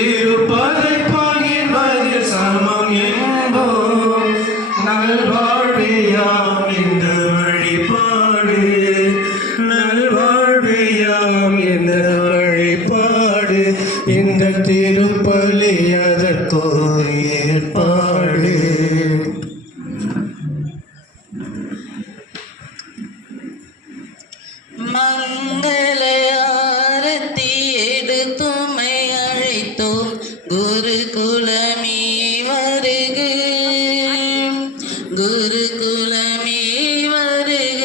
இருப்பதை பகிர்வதில் சமம் என்போம். நல்வாழ்வையாம் இந்த வழிபாடு, நல்வாழ்வையாம் இந்த வழிபாடு, இந்த திருப்பலி அதற்கோர் ஏற்பாடு. மங்கள ஆரத்தி எடுத்துமை அழைத்தோம் குருகுலமே வருக, குருகுலமே வருக.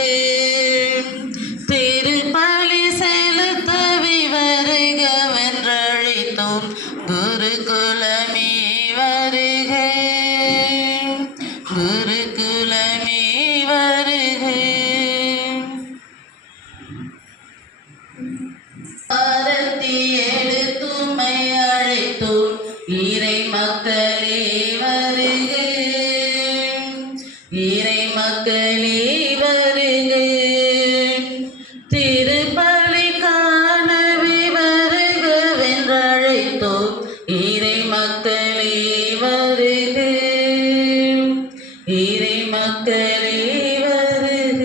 திருப்பலி செலுத்தவி வருகவென்றழைத்தோம் குருகுலமே வருக, குருகுலமே வருக. ஆரத்தி எடுத்துமை அழைத்தோம் இறை மக்களே வருக, இறை மக்களே வருக. திருப்பலி காணவே வருகவென்றழைத்தோம் இறை மக்களே வருக, இறை மக்களே வருக.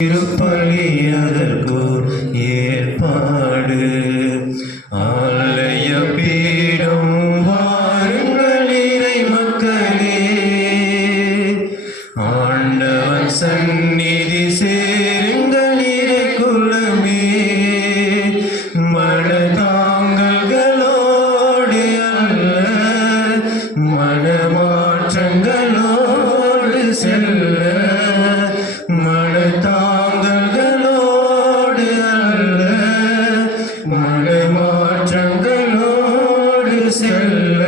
திருப்பலி அதற்கோர் ஏற்பாடு. ஆலய பீடம் வாருங்கள் இறை மக்களே, ஆண்டவன் சந்நிதி சேருங்கள் இறை குலமே. மனதாங்கல்களோடு அல்ல, மனமாற்றங்களோடு செல்ல, மனதாங்கல்களோடு அல்ல, மனமாற்றங்களோடு செல்ல.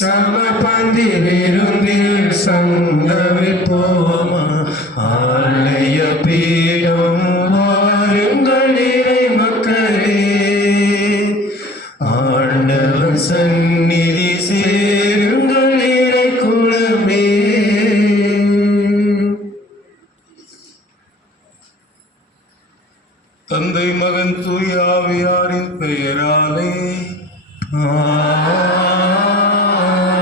சமபந்தி விருந்தில் சங்கமிப்போமா, ஆலய பீடம் வாருங்கள் இறை மக்களே, ஆண்டவன் சந்நிதி சேருங்கள் இறை குலமே. தந்தை மகன் தூய ஆவியாரின் பெயராலே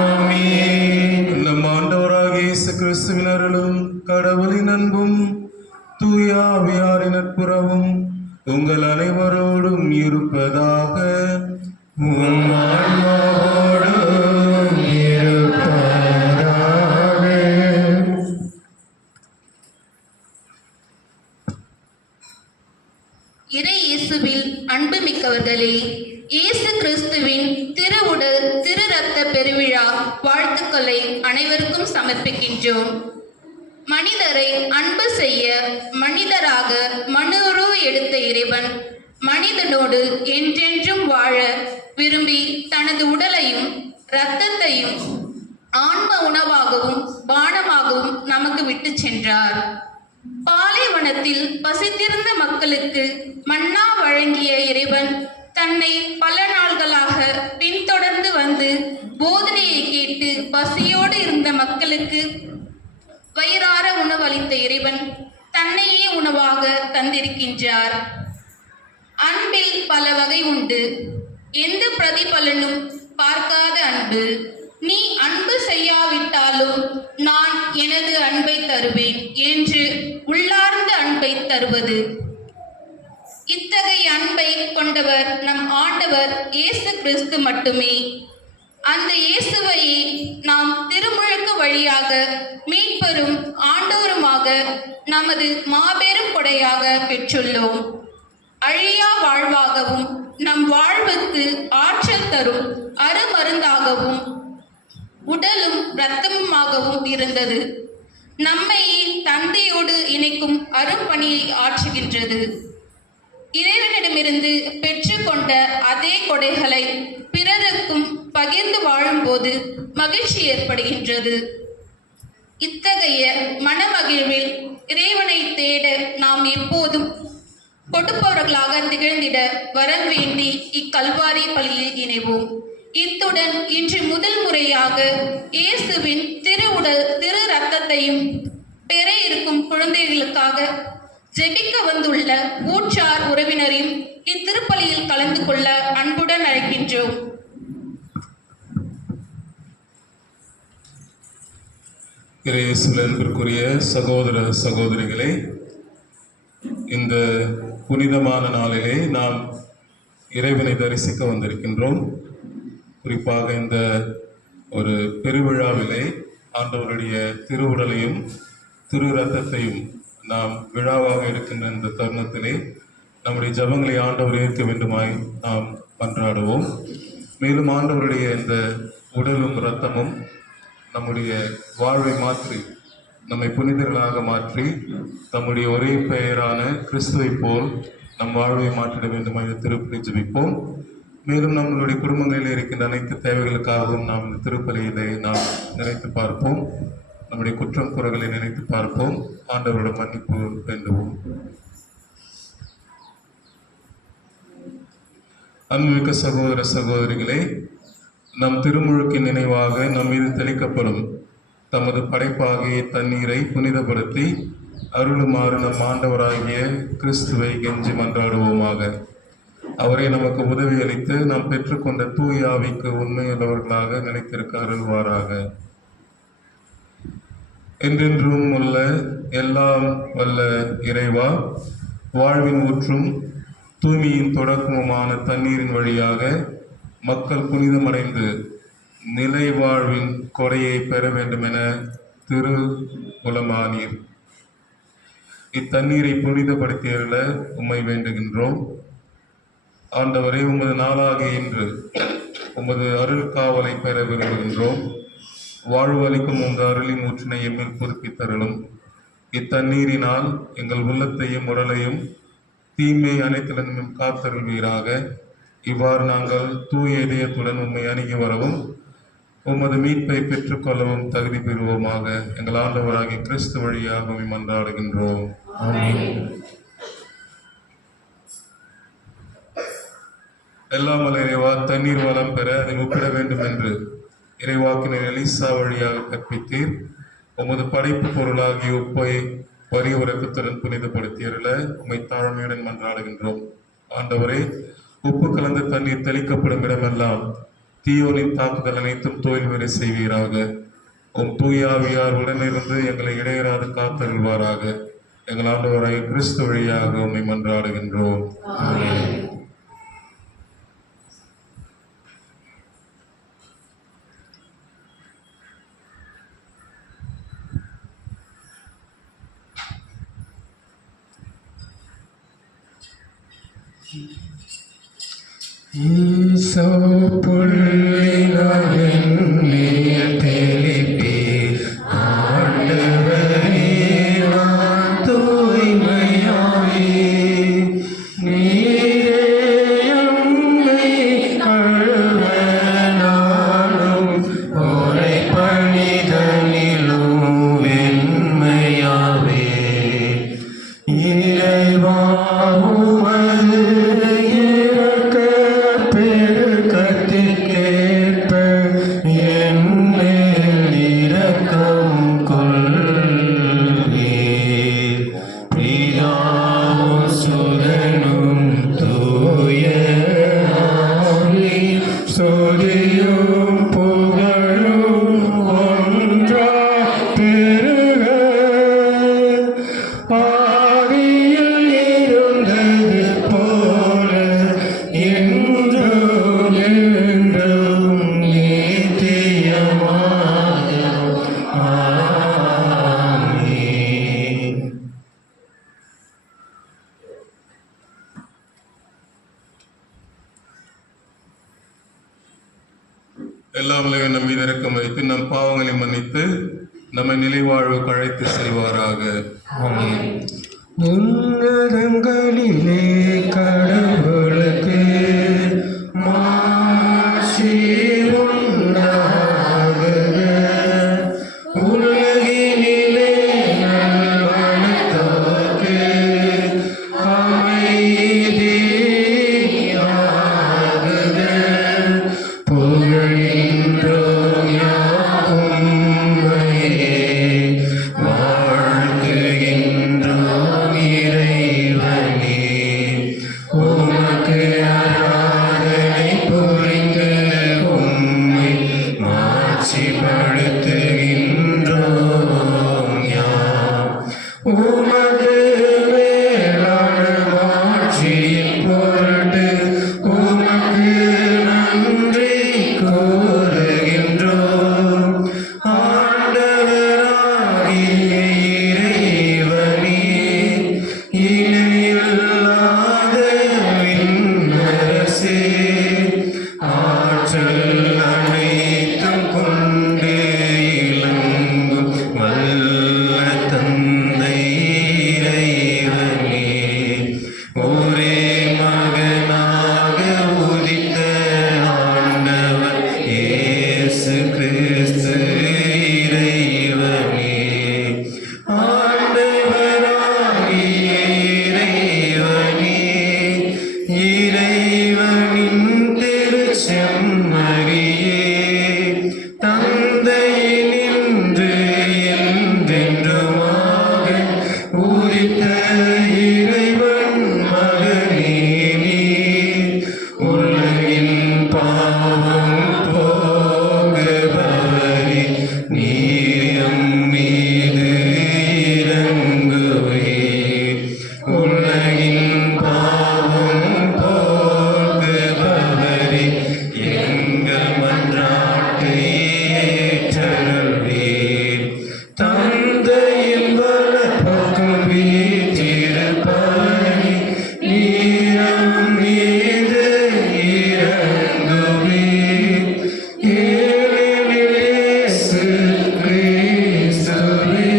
ஆமென். நம் ஆண்டவராகிய இயேசு கிறிஸ்துவின் அருளும் கடவுளின் அன்பும் தூய ஆவியாரின் நட்புறவும் உங்கள் அனைவரோடும் இருப்பதாக. உம் ஆன்மாவோடும் இருப்பதாக. இறை இயேசுவில் அன்பு மிக்கவர்களே, இயேசு கிறிஸ்துவின் திருவுடல் திரு ரத்த பெருவிழா வாழ்த்துக்களை அனைவருக்கும் சமர்ப்பிக்கின்றோம். மனிதரை அன்பு செய்ய மனிதராக மனுவுருவ எடுத்த இறைவன் மனிதனோடு என்றென்றும் வாழ விரும்பி தனது உடலையும் இரத்தத்தையும் ஆன்ம உணவாகவும் பானமாகவும் நமக்கு விட்டு சென்றார். பாலைவனத்தில் பசித்திருந்த மக்களுக்கு மன்னா வழங்கிய இறைவன் தன்னை பல நாள்களாக பின்தொடர்ந்து வந்து போதனையை கேட்டு பசியோடு இருந்த மக்களுக்கு வயிறார உணவளித்த இறைவன் தன்னையே உணவாக தந்திருக்கின்றார். அன்பில் பல வகை உண்டு, எந்த பிரதிபலனும் பார்க்காத அன்பு. நீ அன்பு செய்யாவிட்டாலும் நான் எனது அன்பை தருவேன் என்று உள்ளார்ந்த அன்பை தருவது. இத்தகைய அன்பை கொண்டவர் நம் ஆண்டவர் இயேசு கிறிஸ்து மட்டுமே. அந்த இயேசுவையே நாம் திருமுழுக்கு வழியாக மீட்பெரும் ஆண்டவருமாக நமது மாபெரும் கொடையாக பெற்றுள்ளோம். அழியா வாழ்வாகவும் நம் வாழ்வுக்கு ஆற்றல் தரும் அருமருந்தாகவும் உடலும் இரத்தமுமாகவும் இருந்தது. நம்மையே தந்தையோடு இணைக்கும் அரும்பணியை ஆற்றுகின்றது. இறைவனிடமிருந்து பெற்றுக்கொண்ட அதே கொடைகளை பிறருக்கும் பகிர்ந்து வாழும்போது மகிழ்ச்சி ஏற்படுகின்றது. இத்தகைய மனமகிழ்வில் இறைவனை தேட நாம் எப்போதும் கொடுப்பவர்களாக திகழ்ந்திட வரம் வேண்டி இக்கல்வாரி பலியில் இணைவோம். இத்துடன் இன்று முதல் முறையாக இயேசுவின் திருவுடல் திரு இரத்தத்தையும் பெற இருக்கும் குழந்தைகளுக்காக ஜெபிக்க வந்துள்ள ஊற்றார் உறவினரையும் இத்திருப்பலியில் கலந்து கொள்ள அன்புடன் அழைக்கின்றோம். இயேசுவில் அன்பிற்குரிய சகோதர சகோதரிகளே, இந்த புனிதமான நாளிலே நாம் இறைவனை தரிசிக்க வந்திருக்கின்றோம். குறிப்பாக இந்த ஒரு பெருவிழாவிலே ஆண்டவருடைய திருவுடலையும் திரு ரத்தத்தையும் நாம் விழாவாக எடுக்கின்ற இந்த தருணத்திலே நம்முடைய ஜபங்களை ஆண்டவர் ஏற்க வேண்டுமாய் நாம் மன்றாடுவோம். மேலும் ஆண்டவருடைய இந்த உடலும் இரத்தமும் நம்முடைய வாழ்வை மாற்றி நம்மை புனிதர்களாக மாற்றி தம்முடைய ஒரே பெயரான கிறிஸ்துவை போல் நம் வாழ்வை மாற்றிட வேண்டும் என்று திருப்பலி ஜெபிப்போம். மேலும் நம்மளுடைய குடும்பங்களில் இருக்கின்ற அனைத்து தேவைகளுக்காகவும் நாம் இந்த திருப்பலியிலே நாம் நினைத்து பார்ப்போம். நம்முடைய குற்றம் குறைகளை நினைத்து பார்ப்போம். ஆண்டவரோட மன்னிப்பு வேண்டுவோம். அன்புமிக்க சகோதர சகோதரிகளே, நம் திருமுழுக்கின் நினைவாக நம் மீது தெளிக்கப்படும் தமது படைப்பாகிய தண்ணீரை புனிதப்படுத்தி அருளுமாறு நம் ஆண்டவராகிய கிறிஸ்துவை கெஞ்சி மன்றாடுவோமாக. அவரை நமக்கு உதவி அளித்து நாம் பெற்றுக்கொண்ட தூய ஆவிக்கு உண்மையுள்ளவர்களாக நினைத்திருக்க அருள்வாராக. என்றென்றும் உள்ள எல்லாம் வல்ல இறைவா, வாழ்வின் ஊற்றும் தூய்மையின் தொடக்கமுமான தண்ணீரின் வழியாக மக்கள் புனிதமடைந்து நிலை வாழ்வின் கொடையை பெற வேண்டும் என திரு உலமானீர். இத்தண்ணீரை புனிதப்படுத்தியருள உம்மை வேண்டுகின்றோம். ஆண்டவரே, உமது நாளாகிய இன்று உமது அருள் காவலை பெற விரும்புகின்றோம். வாழ்வளிக்கும் உமது அருளின் ஊற்றினை எம்மில் புதுப்பித்தருளும். இத்தண்ணீரினால் எங்கள் உள்ளத்தையும் உடலையும் தீமை அனைத்திலும் காத்தருள்வீராக. இவ்வாறு நாங்கள் தூய இதயத்துடன் உம்மை அணுகி வரவும் உமது மீட்பை பெற்றுக்கொள்ளவும் தகுதி பெறுவோமாக. எங்கள் ஆண்டவராகிய கிறிஸ்து வழியாக உம்மை மன்றாடுகின்றோம். எல்லாம் வல்ல இறைவா, தண்ணீர் வளம் பெற அதை ஒப்பிட வேண்டும் என்று இறைவாக்கினர் எலிசா வழியாக கற்பித்தீர். உமது படைப்பு பொருளாகிய உப்பை வரிய உறக்கத்துடன் புனிதப்படுத்தியருள உம்மை தாழ்மையுடன் மன்றாடுகின்றோம். ஆண்டவரே, உப்பு கலந்த தண்ணீர் தெளிக்கப்படும் இடமெல்லாம் தீயோனின் தாக்குதல் அனைத்தும் தோல்வியடை செய்வீராக. உம் தூயாவியார் உடனிருந்து எங்களை இடையராது காத்தருள்வாராக. எங்கள் ஆண்டவராகிய கிறிஸ்து வழியாக உம்மை மன்றாடுகின்றோம். ஈசோ புள்ளினாவின் நீர் தெளிப்பே ஆண்டவரே நான் தூய்மையாவே நீரே எம்மை கழுவ நானும் ஒரே பணிதனிலும் வெண்மையாவே இறைவா உமது பெருக்கத்திற்கேற்ப என் மேல் இரக்கம் கொள்வீர். பிதாவும் சுதனும் தூய ஆவி சொரியும் புகழும் ஒன்றாய் பெருக ஆதியில் இருந்தது போல என்றும் என்றும் நித்தியமாக ஆமென். எல்லாம் வல்ல நம் மீது இரக்கம் வைத்து நம் பாவங்களை மன்னித்து நம்மை நிலைவாழ்வுக்கு அழைத்து செல்வாராக. உன்னதங்களிலே கடவுளுக்கு மாட்சி உண்டாகுக. உலகினிலே நல்வழித்தோர்க்கு அமைதியாகுக. புகழ்கின்றோம் யாம் உம்மையே. வாழ்க உமது மேலான மாட்சியின் பொருட்டு உமக்கு நன்றி கூறுகின்றோம். ஆண்டவராகிய இறைவனே, இணையில்லாத விண்ணரசே, ஆற்றல் அனைத்தும் கொண்டு இலங்கும் வல்ல தந்தை இறைவனே, ஒரே மகனாக உதித்த ஆண்டவர் இயேசு கிறிஸ்து இறைவனே, ஆண்டவராகிய இறைவனே, இறைவனின் திருச்செம்மறியே, தந்தையினின்று என்றென்றுமாக உதித்த இறைவன் மகனே நீர், உலகின் பாவம் போக்குபவரே, நீர் எம் மீது இரங்குவீர். உலகின் பாவம் போக்குபவரே, எங்கள் மன்றாட்டை ஏற்றருள்வீர். தந்தையின் வலப்பக்கம் வீற்றிருப்பவரே, நீர் எம் மீது இரங்குவீர். ஏனெனில் இயேசு கிறிஸ்துவே,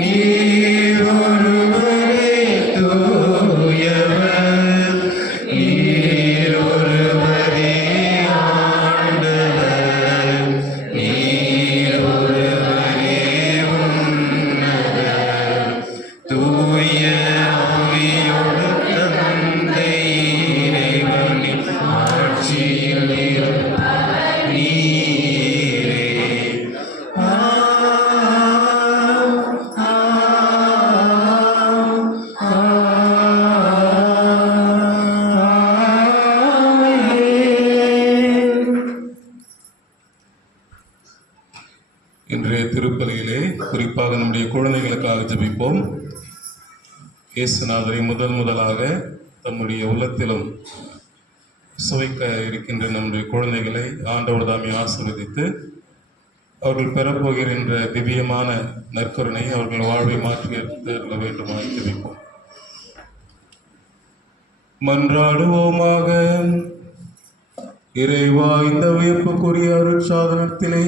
நீர் ஒருவரே தூயவர், நீர் ஒருவரே ஆண்டவர், நீர் ஒருவரே உன்னதர். தூய ஆவியோடு தந்தை இறைவனின் ஆட்சியில் இருப்பவர் நீரே. இன்றைய திருப்பலியிலே குறிப்பாக நம்முடைய குழந்தைகளுக்காக ஜெபிப்போம். இயேசுநாதரை முதலாக தம்முடைய உள்ளத்திலும் சுவைக்க இருக்கின்ற நம்முடைய குழந்தைகளை ஆண்டவர் தாமே ஆசீர்வதித்து அவர்கள் பெறப்போகின்ற திவ்யமான நற்கருணை அவர்கள் வாழ்வை மாற்றி எடுத்துள்ள வேண்டுமாய் ஜெபிப்போம். மன்றாடுவோமாக. இறைவா, இந்த வியப்புக்குரிய அருட்சாதனத்திலே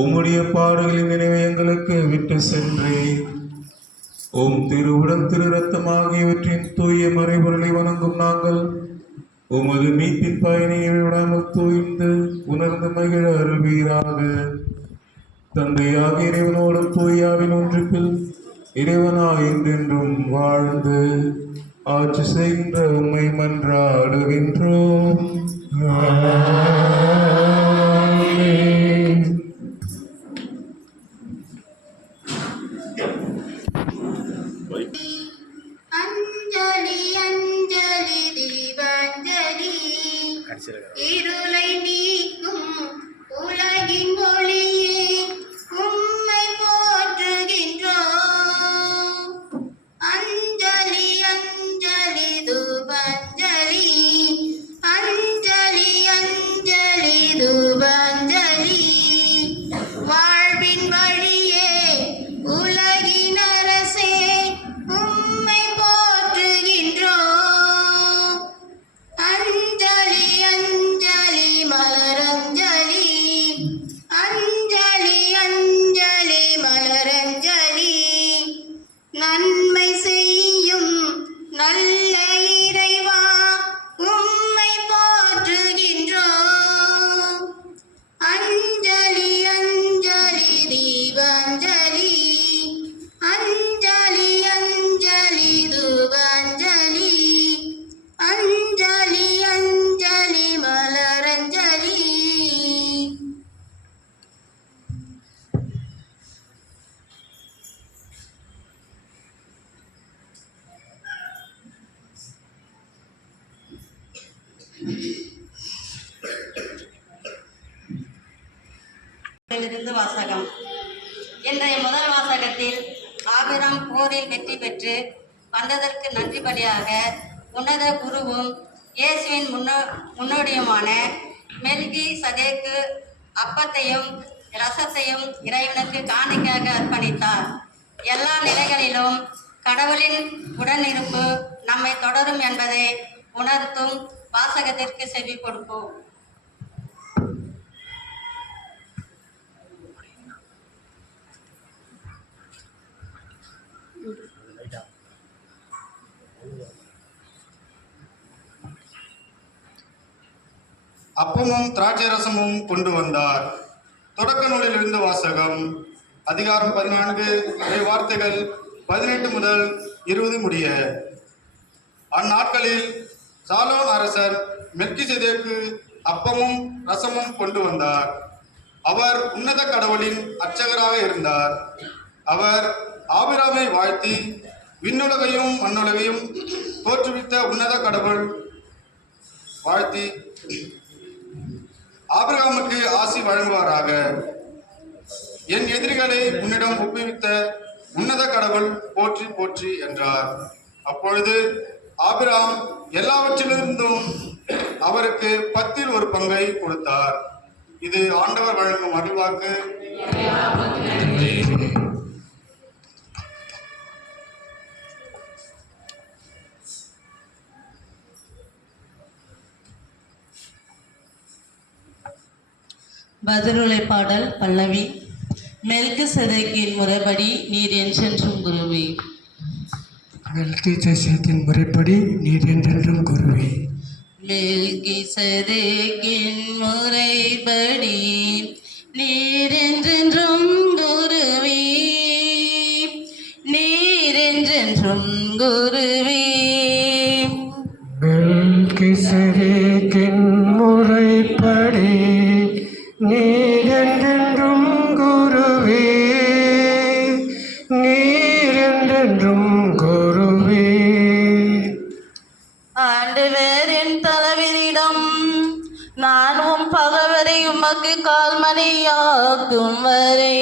உம்முடைய பாடுகளின் நினைவை எங்களுக்கு விட்டு சென்றே உம் திருவுடல் திரு ரத்தம் ஆகியவற்றின் தூய மறைபொருளை வணங்கும் நாங்கள் உமது மீட்பின் பயணியை விடாமல் தூய்ந்து உணர்ந்து மகிழ அருள்வீராக. தந்தையாக இறைவனோடும் தூயாவின் ஒன்றுப்பில் இறைவனாய் என்றென்றும் வாழ்ந்து ஆட்சி செய்கின்ற உம்மை மன்றாடுகின்றோம். அஞ்சலி அஞ்சலி தீபாஞ்சலி, இருளை நீக்கும் உலகின் ஒளியே, உம்மை போற்றுகின்றோம். அஞ்சலி அஞ்சலி தூபாஞ்சலி, அஞ்சலி அஞ்சலி தூபாஞ்சலி, வாழ்வின் வழியே உலகின் அரசே, உம்மை போற்றுகின்றோம். அஞ்சலி அஞ்சலி மலரஞ்சலி, அஞ்சலி அஞ்சலி மலரஞ்சலி, நன்மை செய்யும் நல்ல இறைவா, உம்மை போற்றுகின்றோம். அஞ்சலி அஞ்சலி தீபாஞ்சலி, அஞ்சலி அஞ்சலி தூபாஞ்சலி, அஞ்சலி அஞ்சலி மலரஞ்சலி. இருந்து வாசகம். இன்றைய முதல் வாசகத்தில் ஆபிரகாம் போரில் வெற்றி பெற்று வந்ததற்கு நன்றி பலியாக உன்னத குருவும் இயேசுவின் முன்னோடியுமான மெல்கி சதேக்கு அப்பத்தையும் ரசத்தையும் இறைவனுக்கு காணிக்கையாக அர்ப்பணித்தார். எல்லா நிலைகளிலும் கடவுளின் உடனிருப்பு நம்மை தொடரும் என்பதை உணர்த்தும் வாசகத்திற்கு செவி கொடுப்போம். அப்பமும் திராட்சை ரசமும் கொண்டு வந்தார். தொடக்க நூலிலிருந்து வாசகம். அதிகாரம் 14 வார்த்தைகள் 18 முதல் 20 முடிய. அந்நாட்களில் சாலோன் அரசர் மெல்கிசேதேக்கு அப்பமும் ரசமும் கொண்டு வந்தார். அவர் உன்னத கடவுளின் அர்ச்சகராக இருந்தார். அவர் ஆபிராமை வாழ்த்தி, விண்ணுலகையும் மண்ணுலகையும் தோற்றுவித்த உன்னத கடவுள் வாழ்த்தி ஆபிரகாமுக்கு ஆசி வழங்குவாராக. என் எதிரிகளை உன்னிடம் ஒப்புவித்த உன்னத கடவுள் போற்றி போற்றி என்றார். அப்பொழுது ஆபிரகாம் எல்லாவற்றிலிருந்தும் அவருக்கு 10 ஒரு பங்கை கொடுத்தார். இது ஆண்டவர் வழங்கும் அருள்வாக்கு. பதிலுரை பாடல் பல்லவி. மெல்கிசேதேக்கின் முறைப்படி நீர் என்றென்றும் குருவே. மெல்கிசேதேக்கின் முறைப்படி நீர் என்றென்றும் குருவே. மெல்கிசேதேக்கின் முறைப்படி நீர் என்றென்றும் குருவே. நீர் என்றென்றும் குருவே. மெல்கிசேதேக்கின் முறைப்படி நீர் என்றென்றும் குருவே. நீர் என்றென்றும் குருவே. ஆண்டவரின் தலைவரிடம் நான் உம் பகவரை உமக்கு கால்மணியாக்கும் வரை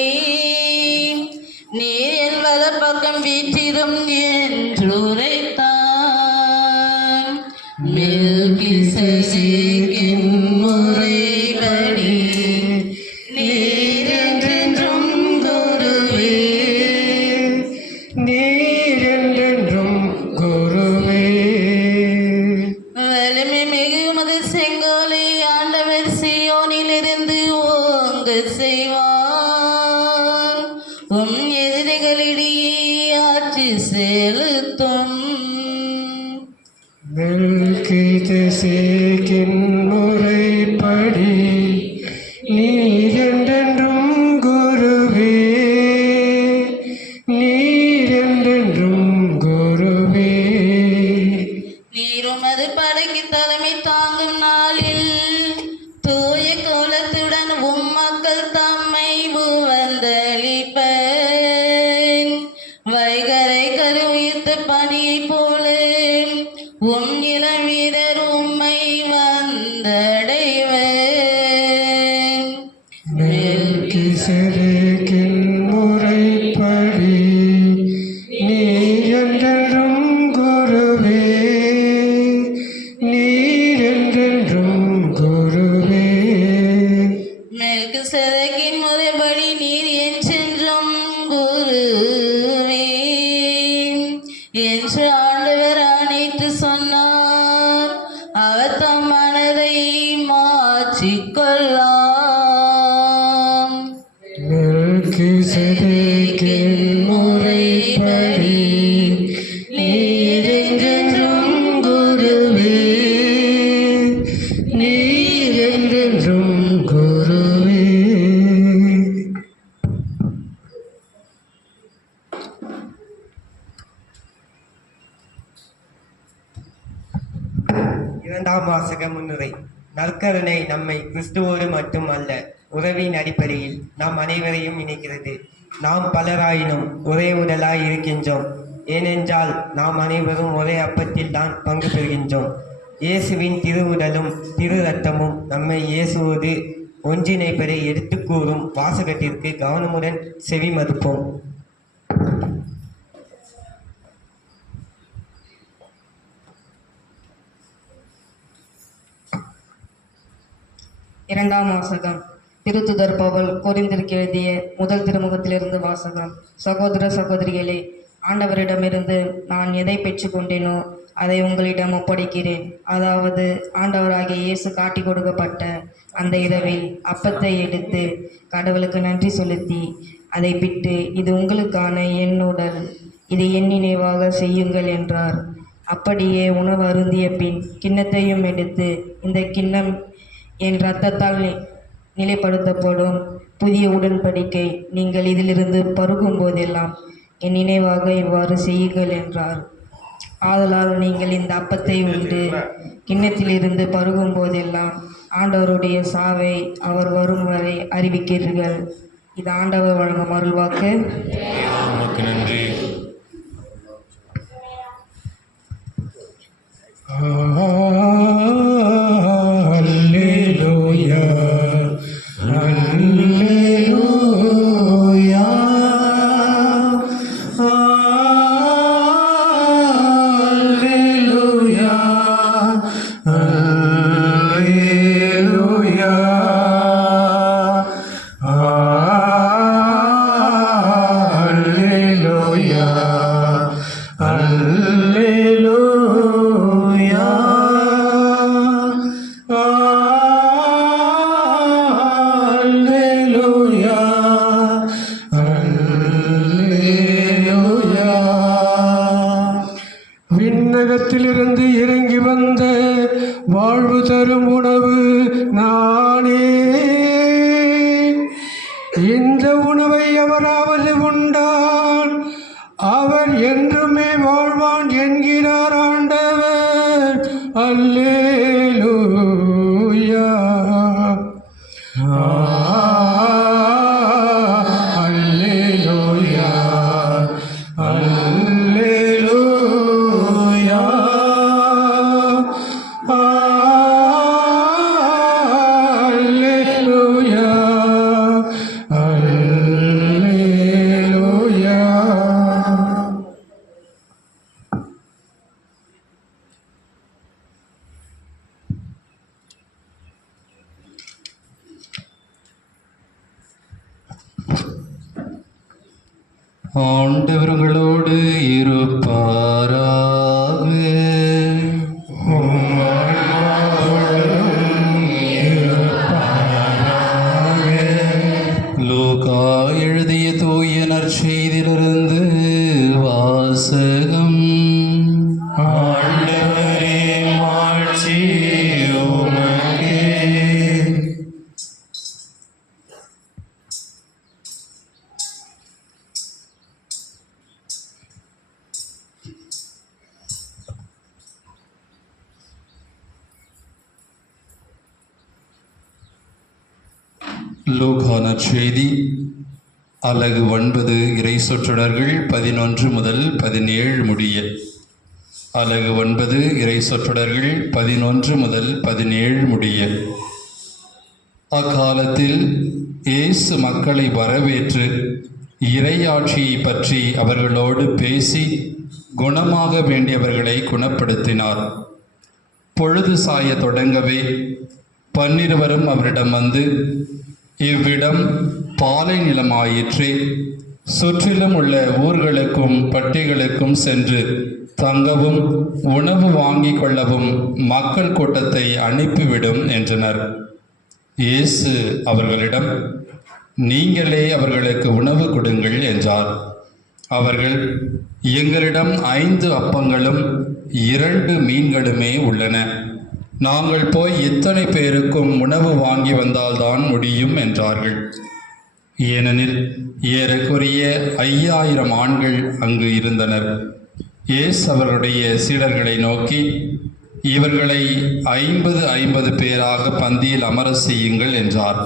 நீர் என் வலப்பக்கம் வீற்றிடும் என்றுரைத்தான். மெல்கிசேதேக்கின் முறைப்படி நீர் என்றென்றும் குருவே. நீர் என்றென்றும் குருவே. வலிமை மிகு உமது செங்கோலை ஆண்டவர் சீயோனிலிருந்து ஓங்க செய்வார். உம் எதிரிகளிடையே ஆட்சி செலுத்தும். மெல்கிசேதேக்கின் முறைப்படி நீர் என்றென்றும் குருவே. நீர் என்றென்றும் குருவே. நீர் உமது படைக்கு தலைமை தாங்கும் நாளில் தூய கோலத்துடன் உம் மக்கள் தம்மை புவந்தளிப்பர். வைகரை கருவித்த பணியை போல உம் இளம் வீரர் உம்மை வந்தடைவர். மெல்கிசேதேக்கின் முறைப்படி நீர் என்றென்றும் குருவே. நீர் என்றென்றும் குருவே. மெல்கிசேதேக்கின் முறைப்படி நீர் என்றென்றும் குருவே என்று ஆண்டவர் ஆணையிட்டு சொன்னார். அவர் தம் மனதை மாற்றிக்கொள்ளாம். மெல்கிசேதேக்கின் முறைப்படி நீர் என்றென்றும் குருவே. நீர் என்றென்றும் குருவே. இரண்டாம் வாசக முன்னுரை. நற்கருணை நம்மை கிறிஸ்துவோடு மட்டும் அல்ல, உறவின் அடிப்படையில் நாம் அனைவரையும் இணைக்கிறது. நாம் பலராயினும் ஒரே உடலாய் இருக்கின்றோம். ஏனென்றால் நாம் அனைவரும் ஒரே அப்பத்தில் தான் பங்கு பெறுகின்றோம். இயேசுவின் திருவுடலும் திரு ரத்தமும் நம்மை இயேசுவோடு ஒன்றிணைப்பதை எடுத்து கூறும் வாசகத்திற்கு கவனமுடன் செவி மறுப்போம். இரண்டாம் வாசகம். திருத்துதர் பவுல் கொரிந்திற்கு எழுதிய முதல் திருமுகத்திலிருந்து வாசகம். சகோதர சகோதரிகளே, ஆண்டவரிடமிருந்து நான் எதை பெற்றுக்கொண்டேனோ அதை உங்களிடம் ஒப்படைக்கிறேன். அதாவது ஆண்டவராகிய இயேசு காட்டி கொடுக்கப்பட்ட அந்த இரவில் அப்பத்தை எடுத்து கடவுளுக்கு நன்றி செலுத்தி அதை பிட்டு, இது உங்களுக்கான என் உடல், இதை என் நினைவாக செய்யுங்கள் என்றார். அப்படியே உணவு அருந்திய பின் கிண்ணத்தையும் எடுத்து, இந்த கிண்ணம் என் இரத்தத்தால் நிலைப்படுத்தப்படும் புதிய உடன்படிக்கை, நீங்கள் இதிலிருந்து பருகும் போதெல்லாம் என் நினைவாக இவ்வாறு செய்யுங்கள் என்றார். ஆதலால் நீங்கள் இந்த அப்பத்தை உண்டு கிண்ணத்திலிருந்து பருகும் போதெல்லாம் ஆண்டவருடைய சாவை அவர் வரும் வரை அறிவிக்கிறீர்கள். இது ஆண்டவர் வழங்கும் அருள்வாக்கு. உமக்கு நன்றி. அல்லேலூயா, அல்லேலூயா, அல்லேலூயா, அல்லேலூயா, அல்லேலூயா, அல்லேலூயா, அல்லேலூயா, அல்லேலூயா. விண்ணகத்திலிருந்து இறங்கி வந்த வாழ்வு தரும் உணவு நானே. இந்த உணவை எவராவது உண்டால் அவர் என்றுமே வாழ்வான் என்கிறார் ஆண்டவர். அல்லேலூயா, அல்லேலூயா, அல்லேலூயா, அல்லேலூயா, அல்லேலூயா. ஆண்டவர்களோடு இருப்பாராக. லூக்கா எழுதிய தூய நற்செய்தியிலிருந்து வாசகம். ஆண்டவரே மாட்சி உமக்கே. லூக்கா நற்செய்தி அலகு 9 இறை சொற்றொடர்கள் 11 முதல் 17 முடிய. அலகு 9 இறை சொற்றொடர்கள் 11 முதல் 17 முடிய. அக்காலத்தில் இயேசு மக்களை வரவேற்று இறையாட்சியை பற்றி அவர்களோடு பேசி குணமாக வேண்டியவர்களை குணப்படுத்தினார். பொழுது சாய தொடங்கவே 12 அவரிடம் வந்து, இவ்விடம் பாலை நிலமாயிற்றே, சுற்றிலும் உள்ள ஊர்களுக்கும் பட்டிகளுக்கும் சென்று தங்கவும் உணவு வாங்கிக் கொள்ளவும் மக்கள் கூட்டத்தை அனுப்பிவிடும் என்றனர். இயேசு அவர்களிடம், நீங்களே அவர்களுக்கு உணவு கொடுங்கள் என்றார். அவர்கள், எங்களிடம் 5 அப்பங்களும் 2 மீன்களுமே உள்ளன, நாங்கள் போய் இத்தனை பேருக்கும் உணவு வாங்கி வந்தால்தான் முடியும் என்றார்கள். ஏனெனில் ஏறக்குறைய 5000 ஆண்கள் அங்கு இருந்தனர். இயேசு அவர்களுடைய சீடர்களை நோக்கி, இவர்களை 50 பேராக பந்தியில் அமர செய்யுங்கள் என்றார்.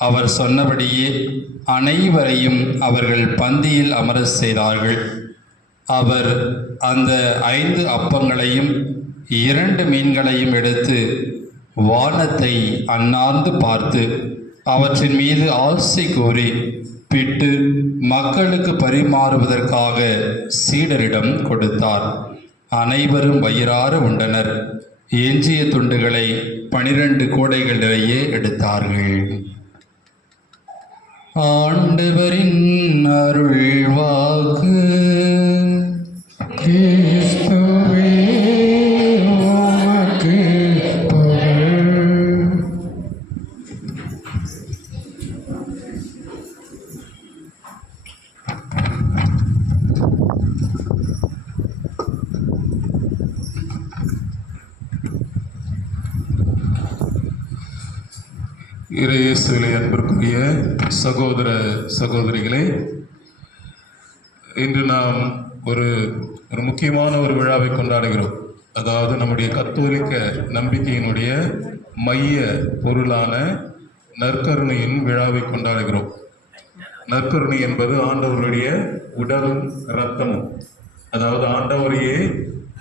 அவர் சொன்னபடியே அனைவரையும் அவர்கள் பந்தியில் அமர செய்தார்கள். அவர் அந்த 5 அப்பங்களையும் 2 மீன்களையும் எடுத்து வானத்தை அண்ணார்ந்து பார்த்து அவற்றின் மீது ஆசை கூறி பிட்டு மக்களுக்கு பரிமாறுவதற்காக சீடரிடம் கொடுத்தார். அனைவரும் வயிறார உண்டனர். எஞ்சிய துண்டுகளை 12 கூடைகள் நிறைய எடுத்தார்கள். ஆண்டவரின் அருள் வாக்கு. கிறிஸ்துவே உமக்கு புகழ். இயேசுவிலே அன்பிற்குரிய சகோதர சகோதரிகளே, இன்று நாம் ஒரு முக்கியமான ஒரு விழாவை கொண்டாடுகிறோம். அதாவது நம்முடைய கத்தோலிக்க நம்பிக்கையினுடைய மைய பொருளான நற்கருணையின் விழாவை கொண்டாடுகிறோம். நற்கருணை என்பது ஆண்டவருடைய உடலும் இரத்தமும். அதாவது ஆண்டவரையே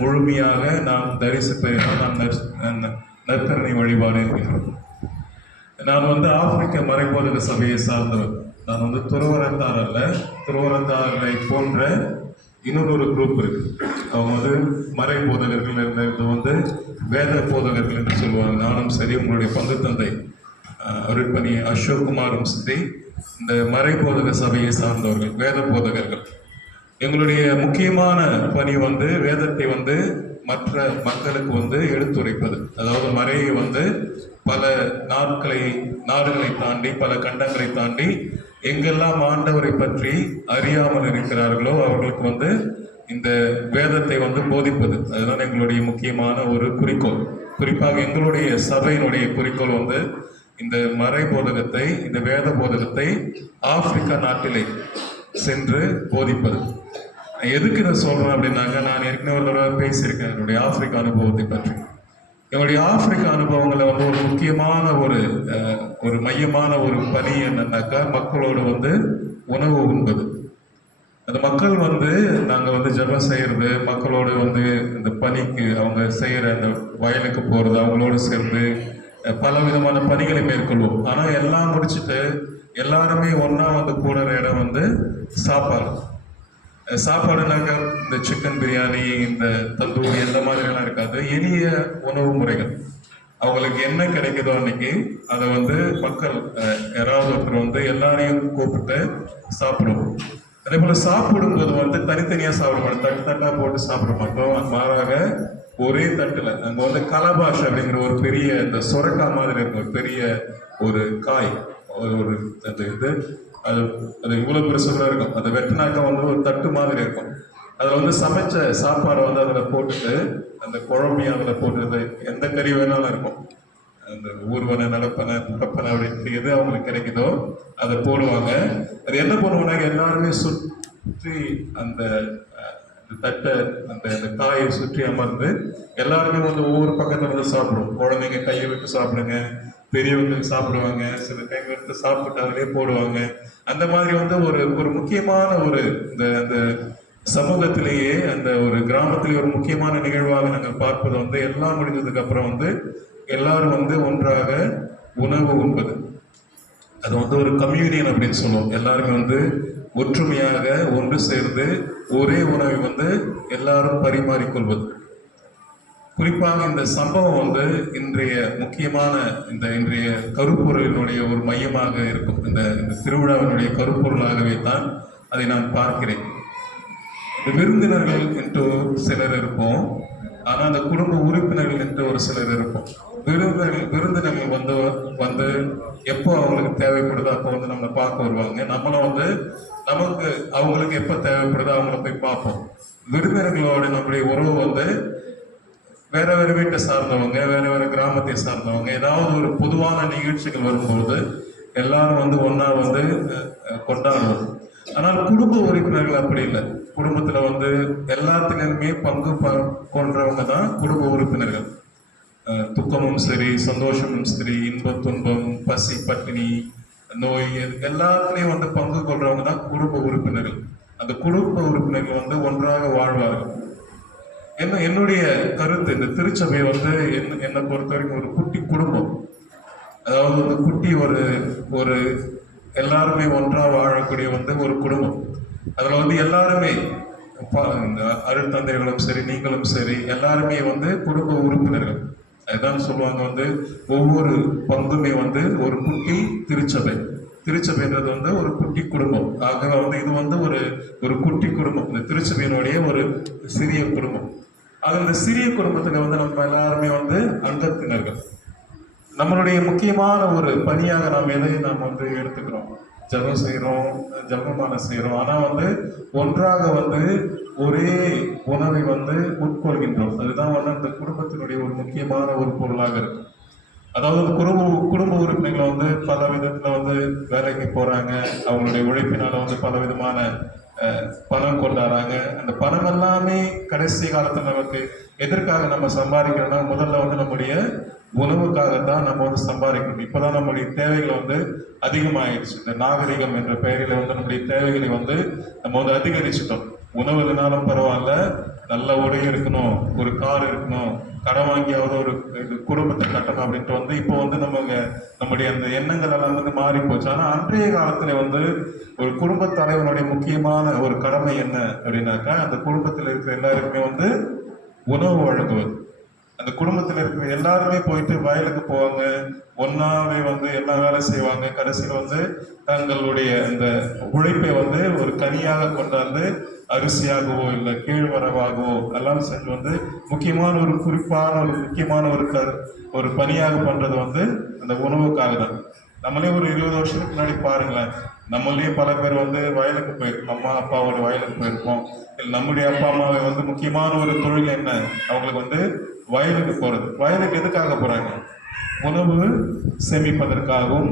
முழுமையாக நாம் தரிசிப்பதால் நாம் நற்கருணை வழிபாடு என்கிறோம். நான் ஆப்பிரிக்க மறைபோதக சபையை சார்ந்தவர். நான் துறவரத்தார் அல்ல. துறவரத்தாரை போன்ற இன்னொரு குரூப் இருக்கு. அவங்க மறைபோதகர்கள் இது வேத போதகர்கள் என்று சொல்லுவாங்க. நானும் சரி, உங்களுடைய பங்கு தந்தை அருட்பணி அசோக் குமாரும் சரி, இந்த மறைபோதக சபையை சார்ந்தவர்கள், வேத போதகர்கள். எங்களுடைய முக்கியமான பணி வேதத்தை மற்ற மக்களுக்கு எடுத்துரைப்பது. அதாவது மறையை பல நாடுகளை தாண்டி, பல கண்டங்களை தாண்டி எங்கெல்லாம் ஆண்டவரை பற்றி அறியாமல் இருக்கிறார்களோ அவர்களுக்கு இந்த வேதத்தை போதிப்பது. அதுதான் எங்களுடைய முக்கியமான ஒரு குறிக்கோள். குறிப்பாக எங்களுடைய சபையினுடைய குறிக்கோள் இந்த மறை போதகத்தை, இந்த வேத போதகத்தை ஆப்பிரிக்கா நாட்டிலே சென்று போதிப்பது. எதுக்கு இதை சொல்றேன் அப்படின்னாங்க, நான் ஏற்கனவே ஒரு தடவை பேசியிருக்கேன் என்னுடைய ஆப்பிரிக்கா அனுபவத்தை பற்றி. என்னுடைய ஆப்பிரிக்கா அனுபவங்களை ஒரு முக்கியமான ஒரு மையமான ஒரு பணி என்னன்னாக்கா, மக்களோடு உணவு உண்பது. அந்த மக்கள் நாங்கள் ஜெபம் செய்யறது, மக்களோடு இந்த பணிக்கு அவங்க செய்யற அந்த வயலுக்கு போறது, அவங்களோடு சேர்ந்து பல விதமான பணிகளை மேற்கொள்வோம். ஆனால் எல்லாம் முடிச்சுட்டு எல்லாருமே ஒன்றா கூடுற இடம் சாப்பாடு. சாப்பாடுனாக்கா இந்த சிக்கன் பிரியாணி, இந்த தந்தூரி, எந்த மாதிரிலாம் இருக்காது. எளிய உணவு முறைகள். அவங்களுக்கு என்ன கிடைக்குதோ அன்னைக்கு அதை மக்கள் யாராவது ஒருத்தர் எல்லாரையும் கூப்பிட்டு சாப்பிடுவோம். அதே போல சாப்பிடும்போது தனித்தனியாக சாப்பிட மாட்டோம், தட்டு தட்டாக போட்டு சாப்பிட மாட்டோம். மாறாக ஒரே தட்டுல அங்கே கலபாஷ் அப்படிங்கிற ஒரு பெரிய இந்த சொரக்கா மாதிரி இருக்கும், ஒரு பெரிய ஒரு காய், ஒரு அந்த இது அது அது இவ்வளோ பெருசு கூட இருக்கும். அதை வெட்டினாக்கா ஒரு தட்டு மாதிரி இருக்கும். அதில் சமைச்ச சாப்பாடை அதில் போட்டுட்டு அந்த குழம்பையும் அதில் போட்டு எந்த கறி வேணாலும் இருக்கும். அந்த ஊர்வனை, நடப்பனை, புடப்பனை அப்படின்ட்டு எது அவங்களுக்கு கிடைக்குதோ அதை போடுவாங்க. அது என்ன பண்ணுவோம்னாக்க எல்லாருமே சுற்றி அந்த தட்டை, அந்த காயை சுற்றி அமர்ந்து எல்லாருமே ஒவ்வொரு பக்கத்துல சாப்பிடுவோம். குழந்தைங்க கையை விட்டு சாப்பிடுங்க, பெரியவங்க சாப்பிடுவாங்க, சில டைம் எடுத்து சாப்பிட்டு அதிலே போடுவாங்க. அந்த மாதிரி ஒரு முக்கியமான இந்த சமூகத்திலேயே, அந்த ஒரு கிராமத்திலேயே ஒரு முக்கியமான நிகழ்வாக நாங்கள் பார்ப்பது எல்லாம் முடிஞ்சதுக்கு அப்புறம் எல்லாரும் ஒன்றாக உணவு உண்பது. அது ஒரு கம்யூனியன் அப்படின்னு சொல்லுவோம். எல்லாருமே ஒற்றுமையாக ஒன்று சேர்ந்து ஒரே உணவை எல்லாரும் பரிமாறிக்கொள்வது. குறிப்பாக இந்த சம்பவம் இன்றைய முக்கியமான இன்றைய கருப்பொருளினுடைய ஒரு மையமாக இருக்கும். இந்த திருவிழாவினுடைய கருப்பொருளாகவே தான் அதை நான் பார்க்கிறேன். இந்த விருந்தினர்கள் என்று சிலர் இருப்போம், ஆனால் அந்த குடும்ப உறுப்பினர்கள் என்று ஒரு சிலர் இருப்போம். விருந்தினர்கள் எப்போ அவங்களுக்கு தேவைப்படுதோ அப்போ நம்மளை பார்க்க வருவாங்க. நம்மளும் நமக்கு அவங்களுக்கு எப்போ தேவைப்படுதோ அவங்கள போய் பார்ப்போம். விருந்தினர்களோட நம்முடைய உறவு வேற வேற வீட்டை சார்ந்தவங்க, வேற வேற கிராமத்தை சார்ந்தவங்க, ஏதாவது ஒரு பொதுவான நிகழ்ச்சிகள் வரும்போது எல்லாரும் ஒன்னா கொண்டாடுவோம். ஆனால் குடும்ப உறுப்பினர்கள் அப்படி இல்லை. குடும்பத்துல எல்லாத்துலயுமே பங்கு கொண்டவங்க தான் குடும்ப உறுப்பினர்கள். துக்கமும் சரி, சந்தோஷமும் சரி, இன்ப துன்பம், பசி பட்டினி, நோய், எல்லாத்துலயும் பங்கு கொள்றவங்க தான் குடும்ப உறுப்பினர்கள். அந்த குடும்ப உறுப்பினர்கள் ஒன்றாக வாழ்வார்கள். என்னுடைய கருத்து, இந்த திருச்சபை என்னை பொறுத்த வரைக்கும் ஒரு குட்டி குடும்பம். அதாவது ஒரு குட்டி ஒரு எல்லாருமே ஒன்றா வாழக்கூடிய ஒரு குடும்பம். அதுல எல்லாருமே அருள் தந்தைகளும் சரி, நீங்களும் சரி, எல்லாருமே குடும்ப உறுப்பினர்கள். அதுதான் சொல்லுவாங்க வந்து ஒவ்வொரு பங்குமே வந்து ஒரு குட்டி திருச்சபை. திருச்சபைன்றது வந்து ஒரு குட்டி குடும்பம். ஆகவே வந்து இது வந்து ஒரு குட்டி குடும்பம், இந்த திருச்சபையினுடைய ஒரு சிறிய குடும்பம். ஆக இந்த சிறிய குடும்பத்துக்கு வந்து நம்ம எல்லாருமே வந்து அங்கத்தினர்கள். நம்மளுடைய முக்கியமான ஒரு பணியாக நாம் எதை நாம் வந்து எடுத்துக்கிறோம், ஜெபம் செய்கிறோம், ஜெபமானம் செய்கிறோம். ஆனால் வந்து ஒன்றாக வந்து ஒரே உணவை வந்து உட்கொள்கின்றோம். அதுதான் வந்து அந்த குடும்பத்தினுடைய ஒரு முக்கியமான ஒரு பொருளாக இருக்கு. அதாவது குடும்ப உறுப்பினர்கள் வந்து பல விதத்துல வந்து வேலைக்கு போறாங்க, அவங்களுடைய உழைப்பினால வந்து பல விதமான பணம் கொண்டாடுறாங்க. அந்த பணம் எல்லாமே கடைசி காலத்துல நமக்கு எதற்காக நம்ம சம்பாதிக்கிறோம்னா, முதல்ல வந்து நம்முடைய உணவுக்காகத்தான் நம்ம வந்து சம்பாதிக்கணும். இப்போதான் நம்முடைய தேவைகள் வந்து அதிகமாயிடுச்சு. இந்த நாகரிகம் என்ற பெயரில் வந்து நம்முடைய தேவைகளை வந்து நம்ம வந்து அதிகரிச்சிட்டோம். உணவு இல்லைனாலும் பரவாயில்ல, நல்ல உடை இருக்கணும், ஒரு கார் இருக்கணும், கடன் வாங்கியாவது ஒரு குடும்பத்தை கட்டணும் அப்படின்ட்டு வந்து இப்போ வந்து நம்முடைய அந்த எண்ணங்கள் எல்லாம் வந்து மாறி போச்சு. ஆனால் அன்றைய காலத்துல வந்து ஒரு குடும்ப தலைவனுடைய முக்கியமான ஒரு கடமை என்ன அப்படின்னாக்கா, அந்த குடும்பத்தில் இருக்கிற எல்லாருக்குமே வந்து உணவு வழங்குவது. அந்த குடும்பத்தில் இருக்கிற எல்லாருமே போயிட்டு வயலுக்கு போவாங்க, ஒன்னாவே வந்து எல்லா வேலை செய்வாங்க. கடைசியில் வந்து தங்களுடைய அந்த உழைப்பை வந்து ஒரு கனியாக கொண்டாந்து அரிசியாகவோ இல்லை கீழ்வரவாகவோ எல்லாம் சென்று வந்து முக்கியமான ஒரு குறிப்பான ஒரு முக்கியமான ஒரு பணியாக பண்றது வந்து அந்த உணவுக்காக தான். நம்மளே ஒரு 20 வருஷத்துக்கு முன்னாடி பாருங்களேன், நம்மளே பல பேர் வந்து வயலுக்கு போயிருக்கோம், அம்மா அப்பாவோட வயலுக்கு போயிருப்போம். இல்லை நம்முடைய அப்பா அம்மாவை வந்து முக்கியமான ஒரு தொழில் என்ன, அவங்களுக்கு வந்து வயலுக்கு போறது. வயலுக்கு எதுக்காக போறாங்க? உணவு சேமிப்பதற்காகவும்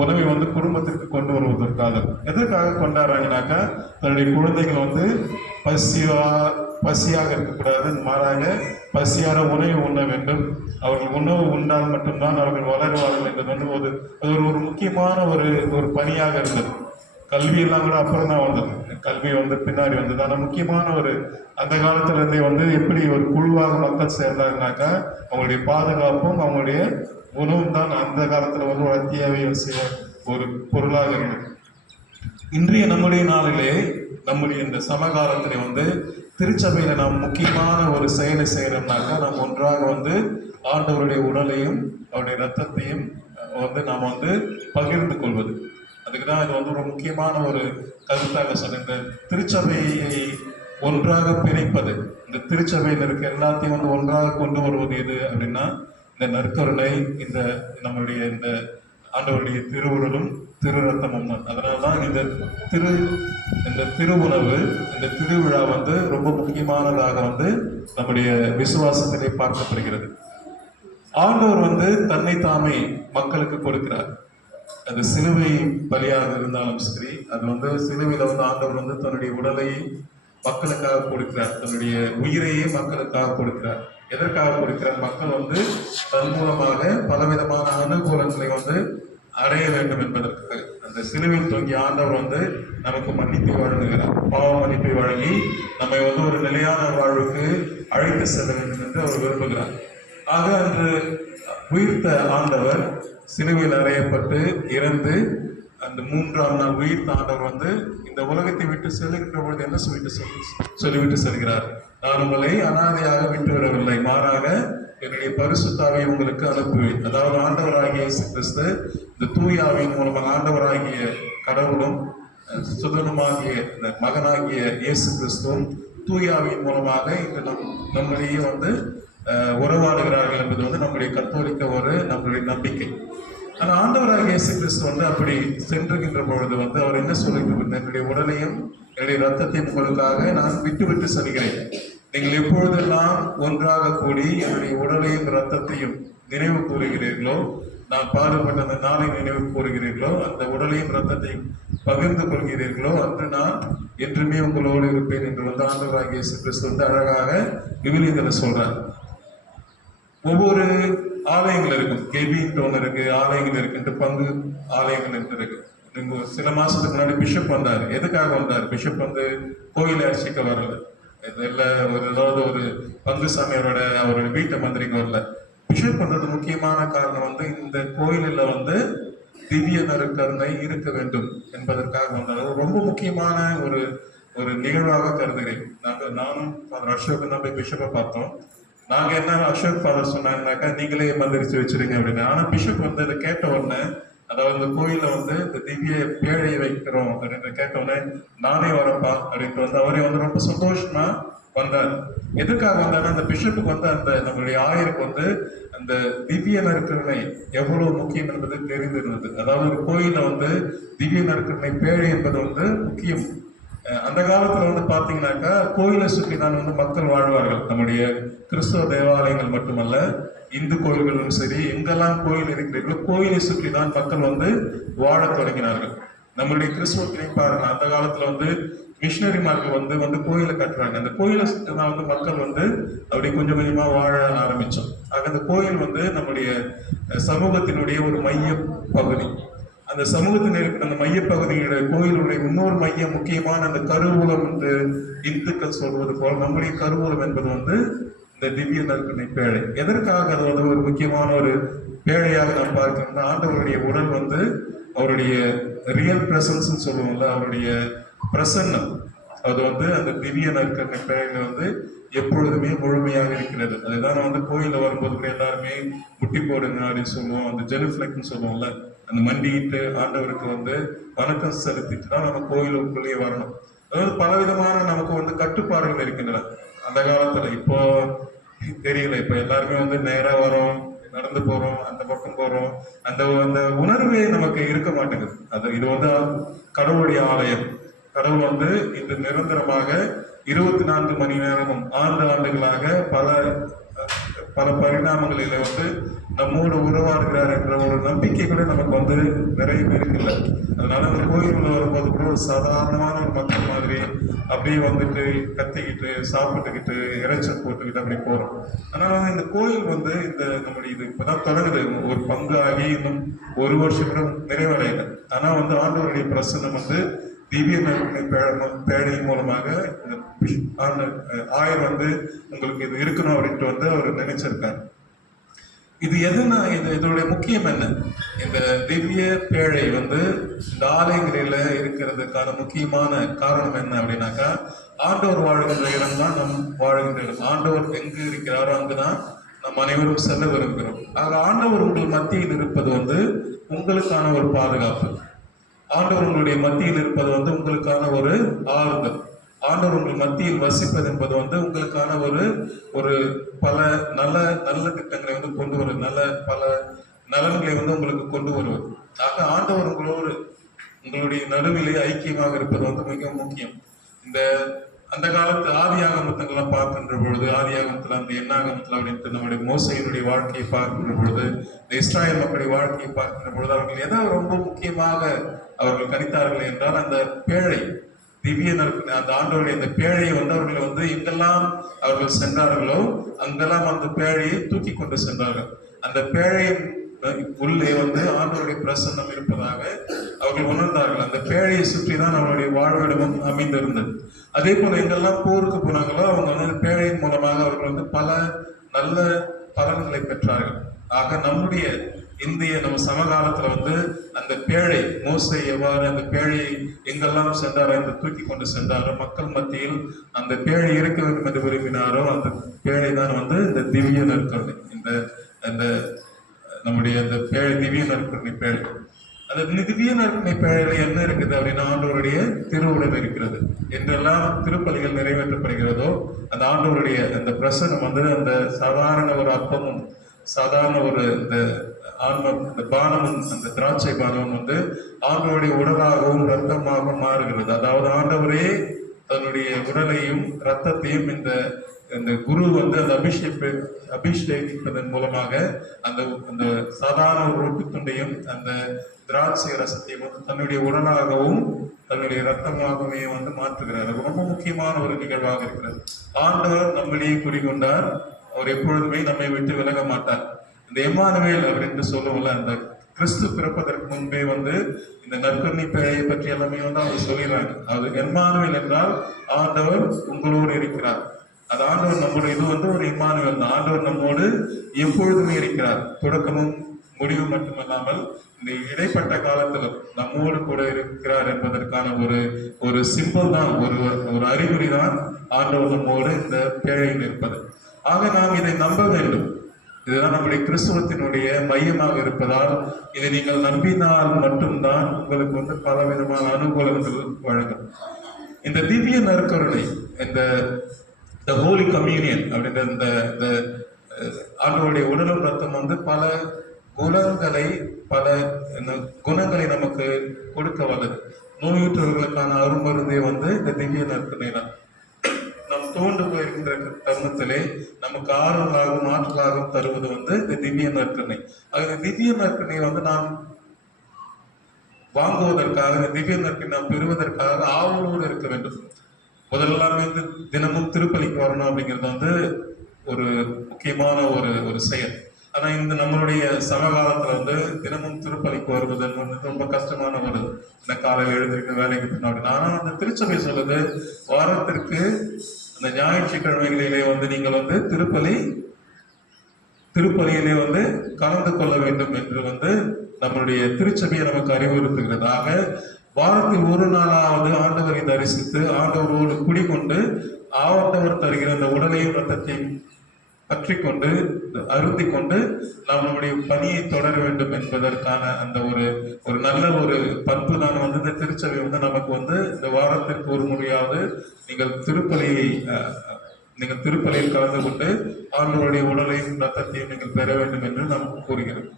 உணவை வந்து குடும்பத்திற்கு கொண்டு வருவதற்காகவும். எதற்காக கொண்டாடுறாங்கனாக்கா, தன்னுடைய குழந்தைகள் வந்து பசியாக இருக்கக்கூடாது, மாறாக பசியார உணவை உண்ண வேண்டும். அவர்கள் உணவு உண்டால் மட்டும்தான் அவர்கள் வளருவார்கள் என்பது வந்து ஒரு முக்கியமான ஒரு பணியாக இருந்தது. கல்வியெல்லாம் கூட அப்புறம் தான் வந்தது, கல்வி வந்து பின்னாடி வந்தது. ஆனால் முக்கியமான அந்த காலத்துல இருந்தே வந்து எப்படி ஒரு குழுவாக மக்கள் சேர்ந்தாங்கனாக்கா, அவங்களுடைய பாதுகாப்பும் அவங்களுடைய உணவும் தான் அந்த காலத்துல வந்து ஒரு அத்தியாவசிய ஒரு பொருளாக இருந்தது. இன்றைய நம்முடைய நாளிலே, நம்முடைய இந்த சமகாலத்திலே வந்து திருச்சபையில நாம் முக்கியமான ஒரு செயலை செய்யறோம்னாக்கா, நாம் ஒன்றாக வந்து ஆண்டவருடைய உடலையும் அவருடைய இரத்தத்தையும் வந்து நாம் வந்து பகிர்ந்து கொள்வது. அதுக்கு தான் இது வந்து ஒரு முக்கியமான ஒரு கருத்தாக சொன்ன. இந்த திருச்சபையை ஒன்றாக பிணைப்பது, இந்த திருச்சபையில் இருக்க எல்லாத்தையும் வந்து ஒன்றாக கொண்டு வருவது எது அப்படின்னா, இந்த நற்கருணை, இந்த நம்மளுடைய இந்த ஆண்டவருடைய திருவுருளும் திரு ரத்தமும் தான். அதனால்தான் இந்த திருவுணவு, இந்த திருவிழா வந்து ரொம்ப முக்கியமானதாக வந்து நம்முடைய விசுவாசத்திலே பார்க்கப்படுகிறது. ஆண்டவர் வந்து தன்னை தாமே மக்களுக்கு கொடுக்கிறார். அது சிலுவை பலியாக இருந்தாலும் சரி, அது வந்து சிலுவையில் வந்து ஆண்டவர் வந்து தன்னுடைய உடலை மக்களுக்காக கொடுக்கிறார், தன்னுடைய உயிரையே மக்களுக்காக கொடுக்கிறார். எதற்காக கொடுக்கிறார்? மக்கள் வந்து தன் மூலமாக பலவிதமான அனுகூலங்களை வந்து அடைய வேண்டும் என்பதற்கு. அந்த சிலுவையில் தொங்கிய ஆண்டவர் வந்து நமக்கு மன்னிப்பை வழங்குகிறார். பாவ மன்னிப்பை வழங்கி நம்மை வந்து ஒரு நிலையான வாழ்வுக்கு அழைத்து செல்ல வேண்டும் என்று அவர் விரும்புகிறார். ஆக அன்று உயிர்த்த ஆண்டவர் சிலுவையில் அறையப்பட்டு இறந்து அந்த 3ஆம் நாள் உயிர்த்த ஆண்டவர் வந்து இந்த உலகத்தை விட்டு செல்லுகின்ற பொழுது என்ன சொல்லிவிட்டு செல்கிறார்? நான் உங்களை அனாதையாக விட்டு விடவில்லை, மாறாக என்னுடைய பரிசுத்தாவை உங்களுக்கு அனுப்புவேன். அதாவது ஆண்டவராகிய இயேசு கிறிஸ்து இந்த தூயாவின் மூலமாக ஆண்டவராகிய கடவுளும் சுதனுமாகிய மகனாகிய இயேசு கிறிஸ்துவும் தூயாவின் மூலமாக இன்று நம்முடைய வந்து உறவாடுகிறார்கள் என்பது வந்து நம்முடைய கத்தோலிக்க நம்முடைய நம்பிக்கை. ஆனால் ஆண்டவராகிய இயேசு கிறிஸ்து வந்து அப்படி சென்றுகின்ற பொழுது வந்து அவர் என்ன சொல்லிட்டு, என்னுடைய உடலையும் என்னுடைய ரத்தத்தையும் உங்களுக்காக நான் விட்டு செல்கிறேன். நீங்கள் எப்பொழுதெல்லாம் ஒன்றாக கூடி என்னுடைய உடலையும் ரத்தத்தையும் நினைவு கூறுகிறீர்களோ, நான் பாடுபட்ட அந்த நாளை நினைவு கூறுகிறீர்களோ, அந்த உடலையும் ரத்தத்தையும் பகிர்ந்து கொள்கிறீர்களோ, அன்று நான் என்றுமே உங்களோடு இருப்பேன் என்று வந்து ஆண்டவராகிய இயேசு கிறிஸ்து வந்து அழகாக விவிலியத்தில் சொல்றார். ஒவ்வொரு ஆலயங்கள் இருக்கும், கேபின்ட்டு ஒன்று இருக்கு, ஆலயங்கள் இருக்குன்ட்டு பங்கு ஆலயங்கள் இருக்கு. சில மாசத்துக்கு முன்னாடி பிஷப் வந்தார். எதுக்காக வந்தார்? பிஷப் வந்து கோயிலை அர்ச்சிக்க வரல, ஏதாவது ஒரு பங்கு சாமியாரோட அவருடைய வீட்டை மந்திரிக்க வரல. பிஷப் பண்றது முக்கியமான காரணம் வந்து இந்த கோயிலில் வந்து திவ்ய நற்கருணை இருக்க வேண்டும் என்பதற்காக வந்தார். ரொம்ப முக்கியமான ஒரு நிகழ்வாக கருதுகிறேன். நானும் அசோக் தான் போய் பிஷப்பை பார்த்தோம். நாங்க என்ன அசோக் ஃபாதர் சொன்னாங்கன்னாக்கா நீங்களே மந்திரிச்சு வச்சிருங்க அப்படின்னு. ஆனா பிஷப் வந்து இதை கேட்ட உடனே, அதாவது இந்த கோயில வந்து இந்த திவ்ய பேழையை வைக்கிறோம் அப்படின்னு கேட்ட உடனே, நானே வரப்பா அப்படின்ட்டு வந்து அவரே வந்து ரொம்ப சந்தோஷமா வந்தார். எதுக்காக வந்தாருன்னா, அந்த பிஷப்புக்கு வந்து அந்த நம்மளுடைய ஆயருக்கு வந்து அந்த திவ்ய நற்கருணை எவ்வளவு முக்கியம் என்பது தெரிந்திருந்தது. அதாவது ஒரு கோயில வந்து திவ்ய நற்கருணை பேழை என்பது வந்து முக்கியம். அந்த காலத்துல வந்து பாத்தீங்கன்னாக்கா கோயிலை சுற்றி தான் வந்து மக்கள் வாழ்வார்கள். நம்முடைய கிறிஸ்தவ தேவாலயங்கள் மட்டுமல்ல, இந்து கோயில்களும் சரி, எங்கெல்லாம் கோயில் இருக்கிறீர்களோ கோயிலை சுற்றி தான் மக்கள் வந்து வாழத் தொடங்கினார்கள். நம்மளுடைய கிறிஸ்தவத்திலையும் பாருங்க, அந்த காலத்துல வந்து மிஷினரிமார்கள் வந்து கோயிலை கட்டுறாங்க. அந்த கோயிலை சுற்றி தான் வந்து மக்கள் வந்து அப்படி கொஞ்சம் கொஞ்சமா வாழ ஆரம்பிச்சோம். ஆக அந்த கோயில் வந்து நம்முடைய சமூகத்தினுடைய ஒரு மைய பகுதி. அந்த சமூகத்தில் இருக்கிற அந்த மையப்பகுதியுடைய கோயிலுடைய இன்னொரு மைய முக்கியமான அந்த கருவூலம் என்று இந்துக்கள் சொல்வது போல் நம்முடைய கருவூலம் என்பது வந்து இந்த திவ்ய நற்கருணை பேழை. எதற்காக அது வந்து ஒரு முக்கியமான ஒரு பேழையாக நாம் பார்க்கணும்னா, ஆண்டவருடைய உடல் வந்து அவருடைய ரியல் பிரசன்ஸ் சொல்லுவோம்ல, அவருடைய பிரசன்னம் அது வந்து அந்த திவ்ய நற்கருணை பேழையில வந்து எப்பொழுதுமே முழுமையாக இருக்கிறது. அதுதான் வந்து கோயில வரும்போது கூட எல்லாருமே முட்டி போடுங்க அப்படின்னு சொல்லுவோம். அந்த ஜெனுஃபிளக்ட்னு சொல்லுவோம்ல, அந்த மண்டிட்டு ஆண்டவருக்கு வந்து வணக்கம் செலுத்திட்டு தான் நம்ம கோயிலுக்குள்ளேயே வரணும். அதாவது பலவிதமான நமக்கு வந்து கட்டுப்பாடுகள் இருக்கின்றன அந்த காலத்துல. இப்போ தெரியல, இப்போ எல்லாருமே வந்து நேரா வரோம், நடந்து போறோம், அந்த பக்கம் போறோம், அந்த அந்த உணர்வே நமக்கு இருக்க மாட்டேங்குது. அது இது வந்து கடவுளுடைய ஆலயம். கடவுள் வந்து இது நிரந்தரமாக 24 மணி நேரமும் ஆண்டுகளாக பல பரிணாமங்களில வந்து நம்மோடு உறவாடுகிறார் என்ற ஒரு நம்பிக்கை கூட நமக்கு வந்து நிறைய பேருக்கு இல்லை. அதனால அந்த கோயிலுள்ள வரும்போது கூட ஒரு சாதாரணமான ஒரு மக்கள் மாதிரி அப்படியே வந்துட்டு கத்திக்கிட்டு சாப்பிட்டுக்கிட்டு இறைச்சல் போட்டுக்கிட்டு அப்படி போறோம். அதனால இந்த கோயில் வந்து இந்த நம்முடைய இது இப்பதான் தொடங்குது, ஒரு பங்கு ஆகி இன்னும் ஒரு வருஷம் கூட நிறைவடையலை. ஆனா வந்து ஆண்டவருடைய பிரசன்னம் வந்து திவ்ய நற்கருணை பேழை மூலமாக ஆயர் வந்து உங்களுக்கு இது இருக்கணும் அப்படின்ட்டு வந்து அவர் நினைச்சிருக்காரு. இது எதுனா இதோடைய முக்கியம் என்ன? இந்த திவ்ய பேழை வந்து இந்த ஆலயங்களில இருக்கிறதுக்கான முக்கியமான காரணம் என்ன அப்படின்னாக்கா, ஆண்டவர் வாழ்கின்ற இடம் தான் நம் வாழ்கின்ற இடம். ஆண்டவர் எங்கு இருக்கிறாரோ அங்குதான் நம் அனைவரும் செல்ல விரும்புகிறோம். ஆக ஆண்டவர் உங்கள் மத்தியில் இருப்பது வந்து உங்களுக்கான ஒரு பாதுகாப்பு. ஆண்டவர் உங்களுடைய மத்தியில் இருப்பது வந்து உங்களுக்கான ஒரு ஆறுதல். ஆண்டவர் உங்கள் மத்தியில் வசிப்பது என்பது வந்து உங்களுக்கான ஒரு பல நல்ல திட்டங்களை வந்து கொண்டு வருவது, பல நலன்களை வந்து உங்களுக்கு கொண்டு வருவது. ஆக ஆண்டவர் உங்களுடைய நடுவிலே ஐக்கியமாக இருப்பது வந்து மிக முக்கியம். அந்த காலத்து ஆதியாகமத்தங்கள்லாம் பார்க்கின்ற பொழுது, ஆதியாகமத்தில் அந்த எண்ணாகமத்தில் அப்படின்ட்டு நம்முடைய மோசையினுடைய வாழ்க்கையை பார்க்கின்ற பொழுது, இந்த இஸ்ராயல் மக்களுடைய வாழ்க்கையை பார்க்கின்ற பொழுது அவர்கள் எதாவது ரொம்ப முக்கியமாக அவர்கள் கணித்தார்கள் என்றால் அந்த பேழை, திவ்ய நற்கருணை, அந்த ஆண்டவருடைய அந்த பேழையை வந்து அவர்கள் வந்து எங்கெல்லாம் அவர்கள் சென்றார்களோ அங்கெல்லாம் அந்த பேழையை தூக்கி கொண்டு சென்றார்கள். அந்த பேழையின் உள்ளே வந்து ஆண்டவருடைய பிரசன்னம் இருப்பதாக அவர்கள் உணர்ந்தார்கள். அந்த பேழையை சுற்றி தான் அவருடைய வாழ்விடமும் அமைந்திருந்தது. அதே போல எங்கெல்லாம் போருக்கு போனாங்களோ அவங்க வந்து பேழையின் மூலமாக அவர்கள் வந்து பல நல்ல பலன்களை பெற்றார்கள். ஆக நம்முடைய நம்ம சமகாலத்துல வந்து அந்த பேழை, மோசே எவ்வாறு அந்த பேழையை எங்கெல்லாம் சென்றாரோ, அந்த தூக்கி கொண்டு சென்றாரோ, மக்கள் மத்தியில் அந்த பேழை இருக்க வேண்டும் என்று விரும்பினாரோ, அந்த பேழை தான் வந்து இந்த திவ்ய நற்கருணை, இந்த நம்முடைய அந்த பேழை, திவ்ய நற்கருணை பேழை. அந்த திவ்ய நற்கருணை பேழையில என்ன இருக்குது அப்படின்னா, ஆண்டவருடைய திருவுடல் இருக்கிறது. என்றெல்லாம் திருப்பலிகள் நிறைவேற்றப்படுகிறதோ அந்த ஆண்டவருடைய அந்த பிரசனம் வந்து அந்த சாதாரண ஒரு அப்பமும் சாதாரண ஒரு இந்த பானமும், அந்த திராட்சை பானமும் வந்து ஆண்டவருடைய உடலாகவும் இரத்தமாகவும் மாறுகிறது. அதாவது ஆண்டவரே தன்னுடைய உடலையும் இரத்தத்தையும் இந்த குரு வந்து அந்த அபிஷேகிப்பதன் மூலமாக அந்த சாதாரண ஒரு ரொட்டுத்துண்டையும் அந்த திராட்சை ரசத்தையும் வந்து தன்னுடைய உடலாகவும் தன்னுடைய இரத்தமாகவே வந்து மாற்றுகிறார். அது ரொம்ப முக்கியமான ஒரு நிகழ்வாக இருக்கிறது. ஆண்டவர் நம்மிடையே குடிகொண்டார். அவர் எப்பொழுதுமே நம்மை விட்டு விலக மாட்டார். இந்த எம்மானுவேல் அப்படின்னு சொல்லுவோம்ல, அந்த கிறிஸ்து பிறப்பதற்கு முன்பே வந்து இந்த நற்கருணை பேழையை பற்றி எல்லாமே வந்து அவங்க சொல்லிடுறாங்க. அது எம்மானுவேல் என்றால் ஆண்டவர் உங்களோடு இருக்கிறார். அது ஆண்டவர் நம்முடைய இது வந்து ஒரு இம்மானுவேல் தான். ஆண்டவர் நம்மோடு எப்பொழுதுமே இருக்கிறார். தொடக்கமும் முடிவு மட்டுமல்லாமல் இந்த இடைப்பட்ட காலத்திலும் நம்மோடு கூட இருக்கிறார் என்பதற்கான ஒரு சிம்பிள் தான், ஒரு அறிகுறி தான் ஆண்டவர் நம்மோடு இந்த பேழையில் இருப்பது. ஆக நாம் இதை நம்ப வேண்டும். இதுதான் நம்முடைய கிறிஸ்துவத்தினுடைய மையமாக இருப்பதால் இதை நீங்கள் நம்பினால் மட்டும்தான் உங்களுக்கு வந்து பல விதமான அனுகூலங்கள் வழங்கும். இந்த திவ்ய நற்கருணை, இந்த ஹோலி கம்யூனியன் அப்படின்ற இந்த ஆண்டவருடைய உடலும் ரத்தம் வந்து பல குணங்களை நமக்கு கொடுக்க வல்லது. நோயுற்றவர்களுக்கான அருமருந்தே வந்து இந்த திவ்ய நற்கருணை தான். நம் தோண்டு போயிருக்கின்ற தருணத்திலே நமக்கு ஆறுதலாகவும் ஆற்றலாகவும் தருவது வந்து இந்த திவ்ய நற்கருணை. இந்த திவ்ய நற்கருணை வந்து நாம் வாங்குவதற்காக, இந்த திவ்ய நற்கருணை நாம் பெறுவதற்காக ஆவலோடு இருக்க வேண்டும். முதல்ல வந்து தினமும் திருப்பலிக்கு வரணும் அப்படிங்கிறது வந்து ஒரு முக்கியமான ஒரு செயல். ஆனா இந்த நம்மளுடைய சமகாலத்துல வந்து தினமும் திருப்பலிக்கு வருவது வந்து ரொம்ப கஷ்டமான ஒரு இந்த காலையில் எழுந்திருக்க வேலைக்கு பின்னாடி. ஆனா அந்த திருச்சபை சொல்லுது, வாரத்திற்கு அந்த ஞாயிற்றுக்கிழமைகளிலே வந்து நீங்கள் வந்து திருப்பலியிலே வந்து கலந்து கொள்ள வேண்டும் என்று வந்து நம்மளுடைய திருச்சபையை நமக்கு அறிவுறுத்துகிறது. ஆக வாரத்தில் ஒரு நாளாவது ஆண்டவரை தரிசித்து ஆண்டவரோடு குடிகொண்டு ஆண்டவர் தருகிற அந்த உடலையும் ரத்தத்தையும் பற்றி கொண்டு அருந்தி கொண்டு நாம் நம்முடைய பணியை தொடர வேண்டும் என்பதற்கான அந்த ஒரு நல்ல ஒரு பண்பு தான் வந்து இந்த திருச்சபை வந்து நமக்கு வந்து இந்த வாரத்திற்கு ஒரு முறையாவது நீங்கள் திருப்பலியில் கலந்து கொண்டு ஆண்டவருடைய உடலையும் ரத்தத்தையும் நீங்கள் பெற வேண்டும் என்று நாம் கூறுகிறோம்.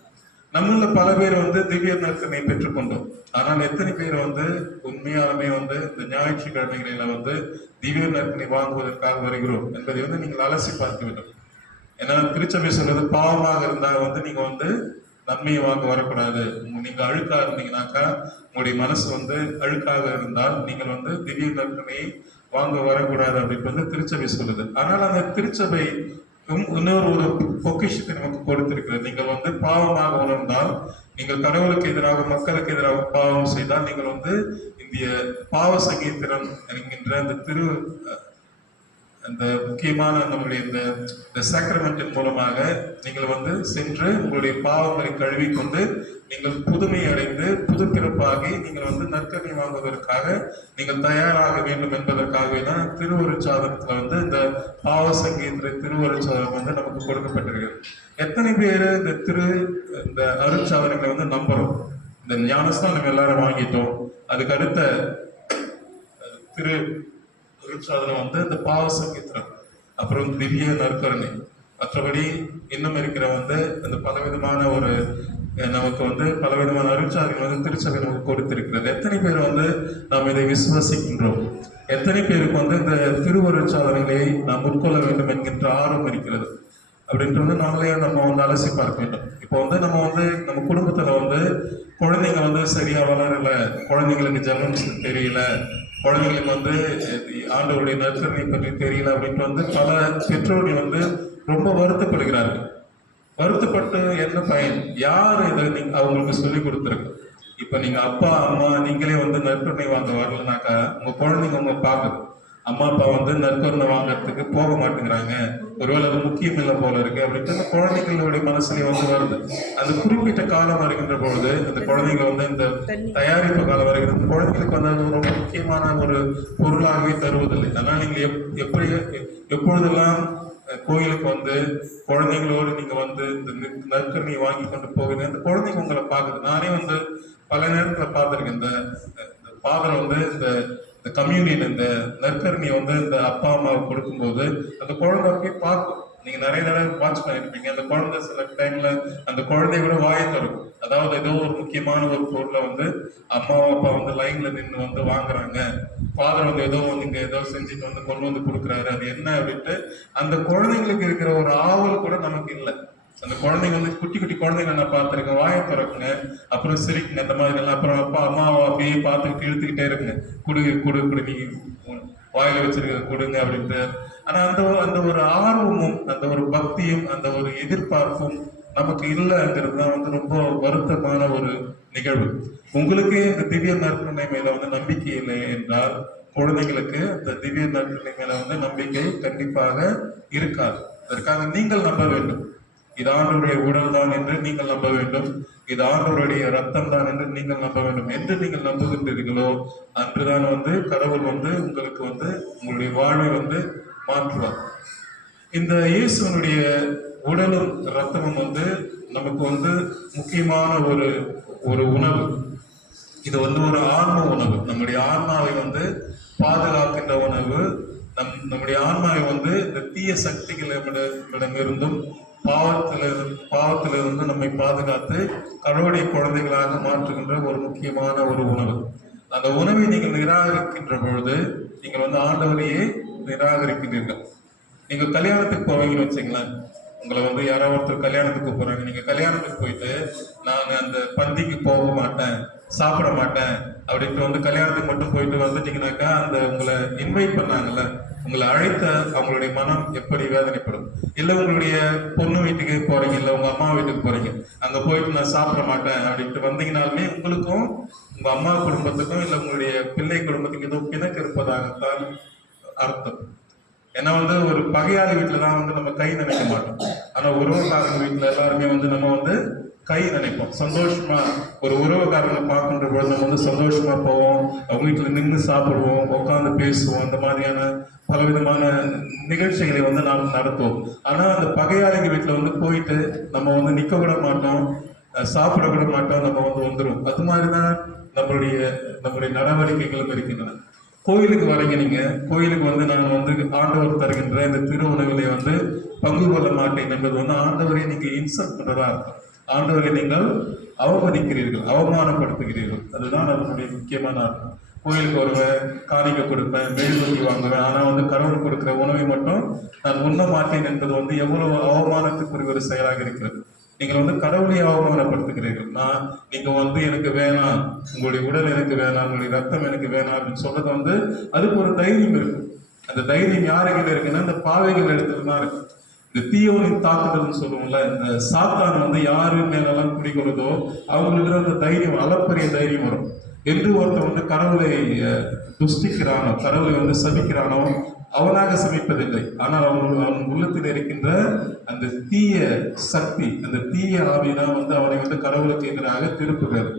நம்மள பல பேர் வந்து திவ்ய நற்கருணை பெற்றுக்கொண்டோம். ஆனால் எத்தனை பேர் வந்து உண்மையாலுமே வந்து இந்த ஞாயிற்றுக்கிழமைகளில வந்து திவ்ய நற்கருணை வாங்குவதற்காக வருகிறோம் என்பதை வந்து நீங்கள் அலசி பார்க்க வேண்டும். ஏன்னா திருச்சபை சொல்றது, பாவமாக இருந்தா வந்து நீங்க வந்து நன்மையை வாங்க வரக்கூடாது. நீங்க அழுக்கா இருந்தீங்கன்னாக்கா, உங்களுடைய மனசு வந்து அழுக்காக இருந்தால் நீங்கள் வந்து திவ்ய நற்கருணை வாங்க வரக்கூடாது அப்படின்னு வந்து திருச்சபை சொல்லுது. ஆனால் அந்த திருச்சபை இன்னொரு பொக்கிஷத்தை நமக்கு கொடுத்திருக்கிறது. நீங்கள் வந்து பாவமாக உணர்ந்தால், நீங்கள் கடவுளுக்கு எதிராக மக்களுக்கு எதிராக பாவம் செய்தால், நீங்கள் வந்து இந்திய பாவ சங்கீத்திரம் என்கின்ற அந்த முக்கியமான நம்முடைய இந்த சாக்ரமெண்டின் மூலமாக நீங்கள் வந்து சென்று உங்களுடைய பாவங்களை கழுவிக்கொண்டு நீங்கள் புதுமை அடைந்து புது பிறப்பாகி நீங்கள் வந்து நற்கருணை வாங்குவதற்காக நீங்கள் தயாராக வேண்டும் என்பதற்காகவே தான் திருவருட்சாதனத்துல வந்து இந்த பாவ சங்கீத திருவருட்சாதனம் வந்து நமக்கு கொடுக்கப்பட்டிருக்கிறது. எத்தனை பேர் இந்த அருட்சாதனங்களை வந்து நம்புறோம்? இந்த ஞானஸ்தான் நம்ம எல்லாரும் வாங்கிட்டோம். அதுக்கு அடுத்த சாதனம் வந்து இந்த பாவ சங்கீத்திரம், அப்புறம் திவ்ய நற்கருணை, மற்றபடி இன்னும் இருக்கிற வந்து அந்த பலவிதமான நமக்கு வந்து பலவிதமான அருட்சாதனைகள் வந்து திருச்சபை நமக்கு கொடுத்திருக்கிறது. எத்தனை பேர் வந்து நாம் இதை விசுவாசிக்கின்றோம்? எத்தனை பேருக்கு வந்து இந்த திருவருட்சாதனைகளை நாம் உட்கொள்ள வேண்டும் என்கின்ற ஆர்வம் இருக்கிறது அப்படின்றது நாங்களே நம்ம வந்து அலசி பார்க்க வேண்டும். இப்போ வந்து நம்ம குடும்பத்துல வந்து குழந்தைங்க வந்து சரியா வளரல, குழந்தைங்களுக்கு ஜெபம் தெரியல, குழந்தைங்களுக்கு வந்து ஆண்டவருடைய நற்கருணை பற்றி தெரியல அப்படின்ட்டு வந்து பல பெற்றோர்கள் வந்து ரொம்ப வருத்தப்படுகிறார்கள். வருத்தப்பட்டு என்ன பயன்? யார் இதை அவங்களுக்கு சொல்லி கொடுத்துருக்கு? இப்ப நீங்க அப்பா அம்மா நீங்களே வந்து நற்கருணை வாங்க வரலனாக்கா உங்க குழந்தைங்க உங்க பாக்குது, அம்மா அப்பா வந்து நற்கருணை வாங்கறதுக்கு போக மாட்டேங்கிறாங்க, ஒருவேளை அது முக்கியம் இல்லை போல இருக்கு அப்படின்ட்டு அந்த குழந்தைகளுடைய மனசுலயே வந்து வருது. அந்த குறிப்பிட்ட காலம் வருகின்ற பொழுது அந்த குழந்தைங்க வந்து இந்த தயாரிப்பு காலம் வருகிற குழந்தைகளுக்கு வந்து அது ரொம்ப முக்கியமான ஒரு பொருளாகவே தருவதில்லை. அதனால நீங்க எப்பொழுதெல்லாம் கோயிலுக்கு வந்து குழந்தைங்களோடு நீங்க வந்து இந்த நற்கருணை வாங்கி கொண்டு போவீங்க, அந்த குழந்தைங்க உங்களை பாக்குது. நானே வந்து பல நேரத்துல பார்த்திருக்கேன். இந்த ஃபாதர் வந்து இந்த கம்யூனியன் இந்த நற்கருணையை வந்து இந்த அப்பா அம்மாவுக்கு கொடுக்கும்போது அந்த குழந்தை போய் பார்க்கும். நீங்க நிறைய தடவை வாட்ச் பண்ணிருப்பீங்க. அந்த குழந்தை சில டைம்ல அந்த குழந்தைய கூட வாயை தரும். அதாவது ஏதோ ஒரு முக்கியமான ஒரு பொருளை வந்து அம்மா அப்பா வந்து லைன்ல நின்று வந்து வாங்குறாங்க, ஃபாதர் வந்து ஏதோ செஞ்சுட்டு வந்து கொண்டு வந்து கொடுக்குறாரு, அது என்ன அப்படின்ட்டு அந்த குழந்தைங்களுக்கு இருக்கிற ஒரு ஆவல் கூட நமக்கு இல்லை. அந்த குழந்தைங்க வந்து குட்டி குட்டி குழந்தைங்க நான் பார்த்துருக்கேன், வாயை திறக்குங்க, அப்புறம் சிரிக்குங்க, இந்த மாதிரி எல்லாம். அப்புறம் அப்பா அம்மாவை அப்படியே பார்த்துக்கிட்டு இழுத்துக்கிட்டே இருக்குங்க, குடு நீ வாயில வச்சிருக்க கொடுங்க அப்படின்ட்டு. ஆனா அந்த ஒரு ஆர்வமும் அந்த ஒரு பக்தியும் அந்த ஒரு எதிர்பார்ப்பும் நமக்கு இல்லைங்கிறது தான் வந்து ரொம்ப வருத்தமான ஒரு நிகழ்வு. உங்களுக்கே இந்த திவ்ய நற்கருணை மேல வந்து நம்பிக்கை இல்லை என்றால் குழந்தைங்களுக்கு அந்த திவ்ய நற்கருணை மேல வந்து நம்பிக்கை கண்டிப்பாக இருக்காது. அதற்காக நீங்கள் நம்ப வேண்டும். இது ஆண்டவருடைய உடல் தான் என்று நீங்கள் நம்ப வேண்டும், இது ஆண்டவருடைய ரத்தம் தான் என்று நீங்கள் நம்ப வேண்டும். என்று நீங்கள் நம்புகின்றீர்களோ அன்றுதான் வந்து கடவுள் வந்து உங்களுக்கு வந்து உங்களுடைய வாழ்வை வந்து மாற்றுவார். இந்த இயேசுனுடைய உடலும் இரத்தமும் வந்து நமக்கு வந்து முக்கியமான ஒரு ஒரு உணவு. இது வந்து ஒரு ஆன்ம உணவு. நம்முடைய ஆன்மாவை வந்து பாதுகாக்கின்ற உணவு. நம்முடைய ஆன்மாவை வந்து இந்த தீய சக்திகளிடமிருந்தும் பாவத்திலிருந்து நம்மை பாதுகாத்து கடவுளுடைய குழந்தைகளாக மாற்றுகின்ற ஒரு முக்கியமான ஒரு உணவு. அந்த உணவை நீங்கள் நிராகரிக்கின்ற பொழுது நீங்கள் வந்து ஆண்டவரையே நிராகரிக்கிறீர்கள். நீங்க கல்யாணத்துக்கு போவீங்கன்னு வச்சுங்களேன், உங்களை வந்து யாராவது ஒருத்தர் கல்யாணத்துக்கு போறாங்க, நீங்க கல்யாணத்துக்கு போயிட்டு நான் அந்த பந்திக்கு போக மாட்டேன், சாப்பிட மாட்டேன் அப்படின்ட்டு வந்து கல்யாணத்துக்கு மட்டும் போயிட்டு வந்துட்டீங்கன்னாக்கா அந்த உங்களை இன்வைட் பண்ணாங்கல்ல, உங்களை அழைத்த அவங்களுடைய மனம் எப்படி வேதனைப்படும். இல்லை உங்களுடைய பொண்ணு வீட்டுக்கு போறீங்க, இல்லை உங்க அம்மா வீட்டுக்கு போறீங்க, அங்க போயிட்டு நான் சாப்பிட மாட்டேன் அப்படின்ட்டு வந்தீங்கனாலுமே உங்களுக்கும் உங்க அம்மா குடும்பத்துக்கும் இல்லை உங்களுடைய பிள்ளை குடும்பத்துக்கு ஏதோ பிணக்கு இருப்பதாகத்தான் அர்த்தம். ஏன்னா வந்து ஒரு பகையாளி வீட்டில் தான் வந்து நம்ம கை நினைக்க மாட்டோம். ஆனால் உறவுக்காரங்க வீட்டில் எல்லாருமே வந்து நம்ம வந்து கை நினைப்போம். சந்தோஷமா ஒரு உறவுக்காரங்களை பார்க்கின்ற பொழுது நம்ம வந்து சந்தோஷமா போவோம், அவங்க வீட்டில் நின்று சாப்பிடுவோம், உட்காந்து பேசுவோம், அந்த மாதிரியான பலவிதமான நிகழ்ச்சிகளை வந்து நாம் நடத்துவோம். ஆனால் அந்த பகையாளிங்க வீட்டில் வந்து போயிட்டு நம்ம வந்து நிற்க கூட மாட்டோம், சாப்பிட கூட மாட்டோம், நம்ம வந்து வந்துடும். அது மாதிரி தான் நம்மளுடைய நடவடிக்கைகளும் இருக்கின்றன. கோயிலுக்கு வரீங்க, நீங்க கோயிலுக்கு வந்து நான் வந்து ஆண்டவர் தருகின்ற இந்த திரு உணவிலே வந்து பங்கு கொள்ள மாட்டேன் என்பது வந்து ஆண்டவரை நீங்க இன்சல்ட் பண்றதா இருக்கும். ஆண்டவரை நீங்கள் அவமதிக்கிறீர்கள், அவமானப்படுத்துகிறீர்கள். அதுதான் நம்மளுடைய முக்கியமான அர்த்தம். கோயிலுக்கு வருவேன், காணிக்கை கொடுப்பேன், மெழுகுவர்த்தி வாங்குவேன், ஆனா வந்து கடவுள் கொடுக்கிற உணவை மட்டும் நான் உண்ண மாட்டேன் என்பது வந்து எவ்வளவு அவமானத்துக்குரிய ஒரு செயலாக இருக்கிறது. நீங்கள் வந்து கடவுளை அவமானப்படுத்துகிறீர்கள். நீங்க வந்து எனக்கு வேணாம், உங்களுடைய உடல் எனக்கு வேணாம், உங்களுடைய ரத்தம் எனக்கு வேணாம் அப்படின்னு சொல்றது வந்து அதுக்கு ஒரு தைரியம் இருக்கு. அந்த தைரியம் யாருக்கிட்ட இருக்குன்னா இந்த பாவைகள் இடத்துல தான் இருக்கு. இந்த தீயோனின் தாக்குதல்னு சொல்லுவோம்ல, இந்த சாத்தான் வந்து யாரு மேலெல்லாம் குடிக்கிறதோ அவங்களுக்கு அந்த தைரியம், அளப்பரிய தைரியம் வரும். என்று ஒருத்தன் வந்து கடவுளை துஷ்டிக்கிறானோ, கடவுளை வந்து சபிக்கிறானோ, அவனாக சமைப்பதில்லை, ஆனால் அவன் உள்ளத்தில் இருக்கின்ற அந்த தீய சக்தி, அந்த தீய ஆவிதான் வந்து அவனை வந்து கடவுளுக்கு எதிராக திருப்புகிறது.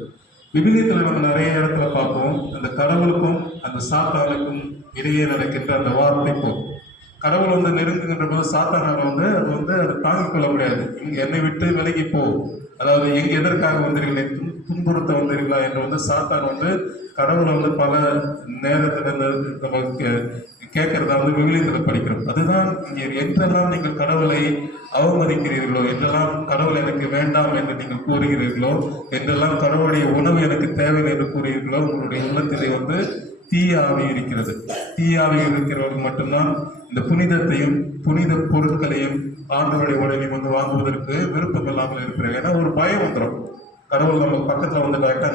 விவிலியத்தில் நம்ம நிறைய இடத்துல பார்ப்போம், அந்த கடவுளுக்கும் அந்த சாத்தானுக்கும் இடையே நடக்கின்ற அந்த வார்த்தை போ. கடவுள் வந்து நெருங்குகின்ற போது சாத்தானால வந்து அது தாங்கிக் கொள்ள முடியாது. என்னை விட்டு விலகி போ, அதாவது எதற்காக வந்தீர்களே, துன்புறுத்த வந்தீர்களா என்று வந்து சாத்தான் வந்து கடவுளை வந்து பல நேரத்துல நமக்கு கேட்கறதா வந்து விவிலியத்தில் படிக்கிறோம். அதுதான் இங்கே என்றெல்லாம் நீங்கள் கடவுளை அவமதிக்கிறீர்களோ, என்றெல்லாம் கடவுள் எனக்கு வேண்டாம் என்று நீங்கள் கூறுகிறீர்களோ, என்றெல்லாம் கடவுளுடைய உணவு எனக்கு தேவை என்று கூறுகிறீர்களோ, உங்களுடைய உள்ளத்திலே வந்து தீய ஆவி இருக்கிறது. தீய ஆவி இருக்கிறவர்கள் மட்டும்தான் இந்த புனிதத்தையும் புனித பொருட்களையும் ஆண்டவருடைய உடலையும் வந்து வாங்குவதற்கு விருப்பம் இல்லாமல் இருக்கிறாங்க. ஏன்னா ஒரு பயம் வந்துடும். கடவுள் நம்ம பக்கத்துல வந்துட்டாக்கா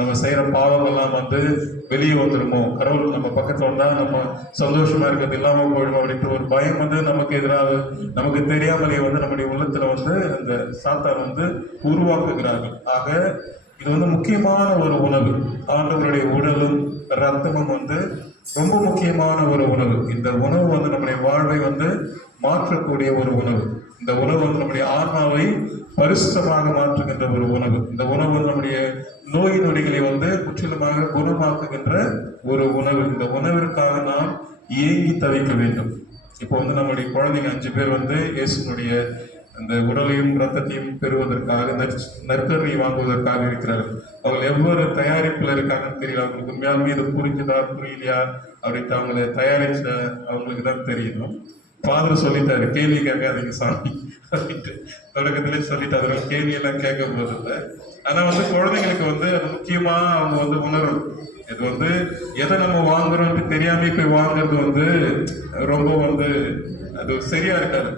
நம்ம செய்யற பாவங்கள்லாம் வந்து வெளியே வந்துடுமோ, கடவுள் நம்ம பக்கத்துல வந்தா நம்ம சந்தோஷமா இருக்கிறது இல்லாம போயிடுமோ அப்படின்ற ஒரு பயம் வந்து நமக்கு எதிராக, நமக்கு தெரியாமலே வந்து நம்முடைய உள்ளத்துல வந்து அந்த சாத்தான் வந்து உருவாக்குகிறார்கள். ஆக இது வந்து முக்கியமான ஒரு உணவு. ஆண்டவருடைய உடலும் ரத்தமும் வந்து ரொம்ப முக்கியமான ஒரு உணவு. இந்த உணவு வந்து நம்முடைய வாழ்வை வந்து மாற்றக்கூடிய ஒரு உணவு. இந்த உணவு வந்து நம்முடைய ஆன்மாவை பரிசுத்தமாக மாற்றுகின்ற ஒரு உணவு. இந்த உணவு வந்து நம்முடைய நோய் நொடிகளை வந்து முற்றிலுமாக குணமாக்குகின்ற ஒரு உணவு. இந்த உணவிற்காக நாம் ஏங்கி தவிக்க வேண்டும். இப்போ வந்து நம்முடைய குழந்தைங்க 5 பேர் வந்து இயேசுனுடைய அந்த உடலையும் ரத்தத்தையும் பெறுவதற்காக நற்கருணை வாங்குவதற்காக இருக்கிறார்கள். அவங்க எவ்வளவு தயாரிப்புல இருக்காங்கன்னு தெரியல. அவங்களுக்கு உண்மையாலுமே இது புரிஞ்சுதா புரியலையா அப்படின்ட்டு அவங்களை தயாரிச்ச அவங்களுக்கு தான் தெரியணும். ஃபாதர் சொல்லிட்டாரு, கேள்வி கேட்காதீங்க சாமி அப்படின்ட்டு தொடக்கத்திலே சொல்லிட்டு அதனால கேள்வியெல்லாம் கேட்க போதில்லை. ஆனா வந்து குழந்தைங்களுக்கு வந்து அது முக்கியமா அவங்க வந்து உணரும். இது வந்து எதை நம்ம வாங்குறோம்னு தெரியாம போய் வாங்குறது வந்து ரொம்ப வந்து அது சரியா இருக்காது.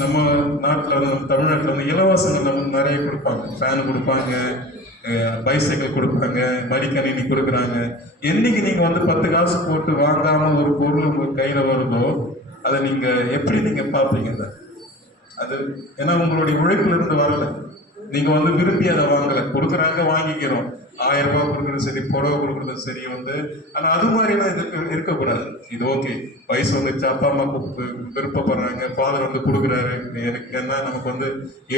நம்ம நாட்டில் நம்ம தமிழ்நாட்டில் வந்து இலவசங்கள் நமக்கு நிறைய கொடுப்பாங்க. ஃபேன் கொடுப்பாங்க, பைசைக்கிள் கொடுப்பாங்க, மடிக்கணினி கொடுக்குறாங்க. என்னைக்கு நீங்கள் வந்து 10 காசு போட்டு வாங்காம ஒரு பொருள் உங்கள் கையில் வருதோ அதை நீங்கள் எப்படி நீங்கள் பார்ப்பீங்க? அது ஏன்னா உங்களுடைய உழைப்புல இருந்து வரல, நீங்கள் வந்து விரும்பி அதை வாங்கலை, கொடுக்குறாங்க வாங்கிக்கிறோம். 1000 ரூபாய் கொடுக்குறது சரி, புடவை கொடுக்குறது சரி வந்து. ஆனால் அது மாதிரிலாம் இருக்கக்கூடாது. இது ஓகே, வயசு வந்துச்சு, அப்பா அம்மா விருப்பப்படுறாங்க, ஃபாதர் வந்து கொடுக்குறாரு, எனக்கு என்ன நமக்கு வந்து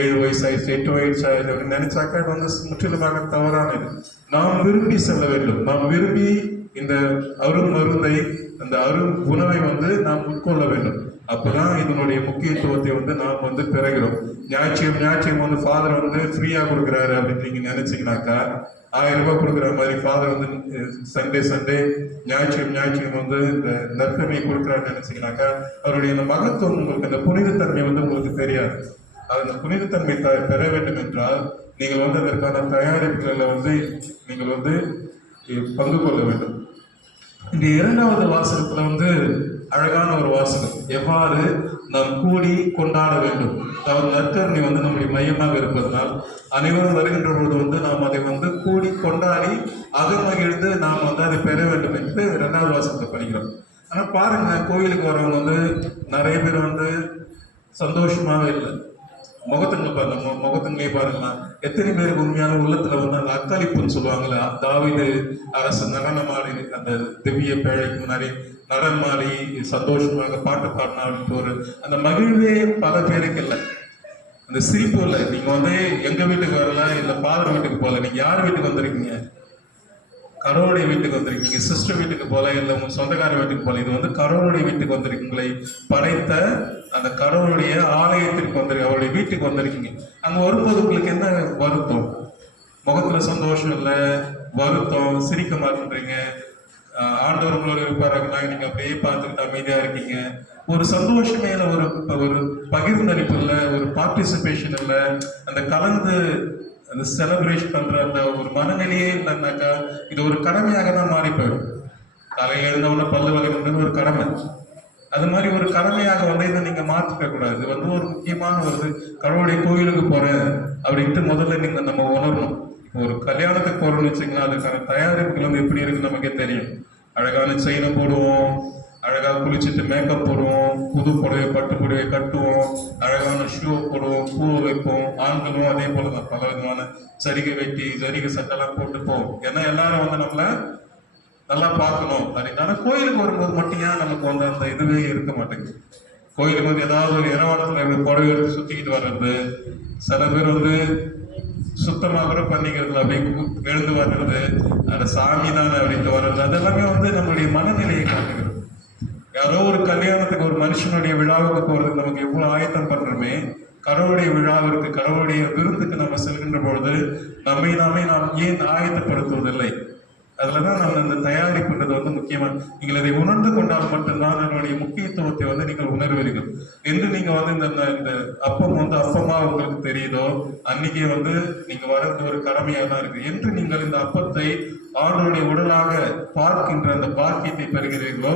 7 வயசு ஆயிடுச்சு, 8 வயசு ஆயிடுச்சு அப்படின்னு நினைச்சாக்கா அது வந்து முற்றிலுமாக தவறானது. நாம் விரும்பி செல்ல வேண்டும். நாம் விரும்பி இந்த அரும் மருந்தை, அந்த அரும் உணவை வந்து நாம் உட்கொள்ள வேண்டும். அப்பதான் இதனுடைய முக்கியத்துவத்தை வந்து நாம் வந்து பெறுகிறோம். ஞாயிற்று வந்து ஃபாதர் வந்து ஃப்ரீயா கொடுக்குறாரு அப்படின்னு நீங்க நினைச்சீங்கன்னாக்கா, 1000 ரூபாய் கொடுக்குற மாதிரி ஃபாதர் வந்து சண்டே ஞாயிற்று வந்து இந்த நற்கமையை கொடுக்குறாருன்னு நினைச்சீங்கன்னாக்கா, அவருடைய அந்த மகத்துவம் உங்களுக்கு, அந்த புனிதத்தன்மை வந்து உங்களுக்கு தெரியாது. அந்த புனிதத்தன்மை பெற வேண்டும் என்றால் நீங்கள் வந்து அதற்கான தயாரிப்புகளில் வந்து நீங்கள் வந்து பங்கு கொள்ள வேண்டும். இந்த 2வது வாசகத்துல வந்து அழகான ஒரு வாசகம், எவ்வாறு நாம் கூடி கொண்டாட வேண்டும். அதாவது நற்கருணை வந்து நம்முடைய மையமாக இருப்பதனால் அனைவரும் வருகின்ற போது வந்து நாம் அதை வந்து கூடி கொண்டாடி அகமகிழ்ந்து நாம் வந்து அதை பெற வேண்டும் என்று 2வது வாசகத்தை படிக்கிறோம். ஆனால் பாருங்க, கோயிலுக்கு வரவங்க வந்து நிறைய பேர் வந்து சந்தோஷமாவே இல்லை. முகத்துங்களை பாருங்க, முகத்துங்களே பாருங்களா, எத்தனை பேருக்கு உண்மையான உள்ளத்துல வந்து அந்த அக்களிப்புன்னு சொல்லுவாங்களே, தாவீது அரசு நடனமாடி அந்த திவ்ய பேழைக்கு முன்னாடி நடனமாடி சந்தோஷமாக பாட்டு பாடினாலும் ஒரு அந்த மகிழ்வே பல பேருக்கு இல்லை, அந்த சிரிப்பு இல்லை. நீங்க வந்து எங்க வீட்டுக்கு வரல, இல்ல ஃபாதர் வீட்டுக்கு போகல, நீங்க யார் வீட்டுக்கு வந்திருக்கீங்க? கடவுளுடைய வீட்டுக்கு வந்திருக்கீங்க. சிஸ்டர் வீட்டுக்கு போல, இல்லை உங்க சொந்தக்கார வீட்டுக்கு போல. இது வந்து கடவுளுடைய வீட்டுக்கு வந்திருக்கீங்களை படைத்த அந்த கடவுளுடைய ஆலயத்திற்கு வந்திருக்கீங்க, அவருடைய வீட்டுக்கு வந்திருக்கீங்க. அங்க வரும்போது உங்களுக்கு என்ன வருத்தம்? முகத்துல சந்தோஷம் இல்லை, வருத்தம், சிரிக்க மாட்டேன்றீங்க. ஆண்டவர் உங்களோட இருப்பாருன்னா நீங்க அப்படியே பார்த்துக்கிட்டு அமைதியா இருக்கீங்க. ஒரு சந்தோஷமே இல்லை, ஒரு பகிர்ந்தளிப்பு இல்லை, ஒரு பார்ட்டிசிபேஷன் இல்லை, அந்த கலந்து அந்த செலிப்ரேஷன் பண்ற அந்த ஒரு மனநிலையே இல்லைன்னாக்கா இது ஒரு கடமையாக தான் மாறி போயிடும். காலையில் எழுந்தவொடனே பல்லு வகைன்றது ஒரு கடமை. அது மாதிரி ஒரு கடமையாக வந்து இதை நீங்க மாற்றிக்க கூடாது. இது வந்து ஒரு முக்கியமான ஒரு கடவுளுடைய கோயிலுக்கு போறேன் அப்படின்ட்டு முதல்ல நீங்க நம்ம உணரணும். ஒரு கல்யாணத்துக்கு போறோம்னு வச்சுக்கலாம், அதுக்கான தயாரிப்புகள் வந்து எப்படி இருக்குன்னு நமக்கே தெரியும். அழகான செயினை போடுவோம், அழகாக குளிச்சுட்டு மேக்கப் போடுவோம், புது புடவை பட்டு புடவை கட்டுவோம், அழகான ஷூ போடுவோம், பூவை வைப்போம். ஆண்களும் அதே போல தான் பல விதமான சரிகை வெட்டி சரிகை சட்டெல்லாம் போட்டு போவோம். ஏன்னா எல்லாரும் வந்து நம்மளை நல்லா பார்க்கணும் அப்படின்னு. ஆனால் கோயிலுக்கு வரும்போது மட்டும் ஏன் நமக்கு வந்து அந்த இதுவே இருக்க மாட்டேங்குது? கோயிலுக்கு வந்து ஏதாவது ஒரு இரவாடத்துல புடவை எடுத்து சுத்திக்கிட்டு வர்றது, சில பேர் வந்து சுத்தமாக கூட பண்ணிக்கிறதுல அப்படியே எழுந்து வர்றது, அந்த சாமி தானே அப்படின்ட்டு வர்றது, அதெல்லாமே வந்து நம்மளுடைய மனநிலையை காட்டுகிறது. யாரோ ஒரு கல்யாணத்துக்கு, ஒரு மனுஷனுடைய விழாவுக்கு போறதுக்கு நமக்கு எவ்வளவு ஆயத்தம் பண்றோமே, கடவுளுடைய விழாவிற்கு, கடவுளுடைய விருந்துக்கு நம்ம செல்கின்ற பொழுது நம்மை நாம் ஏன் ஆயத்தப்படுத்துவதில்லை? அதுலதான் நம்ம இந்த தயாரிப்புன்றது வந்து முக்கியமா. நீங்கள் இதை உணர்ந்து கொண்டால் மட்டும்தான் அதனுடைய முக்கியத்துவத்தை வந்து நீங்கள் உணர்வீர்கள். என்று நீங்க வந்து இந்த அப்பம் வந்து அப்பமா உங்களுக்கு தெரியுதோ அன்னைக்கே வந்து நீங்க வர்றது ஒரு கடமையாக தான் இருக்கு. என்று நீங்கள் இந்த அப்பத்தை ஆண்டவருடைய உடலாக பார்க்கின்ற அந்த பாக்கியத்தை பெறுகிறீர்களோ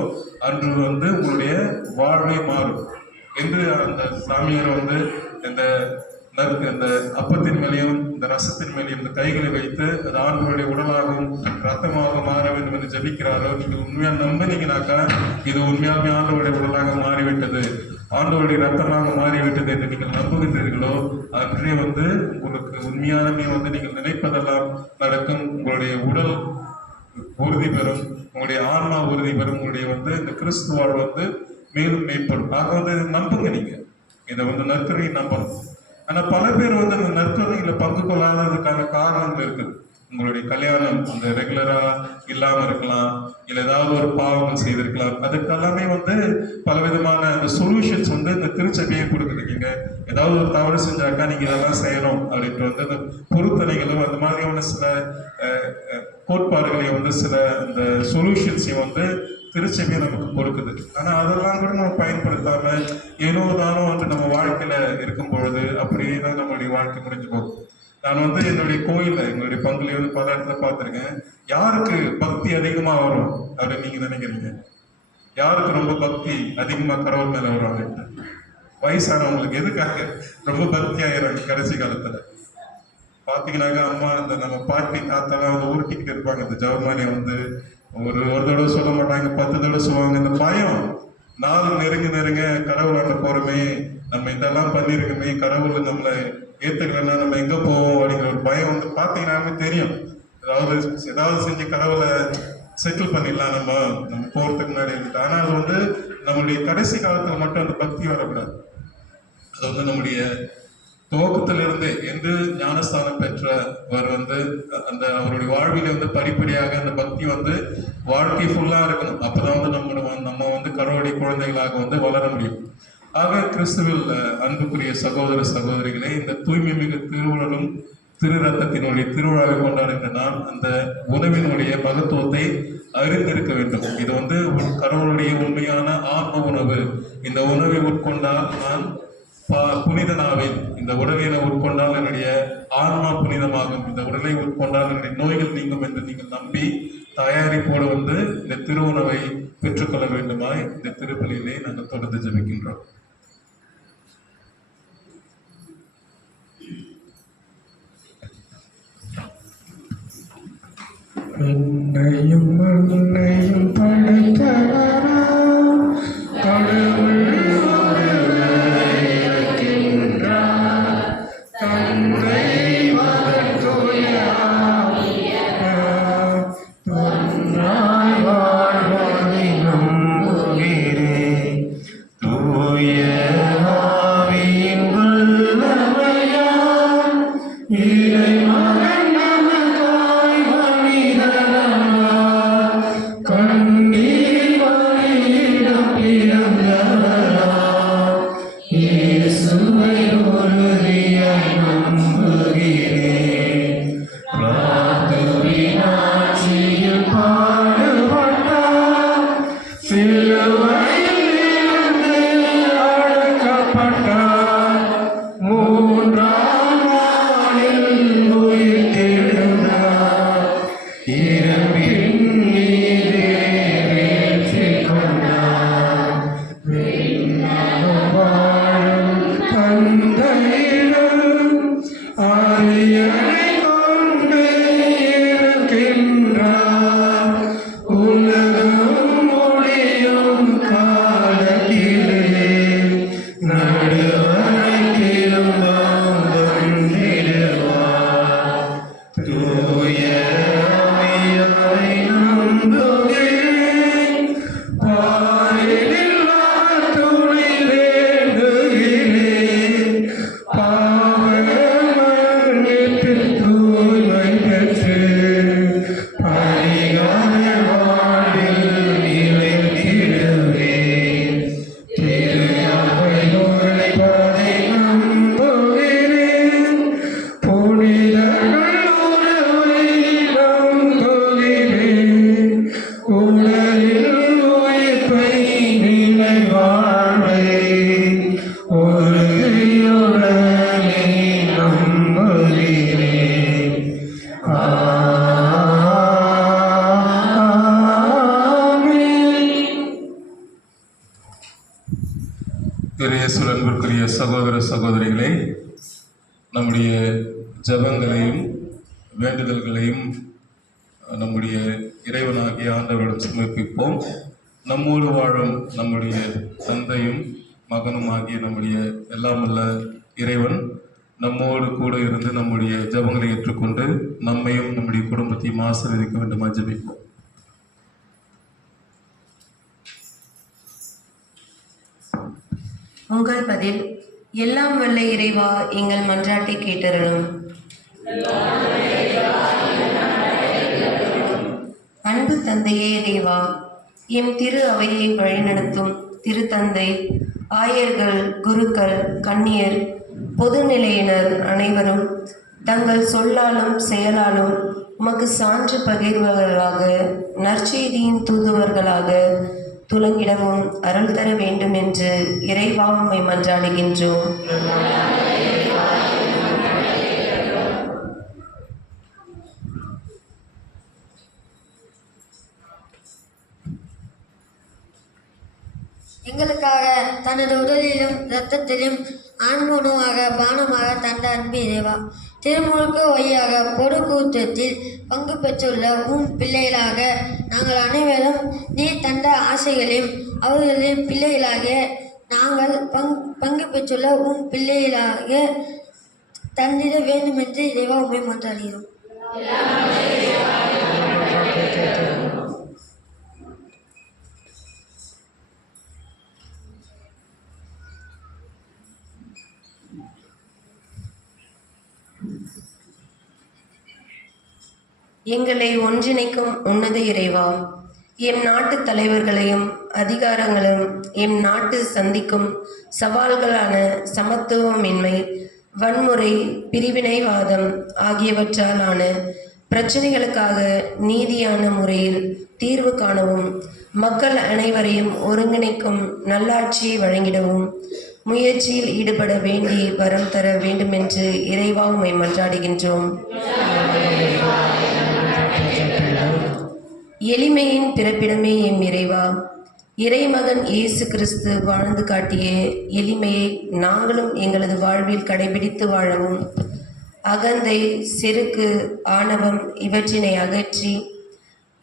அன்று வந்து உங்களுடைய வாழ்வே மாறும் என்று அந்த சாமியார் வந்து இந்த அப்பத்தின் மேலேயும் இந்த ரசத்தின் மேலேயும் இந்த கைகளை வைத்து அது ஆண்டவருடைய உடலாகவும் ரத்தமாக மாற வேண்டும் என்று ஜபிக்கிறாரோ, நீங்கள் உண்மையா நம்பினீங்கனாக்கா இது உண்மையாலுமே ஆண்டவருடைய உடலாக மாறிவிட்டது, ஆண்டவருடைய ரத்தமாக மாறிவிட்டது என்று நீங்கள் நம்புகின்றீர்களோ அன்றே வந்து உங்களுக்கு உண்மையாலுமே வந்து நீங்கள் நினைப்பதெல்லாம் நடக்கும். உங்களுடைய உடல் உறுதி பெறும், உங்களுடைய ஆன்மா உறுதி பெறும், உங்களுடைய வந்து இந்த கிறிஸ்துவால் வந்து மேலும் மேம்படும். ஆக வந்து நம்புங்க, நீங்க இதை வந்து நற்கரையை நம்பணும். ஆனா பல பேர் வந்து அந்த நற்கருணையில பங்கு கொள்ளாததுக்கான காரணங்கள் இருக்குது. உங்களுடைய கல்யாணம் அந்த ரெகுலரா இல்லாம இருக்கலாம், இல்ல ஏதாவது ஒரு பாவங்கள் செய்திருக்கலாம். அதுக்கெல்லாமே வந்து பலவிதமான அந்த சொல்யூஷன்ஸ் வந்து இந்த திருச்சபையை கொடுக்குறீங்க. ஏதாவது ஒரு தவறு செஞ்சாக்கா நீங்க இதெல்லாம் செய்யணும் அப்படின்ட்டு வந்து அந்த பொருத்தனைகளும் அந்த மாதிரியான சில கோட்பாடுகளையும் வந்து சில அந்த சொல்யூஷன்ஸையும் வந்து திருச்சபையை நமக்கு கொடுக்குது. ஆனா அதெல்லாம் கூட நம்ம பயன்படுத்தாம ஏனோ தானோ வந்து நம்ம வாழ்க்கையில இருக்கும் பொழுது அப்படியே தான் நம்மளுடைய வாழ்க்கை முடிஞ்சு போகும். நான் வந்து என்னுடைய கோயில்ல எங்களுடைய பங்குல வந்து பல இடத்துல பார்த்துருக்கேன். யாருக்கு பக்தி அதிகமா வரும் அப்படின்னு நீங்க நினைக்கிறீங்க? யாருக்கு ரொம்ப பக்தி அதிகமா கடவுள் மேல வருவாங்க? வயசானவங்களுக்கு. எதுக்காக ரொம்ப பக்தி ஆயிடுறாங்க கடைசி காலத்துல? பாத்தீங்கன்னாக்கா அம்மா அந்த நம்ம பாட்டி தாத்தாலாம் வந்து உருட்டிக்கிட்டு இருப்பாங்க. இந்த ஜவமானியை வந்து ஒரு தடவை சொல்ல மாட்டாங்க, 10 தடவை சொல்லுவாங்க. இந்த பயம், நாள் நெருங்க கடவுளாண்ட போறோமே, நம்ம இதெல்லாம் பண்ணிருக்கோமே, கடவுள் நம்மளை ஏத்துக்கலன்னா நம்ம எங்க போவோம் அப்படிங்கிற ஒரு பயம் வந்து பாத்தீங்கன்னா தெரியும். ஏதாவது செஞ்சு கடவுளை செட்டில் பண்ணிடலாம் நம்ம போறதுக்கு முன்னாடி இருந்துட்டு. ஆனா அது வந்து நம்மளுடைய கடைசி காலத்துல மட்டும் அந்த பக்தி வரக்கூடாது. அது வந்து நம்முடைய துவக்கத்திலிருந்தே என்று ஞானஸ்தானம் பெற்றவர் வந்து அந்த அவருடைய வாழ்வில வந்து படிப்படியாக அந்த பக்தி வந்து வாழ்க்கை ஃபுல்லா இருக்கணும். அப்பதான் வந்து நம்ம வந்து கடவுளுடைய குழந்தைகளாக வந்து வளர முடியும். ஆக கிறிஸ்துவில் அன்புக்குரிய சகோதர சகோதரிகளே, இந்த தூய்மை மிகு திருவுடலும் திரு ரத்தத்தினுடைய திருவிழாவை கொண்டாடுகின்ற நான் அந்த உணவினுடைய மகத்துவத்தை அறிந்திருக்க வேண்டும். இது வந்து கடவுளுடைய உண்மையான ஆன்ம உணவு. இந்த உணவை உட்கொண்டால் நான் புனிதனாவேன். இந்த உடலை உட்கொண்டால் என்னுடைய ஆன்மா புனிதமாகும். இந்த உடலை உட்கொண்டால் என்னுடைய நோய்கள் நீங்கும் என்று நீங்கள் நம்பி தயாரிப்போடு வந்து இந்த திரு உணவை பெற்றுக்கொள்ள வேண்டுமாய் இந்த திருப்பலியிலே நாங்கள் தொடர்ந்து ஜெபிக்கின்றோம். என்னையும் மண்ணையும் படைத்தவராம் கடவுள் ஒருவரே இருக்கின்றார். தந்தை மகன் தூய ஆவியார். ஒன்றாய் வாழ்வதை நம்புகிறேன். தூய ஆவியின் வல்லமையால் இறைமகன் நமக்காய் மனிதனானார். கண்ணீர் வழியிடம் பிறந்தவராம் இயேசுவை உறுதியாய் நம்புகிறேன். பிளாத்துவின் ஆட்சியில் பாடுபட்டார். சிலுவையில் இருந்து அடக்கப்பட்டார். மூன்றாம் நாளில் உயிர்த்தெழுந்தார். இறப்பின் மீதே வெற்றி கொண்டார். விண்ணகம் வாழும் தந்தையிடம் அரியணை கொண்டு இருக்கின்றார். உலகம் முடியும் காலத்திலே நடுவரை திரும்பவும் வந்திடுவார். தூய ஆவியாரை நம்புகிறேன். பாரினில் துணை வேண்டுகிறேன். பாவ மன்னிப்பில் தூய்மை பெற்று பரிகார வாழ்வில் நிலைத்திடுவேன். திரு அவை உரைப்பதை நம்புகிறேன். புனிதர்கள் உறவை நம்புகிறேன். உடலில் உயிர்ப்பை நிலை வாழ்வை உறுதியுடனே நம்புகிறேன். ஆமென். இறையேசுவில் அன்பிற்குரிய சகோதர சகோதரிகளே, நம்முடைய ஜெபங்களையும் வேண்டுதல்களையும் நம்முடைய இறைவனாகிய ஆண்டவரிடம் சமர்ப்பிப்போம். நம்மோடு வாழும் நம்முடைய தந்தையும் மகனும் ஆகிய நம்முடைய எல்லாம் வல்ல இறைவன் நம்மோடு கூட இருந்து நம்முடைய ஜெபங்களை ஏற்றுக்கொண்டு நம்மையும் நம்முடைய குடும்பத்தையும் ஆசீர்வதிக்க வேண்டுமா ஜெபிப்போம். உங்கள் பதில். எல்லாம் வல்ல இறைவா, எங்கள் மன்றாட்டை கேட்டருளும். அன்பு தந்தையே இறைவா, எம் திரு அவையை வழிநடத்தும் திருத்தந்தை, ஆயர்கள், குருக்கள், கன்னியர், பொதுநிலையினர் அனைவரும் தங்கள் சொல்லாலும் செயலாலும் உமக்கு சான்று பகிர்வர்களாக, நற்செய்தியின் தூதுவர்களாக துலங்கிடவும் அருள் தர வேண்டும் என்று இறைவா உம்மை மன்றாடுகின்றோம். எங்களுக்காக தனது உடலிலும் இரத்தத்திலும் ஆன்ம உணவாக பானமாக தந்த அன்பு இறைவா, திருமுழுக்கு வழியாக பொது கூட்டத்தில் பங்கு பெற்றுள்ள உம் பிள்ளைகளாக நாங்கள் அனைவரும் நீர் தந்த ஆசைகளையும் அவர்களின் பிள்ளைகளாக நாங்கள் பங்கு பெற்றுள்ள உம் பிள்ளைகளாக தந்திட வேண்டும் என்று இறைவா உம்மை மன்றாடுகிறோம். எங்களை ஒன்றிணைக்கும் உன்னத இறைவா, எம் நாட்டு தலைவர்களையும் அதிகாரங்களும் எம் நாட்டு சந்திக்கும் சவால்களான சமத்துவமின்மை, வன்முறை, பிரிவினைவாதம் ஆகியவற்றாலான பிரச்சனைகளுக்காக நீதியான முறையில் தீர்வு காணவும், மக்கள் அனைவரையும் ஒருங்கிணைக்கும் நல்லாட்சியை வழங்கிடவும் முயற்சியில் ஈடுபட வேண்டி வரம் தர வேண்டுமென்று இறைவா உம்மை மன்றாடுகின்றோம். எளிமையின் பிறப்பிடமே எம் இறைவா, இறைமகன் இயேசு கிறிஸ்து வாழ்ந்து காட்டிய எளிமையை நாங்களும் எங்களது வாழ்வில் கடைபிடித்து வாழவும், அகந்தை, செருக்கு, ஆணவம் இவற்றினை அகற்றி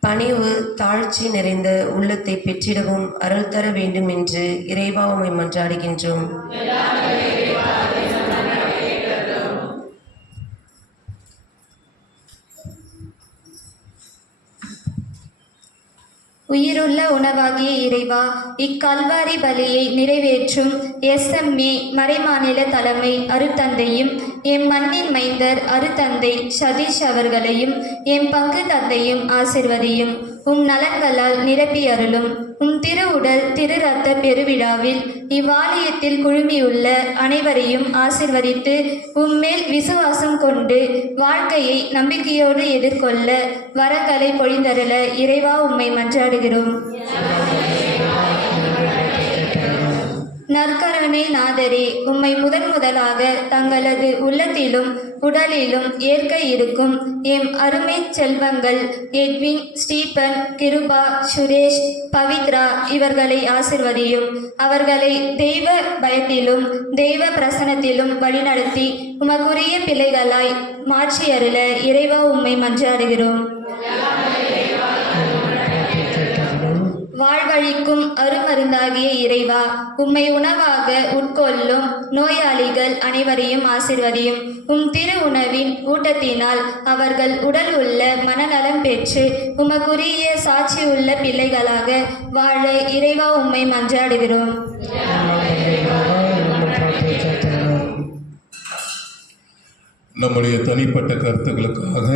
பணிவு, தாழ்ச்சி நிறைந்த உள்ளத்தை பெற்றிடவும் அருள் தர வேண்டும் என்று இறைவா உம்மை மன்றாடுகின்றோம். உயிருள்ள உணவாகிய இறைவா, இக்கல்வாரி பலியை நிறைவேற்றும் எஸ்எம்ஏ மறைமாநில தலைமை அருத்தந்தையும், எம் மண்ணின் மைந்தர் அருத்தந்தை சதீஷ் அவர்களையும், எம் பங்கு தந்தையும் ஆசிர்வதியும். உம் நலன்களால் நிரப்பி அருளும். உம் திரு உடல் திரு ரத்த பெருவிழாவில் இவ்வாலயத்தில் குழுமியுள்ள அனைவரையும் ஆசிர்வதித்து உம்மேல் விசுவாசம் கொண்டு வாழ்க்கையை நம்பிக்கையோடு எதிர்கொள்ள வரங்களை பொழிந்தருள இறைவா உம்மை மன்றாடுகிறோம். நற்கருணை நாதரே, உம்மை முதலாக தங்களது உள்ளத்திலும் உடலிலும் ஏற்க இருக்கும் எம் அருமை செல்வங்கள் எட்வின், ஸ்டீபன், கிருபா, சுரேஷ், பவித்ரா இவர்களை ஆசிர்வதியும். அவர்களை தெய்வ பயத்திலும் தெய்வ பிரசனத்திலும் வழிநடத்தி உமக்குரிய பிள்ளைகளாய் மாற்றியருள இறைவா உம்மை மன்றாடுகிறோம். வாழ்வழிக்கும் அருமருந்தாகிய இறைவா, உம்மை உணவாக உட்கொள்ளும் நோயாளிகள் அனைவரையும் ஆசிர்வதியும். உம் திரு உணவின் ஊட்டத்தினால் அவர்கள் உடல் உள்ள மனநலம் பெற்று உமக்குரிய சாட்சியுள்ள பிள்ளைகளாக வாழ இறைவா உம்மை மன்றாடுகிறோம். நம்முடைய தனிப்பட்ட கருத்துக்களுக்காக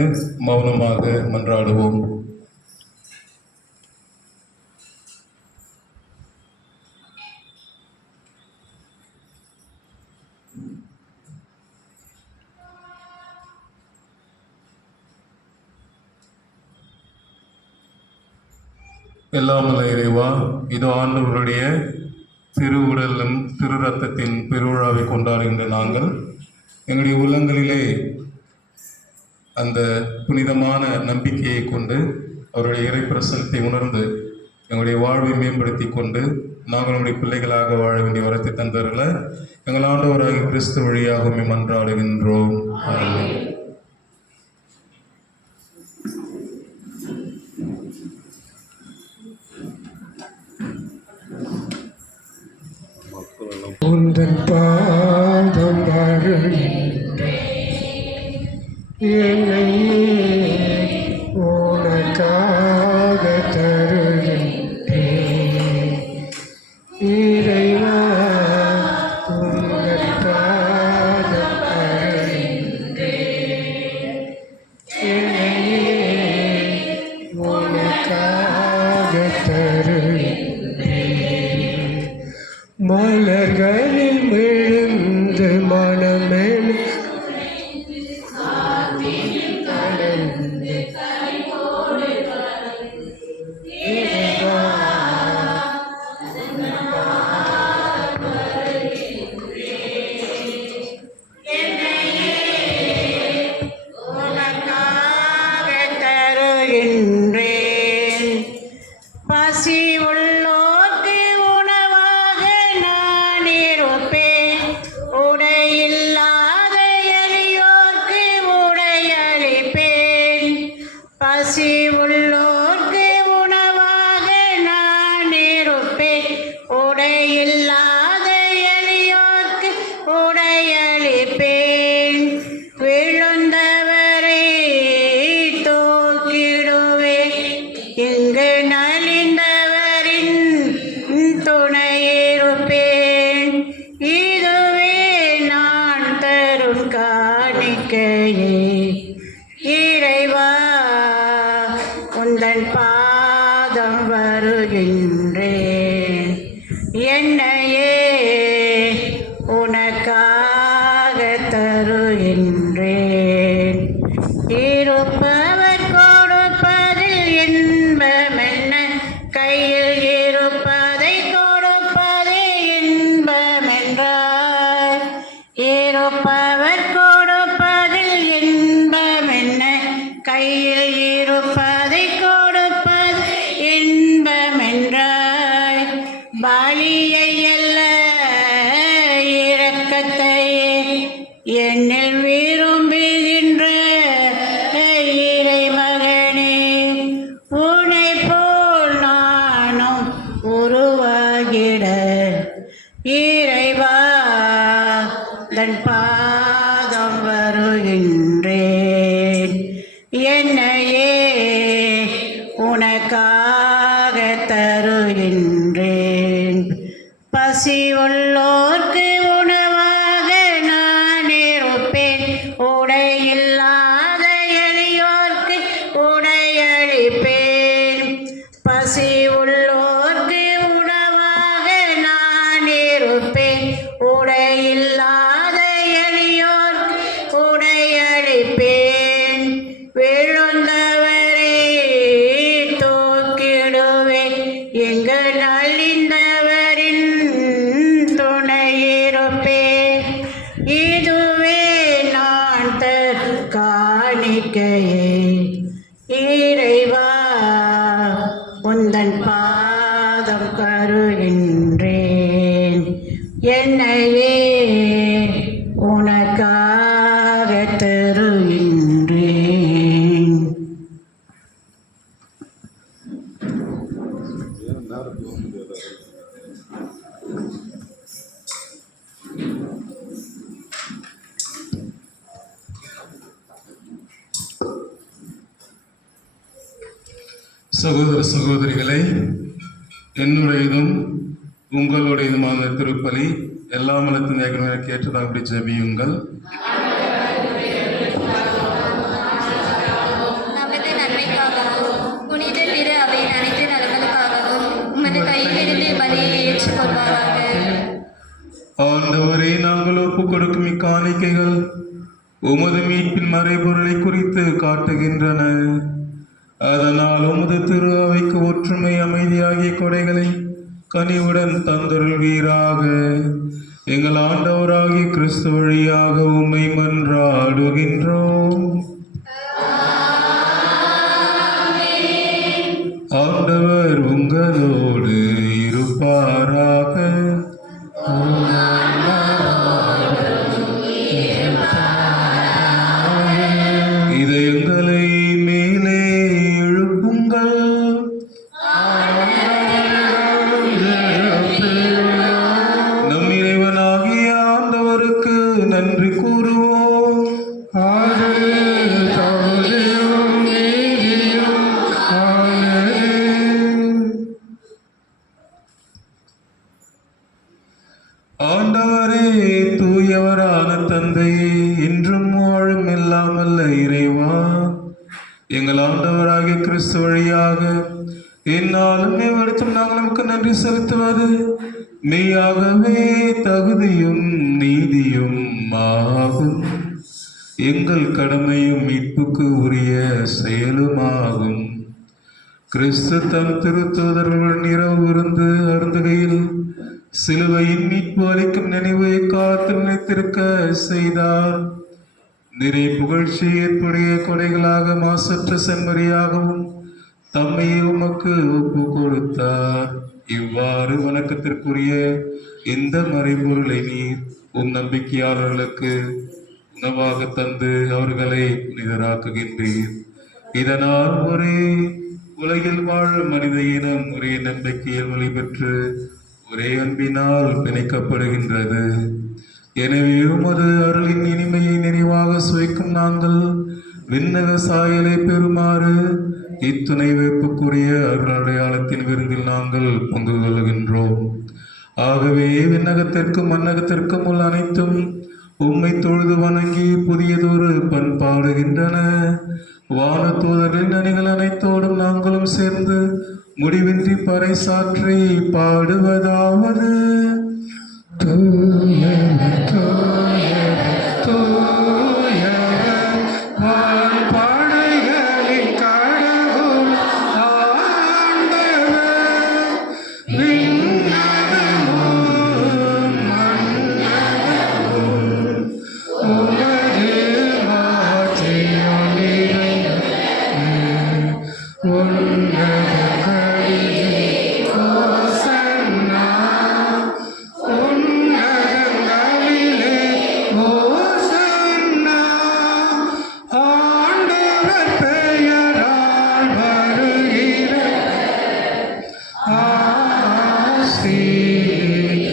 மௌனமாக மன்றாடுவோம். எல்லாம் வல்ல இறைவா, இதோ ஆண்டவருடைய திரு உடலும் திரு ரத்தத்தின் பெருவிழாவை கொண்டாடுகின்ற நாங்கள் எங்களுடைய உள்ளங்களிலே அந்த புனிதமான நம்பிக்கையை கொண்டு அவருடைய இறை பிரசனத்தை உணர்ந்து எங்களுடைய வாழ்வை மேம்படுத்தி கொண்டு நாங்கள் நம்முடைய பிள்ளைகளாக வாழ வேண்டிய வரத்தை தந்தருள எங்கள் ஆண்டவராகிய கிறிஸ்து வழியாக மன்றாடுகின்றோம். ஆமென். உந்தன் பாதம் வருகின்றேன், என்னை உனக்காக தருகின்றேன். இறைவா, உந்தன் பாதம் வருகின்றேன், என்னை உனக்காக தருகின்றேன். மலர்களில் விழுந்து மனமென கலந்து உனக்காக தருகின்றேன். பசி உள்ளோர்க்கு உணவாக நான் இருப்பேன். உடையில்லா என்னையே உனக்காக தருகின்றேன். இருப்பவர் கொடுப்பதில் இன்பமென்ன, கையில் இருப்பதை கொடுப்பதே இன்பமென்றார். இருப்பவர் கொடுப்பதில் இன்பமென்ன, கையில் இருப்பதை கொடுப்பது இன்பமென்றாய். பலியை அல்ல இரக்கத்தையே என்னில் விரும்புகின்ற இறைமகனே, உன்னை போல் நானும் உருவாகிட இறைவா தன் பாதம் வருகின்றேன். என்னையே உனக்காக தருகின்றேன். பசி உள்ளோர்க்கு உணவாக நான் இருப்பேன். உடையில்லாத எளியோர்க்கு உடையளிப்பேன். பசி உள்ளோர்க்கு உணவாக நான் இருப்பேன். உடையில்லாத எளியோர்க்கு உடையளிப்பேன். விழுந்தவரை தூக்கிடுவேன். எங்கள் நலிந்தவரின் துணையிருப்பேன். இதுவே நான் காணிக்கையே இறைவா, உந்தன் பாதம் கருகின்றேன். என்னையே உனக்காக தருகின்றேன். சகோதர சகோதரிகளை, என்னுடையதும் உங்களுடையதுமான திருப்பலி எல்லா மலத்தின் ஏற்கனவே ஏற்றதாகப்படி ஜெபியுங்கள். நமது நன்மைக்காகவும் புனித திரு அவையின் அனைத்து நலன்களுக்காகவும் உமது கையிலிருந்து பலியை ஏற்றுக்கொள்வாராக. ஆண்டவரே, நாங்கள் ஒப்புக் கொடுக்கும் இக்காணிக்கைகள் உமது மீட்பின் மறைபொருளை குறித்து காட்டுகின்றன. அதனால் உமது திரு அவைக்கு ஒற்றுமை அமைதியாகிய கொடைகளை கனிவுடன் தந்தருள்வீராக. எங்கள் ஆண்டவராகிய கிறிஸ்து வழியாக உம்மை மன்றாடுகின்றோம். ஆண்டவர் உங்களோடு இருப்பாராக. இதயங்களை மேலே எழுப்புங்கள். நம் இறைவனாகிய ஆண்டவருக்கு நன்றி கூறுவோம். ஆண்டவரே, தூயவரான தந்தையே, இன்றும் வாழும் இல்லாமல்ல இறைவா, எங்கள் ஆண்டவராகிய கிறிஸ்து வழியாக என்னாலும் எவ்விடத்தும் நாங்கள் நமக்கு நன்றி செலுத்துவது மெய்யாகவே தகுதியும் நீதியும் ஆகும். எங்கள் கடமையும் மீட்புக்கு உரிய செயலுமாகும். கிறிஸ்து தம் திருத்தூதர்களுடன் இரவு இருந்து அருந்துகையில் சிலுவையின் மீட்பு அளிக்கும் நினைவை காத்து நினைத்திருக்க செய்தார். நிறை புகழ்ச்சி ஏற்புடைய கொடைகளாக மாசற்ற செம்மறியாகவும் தம்மை உமக்கு ஒப்பு கொடுத்தார். இவ்வாறு வணக்கத்திற்குரிய இந்த மறைபொருளை நீர் உம் நம்பிக்கையாளர்களுக்கு உணவாக தந்து அவர்களை புனிதராக்குகின்றீர். இதனால் ஒரே உலகில் வாழும் மனித இனம் ஒரே நம்பிக்கையில் ஒளி பெற்று ஒரே அன்பினால் பிணைக்கப்படுகின்றது. எனவே உமது அருளின் இனிமையை நிறைவாக சுவைக்கும் நாங்கள் விண்ணக சாயலை பெறுமாறு இத்துணை வைப்புக்குரிய அருள் அடையாளத்தின் விருந்தில் நாங்கள் பங்கு கொள்கின்றோம். ஆகவே விண்ணகத்திற்கும் மன்னகத்திற்கும் உள்ள அனைத்தும் உம்மை தொழுது வணங்கி புதியதொரு பண்பாடுகின்றன. வான தூதரின் அணிகள் அனைத்தோடும் நாங்களும் சேர்ந்து முடிவின்றி பறைசாற்றி பாடுவதாவது தூயவர் தூயவர் தூயவர் வான்படைகளின் கடவுள் ஆண்டவர் விண்ணகமும் மண்ணகமும் உமது மாட்சியால் நிறைந்தது. உன்னதங்களிலே ஓசன்னா, உன்னதங்களிலே ஓசன்னா. ஆண்டவர் பெயரால் வருகிற ஆசி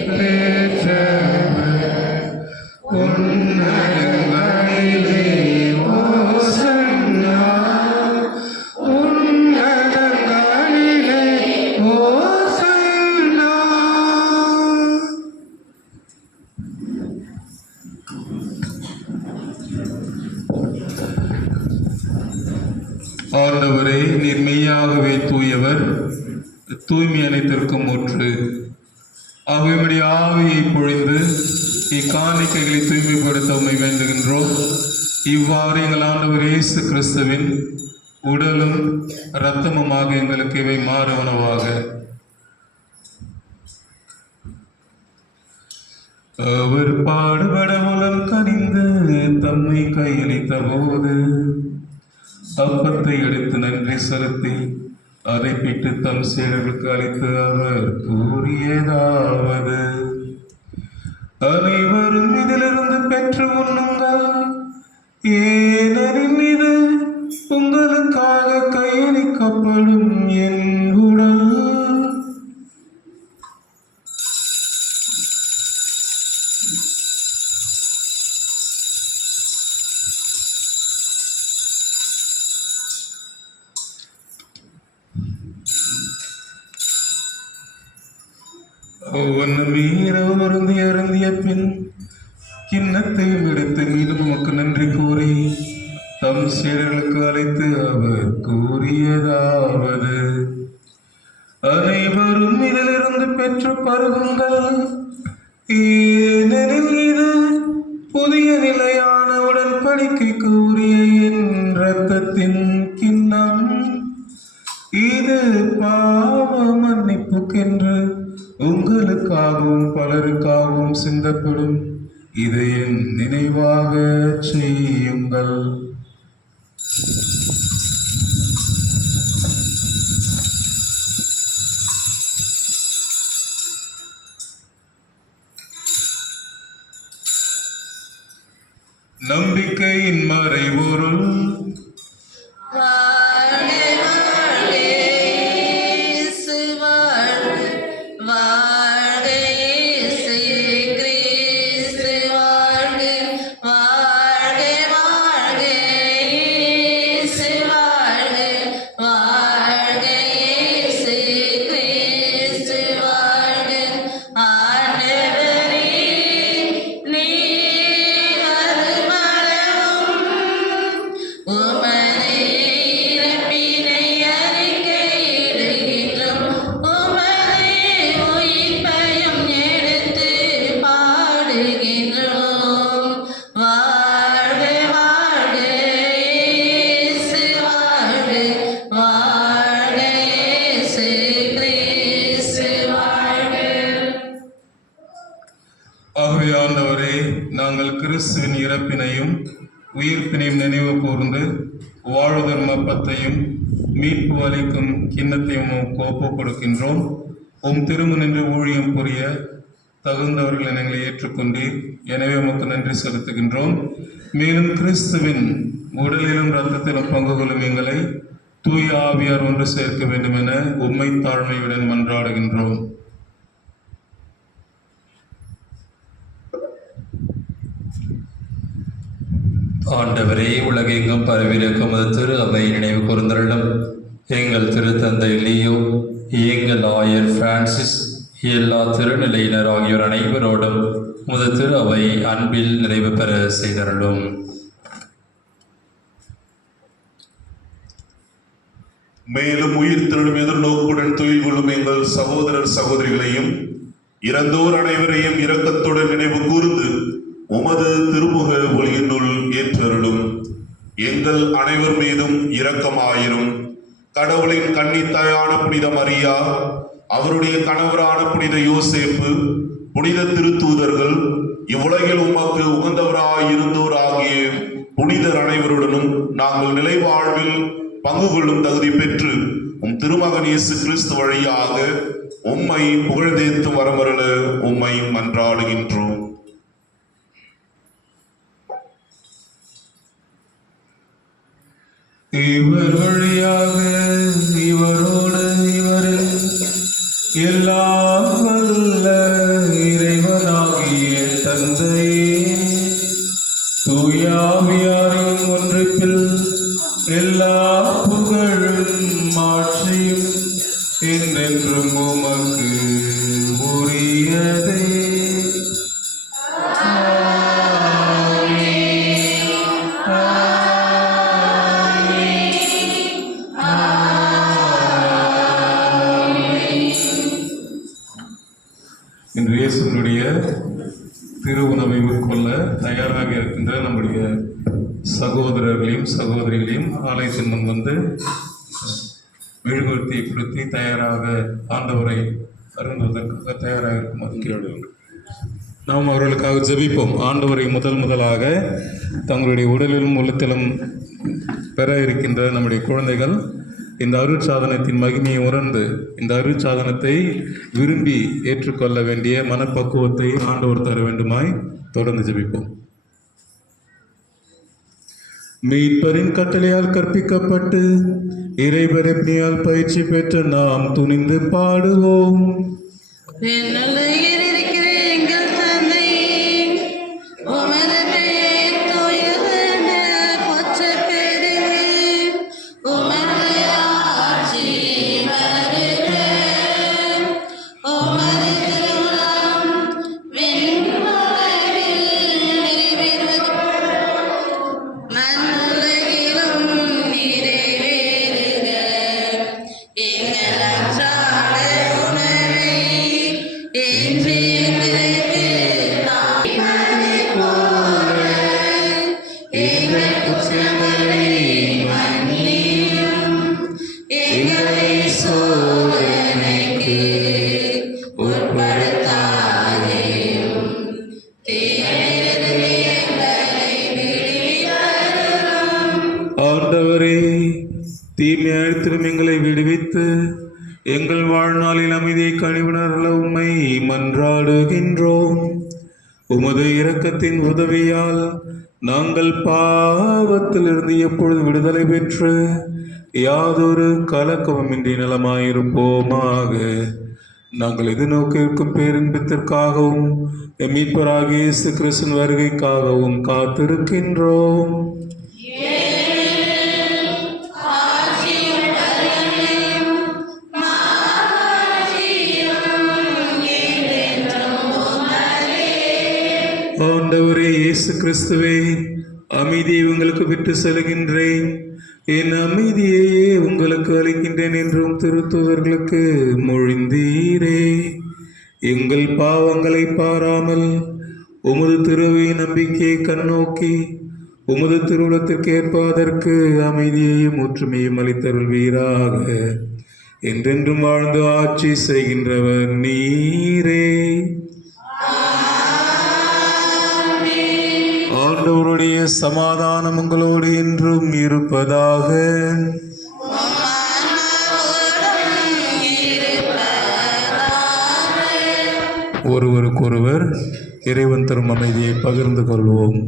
பெற்றவர். உன்னதங்களிலே ஓசன்னா, உன்னதங்களிலே ஓசன்னா. ஆண்டவரே, நீர் மெய்யாகவே தூயவர், தூய்மை அனைத்திற்கும் ஊற்று. ஆகவே ஆவியை பொழிந்து இக்காணிக்கைகளை தூய்மைப்படுத்த உம்மை வேண்டுகின்றோம். இவ்வாறு எங்கள் ஆண்டவர் இயேசு கிறிஸ்துவின் உடலும் இரத்தமுமாக எங்களுக்கு இவை மாறுவனவாக. அவர் பாடுபட உலம் கனிந்து தம்மை கையளித்த போது அப்பத்தை எடுத்து நன்றி செலுத்தி அதை பிட்டு தம் சீடர்களுக்கு அளித்து அவர் கூறியதாவது: அனைவரும் இதிலிருந்து பெற்று உண்ணுங்கள், ஏனெனில் இது உங்களுக்காக கையளிக்கப்படும் என் உடல். அருந்திய பின் கிண்ணத்தையும் எடுத்து மீண்டும் உமக்கு நன்றி கூறி தம் சீடர்களுக்கு அழைத்து அவர் கூறியதாவது: அனைவரும் இதிலிருந்து பெற்று பருகுங்கள், ஏனெனில் இது புதிய நிலையான உடன்படிக்கைக்கு உரிய என் இரத்தத்தின் கிண்ணம். இது பாவ மன்னிப்புக்கென்று உங்களுக்காகவும் பலருக்காகவும் சிந்தப்படும். இதை என் நினைவாக செய்யுங்கள். நம்பிக்கையின் மறைபொருள் ஆண்டவரே, நாங்கள் கிறிஸ்துவின் இறப்பினையும் உயிர்ப்பினையும் நினைவு கூர்ந்து வாழ்தரும் அப்பத்தையும் மீட்பு அளிக்கும் கிண்ணத்தையும் ஒப்புக் கொடுக்கின்றோம். உம் திருமுனின்று ஊழியம் புரிய தகுந்தவர்கள் எங்களை ஏற்றுக்கொண்டீர். எனவே உமக்கு நன்றி செலுத்துகின்றோம். மேலும் கிறிஸ்துவின் உடலிலும் இரத்தத்திலும் பங்கு கொள்ளும் எங்களை தூய ஆவியார் ஒன்று சேர்க்க வேண்டும் என உம்மை தாழ்மையுடன் மன்றாடுகின்றோம். ஆண்டவரே, உலகெங்கும் பரவியிருக்கும் திரு அவை நினைவு கூர்ந்தருளும். எங்கள் திருத்தந்தை லியோ, எங்கள் ஆயர் பிரான்சிஸ், எல்லா திருநிலையினர் ஆகியோர் அனைவரோடும் திரு அவை அன்பில் நிறைவு பெற செய்தருளும். மேலும் உயிர் தெழும் எதிர்நோக்குடன் துயில் கொள்ளும் எங்கள் சகோதரர் சகோதரிகளையும் இறந்தோர் அனைவரையும் இரக்கத்துடன் நினைவு கூர்ந்து உமது திருமுக ஒளியினுள் ஏற்றருளும். எங்கள் அனைவர் மீதும் இரக்கமாயிரும். கடவுளின் கன்னித்தாயான புனித மரியா, அவருடைய கணவரான புனித யோசேப்பு, புனித திருத்தூதர்கள், இவ்வுலகில் உமக்கு உகந்தவராயிருந்தோர் ஆகிய புனிதர் அனைவருடனும் நாங்கள் நிலை வாழ்வில் பங்கு கொள்ளும் தகுதி பெற்று திருமகன் இயேசு கிறிஸ்து வழியாக உம்மை புகழ்ந்தேத்து வரமருள உம்மை மன்றாடுகின்றோம். இவர் வழியாக இவரோடு இவரில் எல்லாம் வல்ல இறைவனாகிய தந்தையே, தூயாவியாரின் ஒன்றிப்பில் எல்லா புகழும் மாட்சியும் என்றென்றும் உமக்கு உரியதே. இன்று இயேசுவினுடைய திரு உணவை உட்கொள்ள தயாராக இருக்கின்ற நம்முடைய சகோதரர்களையும் சகோதரிகளையும் ஆலயத்தின் முன் வந்து மெழுகுவர்த்தியை கொடுத்தி தயாராக ஆண்டவரை அருந்துவதற்காக தயாராக இருக்குமாறு கேள்வி. நாம் அவர்களுக்காக ஜெபிப்போம். ஆண்டவரை முதலாக தங்களுடைய உடலிலும் உள்ளத்திலும் பெற இருக்கின்ற நம்முடைய குழந்தைகள் இந்த அருட்சாதனத்தின் மகிமையை உணர்ந்து இந்த அருட்சாதனத்தை விரும்பி ஏற்றுக்கொள்ள வேண்டிய மனப்பக்குவத்தை ஆண்டவர் தர வேண்டுமாய் தொடர்ந்து ஜெபிப்போம். மீட்பரின் கட்டளையால் கற்பிக்கப்பட்டு இறைவரப்பினியால் பயிற்சி பெற்ற நாம் துணிந்து பாடுவோம். ஆண்டவரே, தீமையாழ்த்திலும் எங்களை விடுவித்து எங்கள் வாழ்நாளில் அமைதியை கனிவுணர்ல உம்மை மன்றாடுகின்றோம். உமது இரக்கத்தின் உதவியால் நாங்கள் பாவத்திலிருந்து எப்பொழுது விடுதலை பெற்று யாதொரு கலக்கமின்றி நலமாயிருப்போமாக. நாங்கள் எதிர்நோக்கி இருக்கும் பேரின்பத்திற்காகவும் மீட்பராகிய இயேசு கிறிஸ்துவின் வருகைக்காகவும் காத்திருக்கின்றோம். ஆண்டவரே இயேசு கிறிஸ்துவே, அமைதியை உங்களுக்கு விட்டு செல்கின்றேன், என் அமைதியையே உங்களுக்கு அளிக்கின்றேன் என்றும் திருத்தூதர்களுக்கு மொழிந்தீரே. எங்கள் பாவங்களை பாராமல் உமது திருவை நம்பிக்கையை கண்ணோக்கி உமது திருவுளத்திற்கு ஏற்பதற்கு அமைதியையும் ஒற்றுமையும் அளித்தருள்வீராக. என்றென்றும் வாழ்ந்து ஆட்சி செய்கின்றவர் நீரே. ஆண்டவருடைய சமாதானம் உங்களோடு என்றும் இருப்பதாக. ஒருவருக்கொருவர் இறைவன் தரும் அமைதியை பகிர்ந்து கொள்வோம்.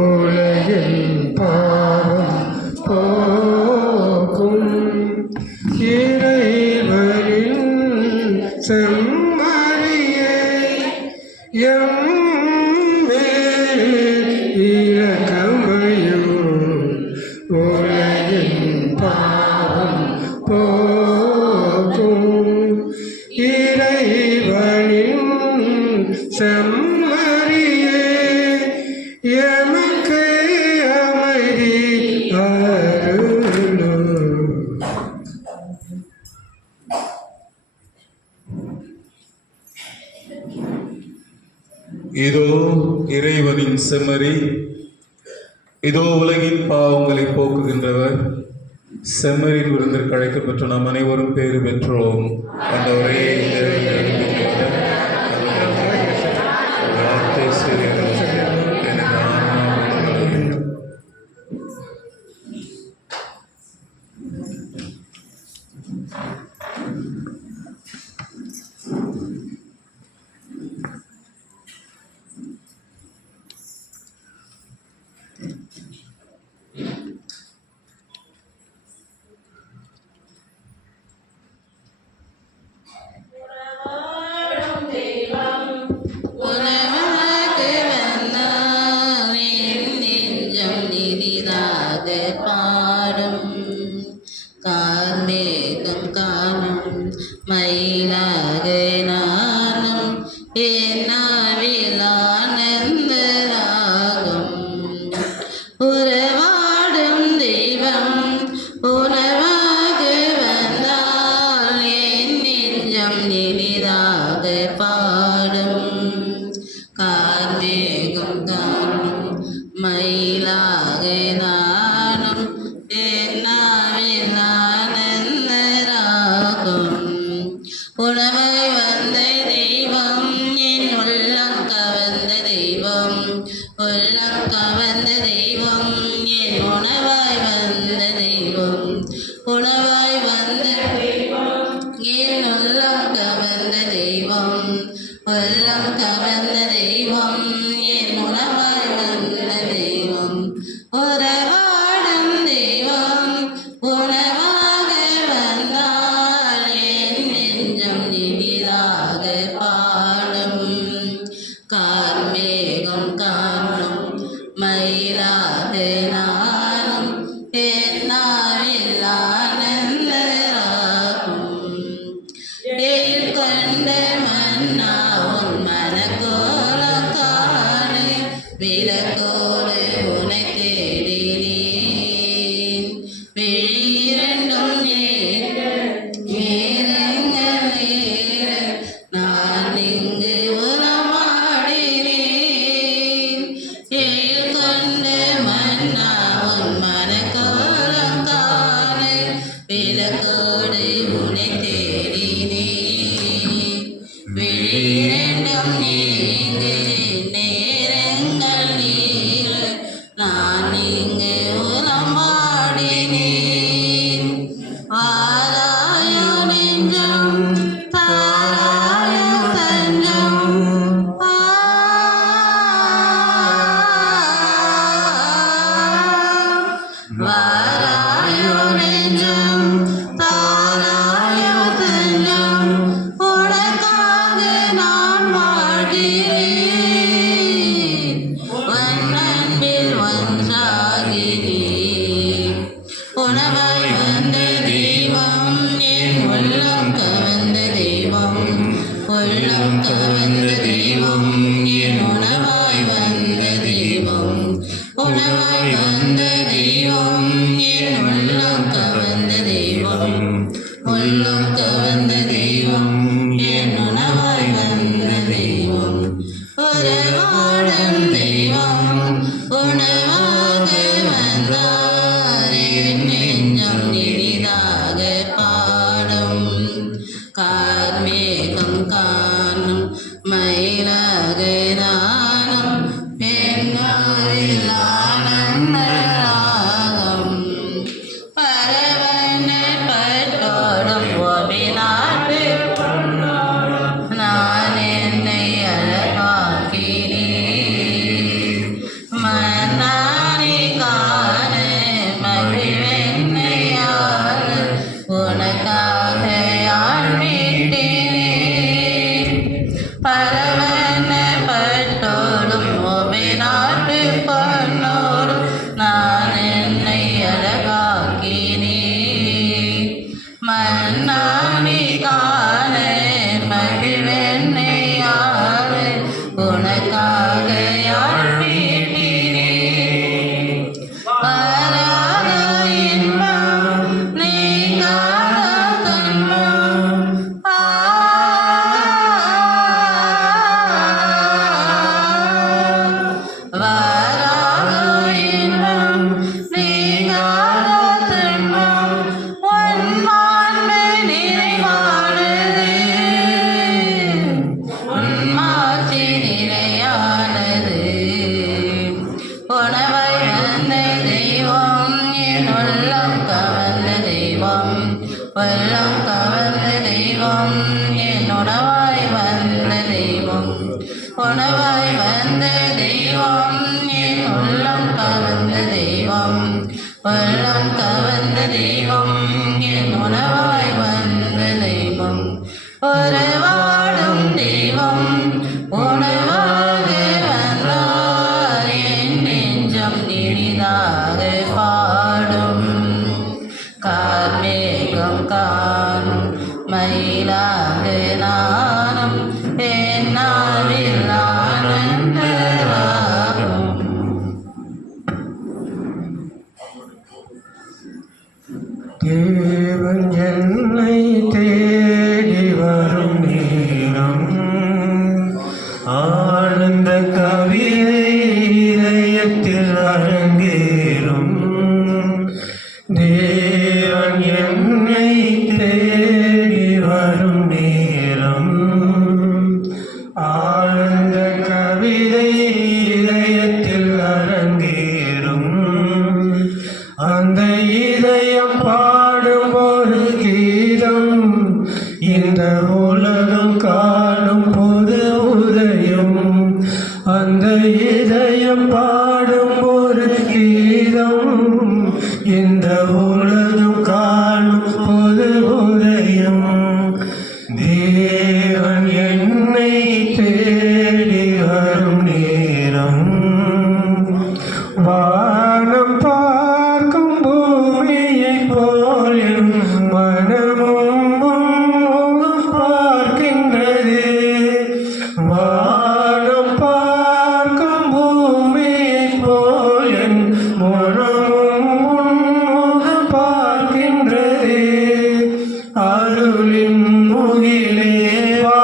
உலகில் பாவம் போக்கும் இறைவனின் செம்மறியே எம் மேல் செம்மறியே எமக்கு அமைதி அருளும். இதோ இறைவனின் செம்மறி, இதோ உலகின் பாவங்களை போக்குகின்றவர். செம்மறி விருந்திற்கு அழைக்கப்பட்ட நாம் அனைவரும் பேறு பெற்றோம். ஆண்டவரே, வார்த்தை செய்திருக்கிறோம். எனது ஆன்மா உமது. உணவாக வந்தால் என் நெஞ்சம் இனிதாக பாடும். கார்மேகம் காணும் மயிலாக நானும் என் நாவில் ஆனந்த ராகம். உறவாடும் தெய்வம் உணவாக வந்தால் என் நெஞ்சம் இனிதாக பாடும். கார்மேகம் காணும் மயிலாக நானும் என் நாவில் ஆனந்த ராகம். உணவாய் வந்த தெய்வம் என் உள்ளம் கவர்ந்த தெய்வம். உள்ளம் கவர்ந்த தெய்வம் என் உணவாய் வந்த தெய்வம். உணவாய் வந்த தெய்வம் என் உள்ளம் கவர்ந்த தெய்வம். உள்ளம் கவர்ந்த தெய்வம் என் உணவாய் வந்த தெய்வம். உறவாடும் தெய்வம் உணவாக வந்தால் என் நெஞ்சம் இனிதாக பாடும். கார்மேகம் காணும் மயிலாக நானும் என் நாவில் ஆனந்த ராகம். எயில் கொண்ட மன்னா உன் மனக்கோலம் காண விளக்கோடு உனை தேடினேன். விழிரண்டும் நேரங்கள் நேர நான் இங்கு உறவாடினேன். எயில் கொண்ட மன்னா உன் மனக்கோலம் காண விளக்கோடு உனை தேடினேன். விழிரண்டும் நேரங்கள் நீர நான் இங்கு உறவாடினேன். வாராயோ நெஞ்சம் தாராயோ தஞ்சம். வாராயோ நெஞ்சம் தாராயோ தஞ்சம். உனக்காக நான் வாழ்கிறேன். வண்ணன்பில் ஒன்றாகிறேன். உணவாய் வந்த தெய்வம் என் உள்ளம் கவர்ந்த தெய்வம். உள்ளம் கவர்ந்த தெய்வம் என் உணவாய் வந்த தெய்வம். உணவாய் வந்த தெய்வம் என் உள்ளம் கவர்ந்த தெய்வம். உள்ளம் கவர்ந்த தெய்வம் என் உணவாய் வந்த தெய்வம். உறவாடும் தெய்வம் உணவாக வந்தார் என் நெஞ்சம் இனிதாக பாடும். கார்மேகம் காணும் மயிலாக நானும் என் நாவில் ஆனந்த ராகம். பரவன பட்டோடும் ஒபிநாட்டு நான் என்னை அழகாக்கினேன். மன்னாரி காண மகிழ்வென்னையால் உனக்காக ஆழ்விட்டேன். பரவன பட்டோடும் ஒபிநாட்டு பொன்னோடும் நான் என்னை அழகாக்கினேன். மன்னாரி காண மகிழ்வென்னையால் உள்ளம் கவர்ந்த தெய்வம் என் உணவாய் வந்த தெய்வம் உணவாய் வந்த தெய்வம் என் உள்ளம் கவர்ந்த தெய்வம் உள்ளம் கவர்ந்த தெய்வம் என் உணவாய் வந்த தெய்வம் உறவாடும் தெய்வம் உணவாக வந்தார் என் நெஞ்சம் இனிதாக பாடும் கார்மேகம் காணும் மயிலாக நானும் என்னாவில் ஆனந்தராகும். தேவன் என்னை தேடி வரும் நேரம் ஆனந்த கவிதை இதயத்தில் அரங்கேறும். தேவன் என்னை தேடி வரும் நேரம் ஆனந்த கவிதை இதயத்தில் அரங்கேறும். அந்த இதயம் பாடும் ஒரு கீதம் இந்த உலகம் காணும் பொது உதயம். அந்த இதயம் பாடும் ஒரு கீதம் இந்த உலகம் காணும் பொது உதயம். தேவன் என்னை தேடி வரும் நேரம் வானம் பார்க்கும் பூமியை போல் என் மனமும் முகம் பார்க்கின்றது. வானம் பார்க்கும் பூமியை போல் என் மனமும் முகம் பார்க்கின்றது. அருளின் முகிலே வா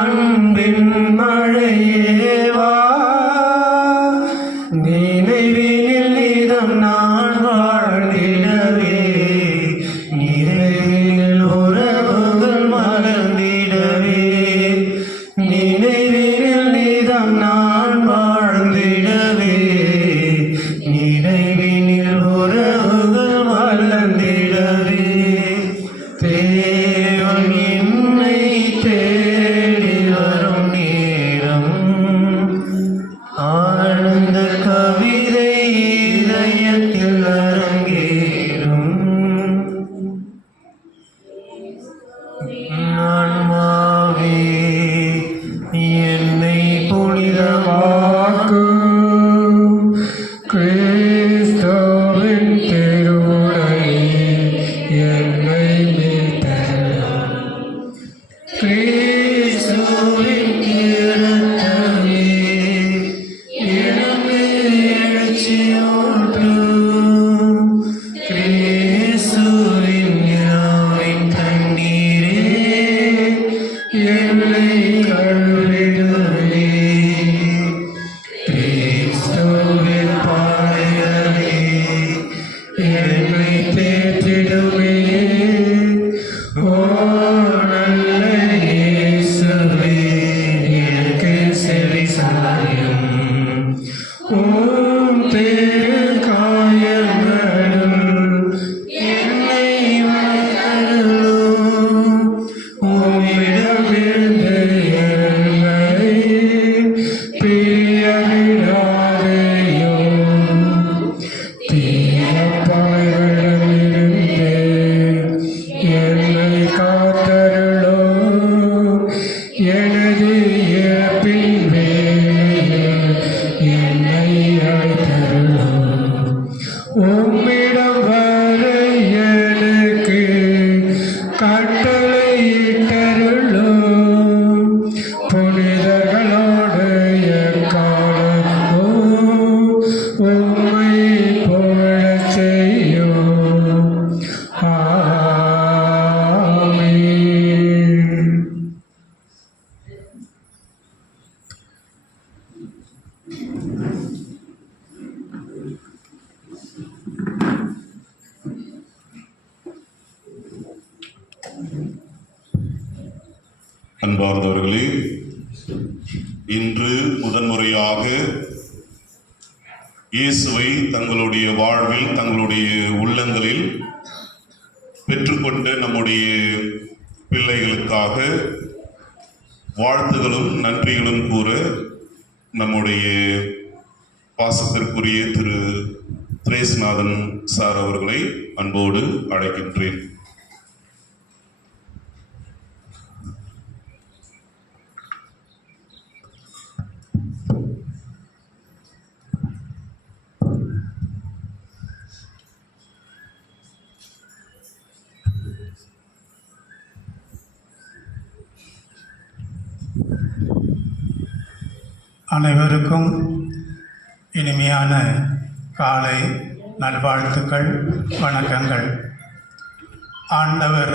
அன்பின் மழையே வா. நினைவினில் நீதம் நான் வாழ்ந்திடவே நிறைவினில் உறவுகள் மலர்ந்திடவே. நினைவினில் நீதம் நான் வாழ்ந்திடவே நிறைவினில் உறவுகள் மலர்ந்திடவே. தேவன் என்னை தேடி வரும் நேரம் ஆனந்த கவிதை இதயத்தில் அரங்கேறும். ஆன்மாவே என்னை புனிதமாக்கு. கிறிஸ்துவின் திருவுடலை என்னை மீட்டருளும். கிறிஸ்துவின் இரத்தமே எனக்கு எழுச்சியூட்டும். கிறிஸ்துவின் இரவின் தண்ணீரே என்னை கழுவிடுவே. கிறிஸ்துவின் பாதைகளே என்னை தேற்றிடுவே. ஓ நல்ல இயேசுவே எனக்கு செவி சாயும். உம் திருக்காயங்களுள் என்னை வளர்த்தருளும். உம்மிடமிருந்து என்னை பிரியவிடாதேயும். தீயப்பாய்களிடமிருந்து என்னை காத்தருளும். எனது இறப்பின் வேளையில் என்னை அழைத்தருளும். உம்மிடம் வர எனக்கு கட்டளையிட்டருளும். புனிதர்களோடு எக்காலமும் உம்மை புகழச் செய்யும். ஆமென். அன்பார்ந்தவர்களே, இன்று முதன்முறையாக இயேசுவை தங்களுடைய வாழ்வில் தங்களுடைய உள்ளங்களில் பெற்றுக்கொண்ட நம்முடைய பிள்ளைகளுக்காக வாழ்த்துகளும் நன்றிகளும் கூற நம்முடைய பாசத்திற்குரிய திரு திரேஸ்நாதன் சார் அவர்களை அன்போடு அழைக்கின்றேன். அனைவருக்கும் இனிமையான காலை நல்வாழ்த்துக்கள், வணக்கங்கள். ஆண்டவர்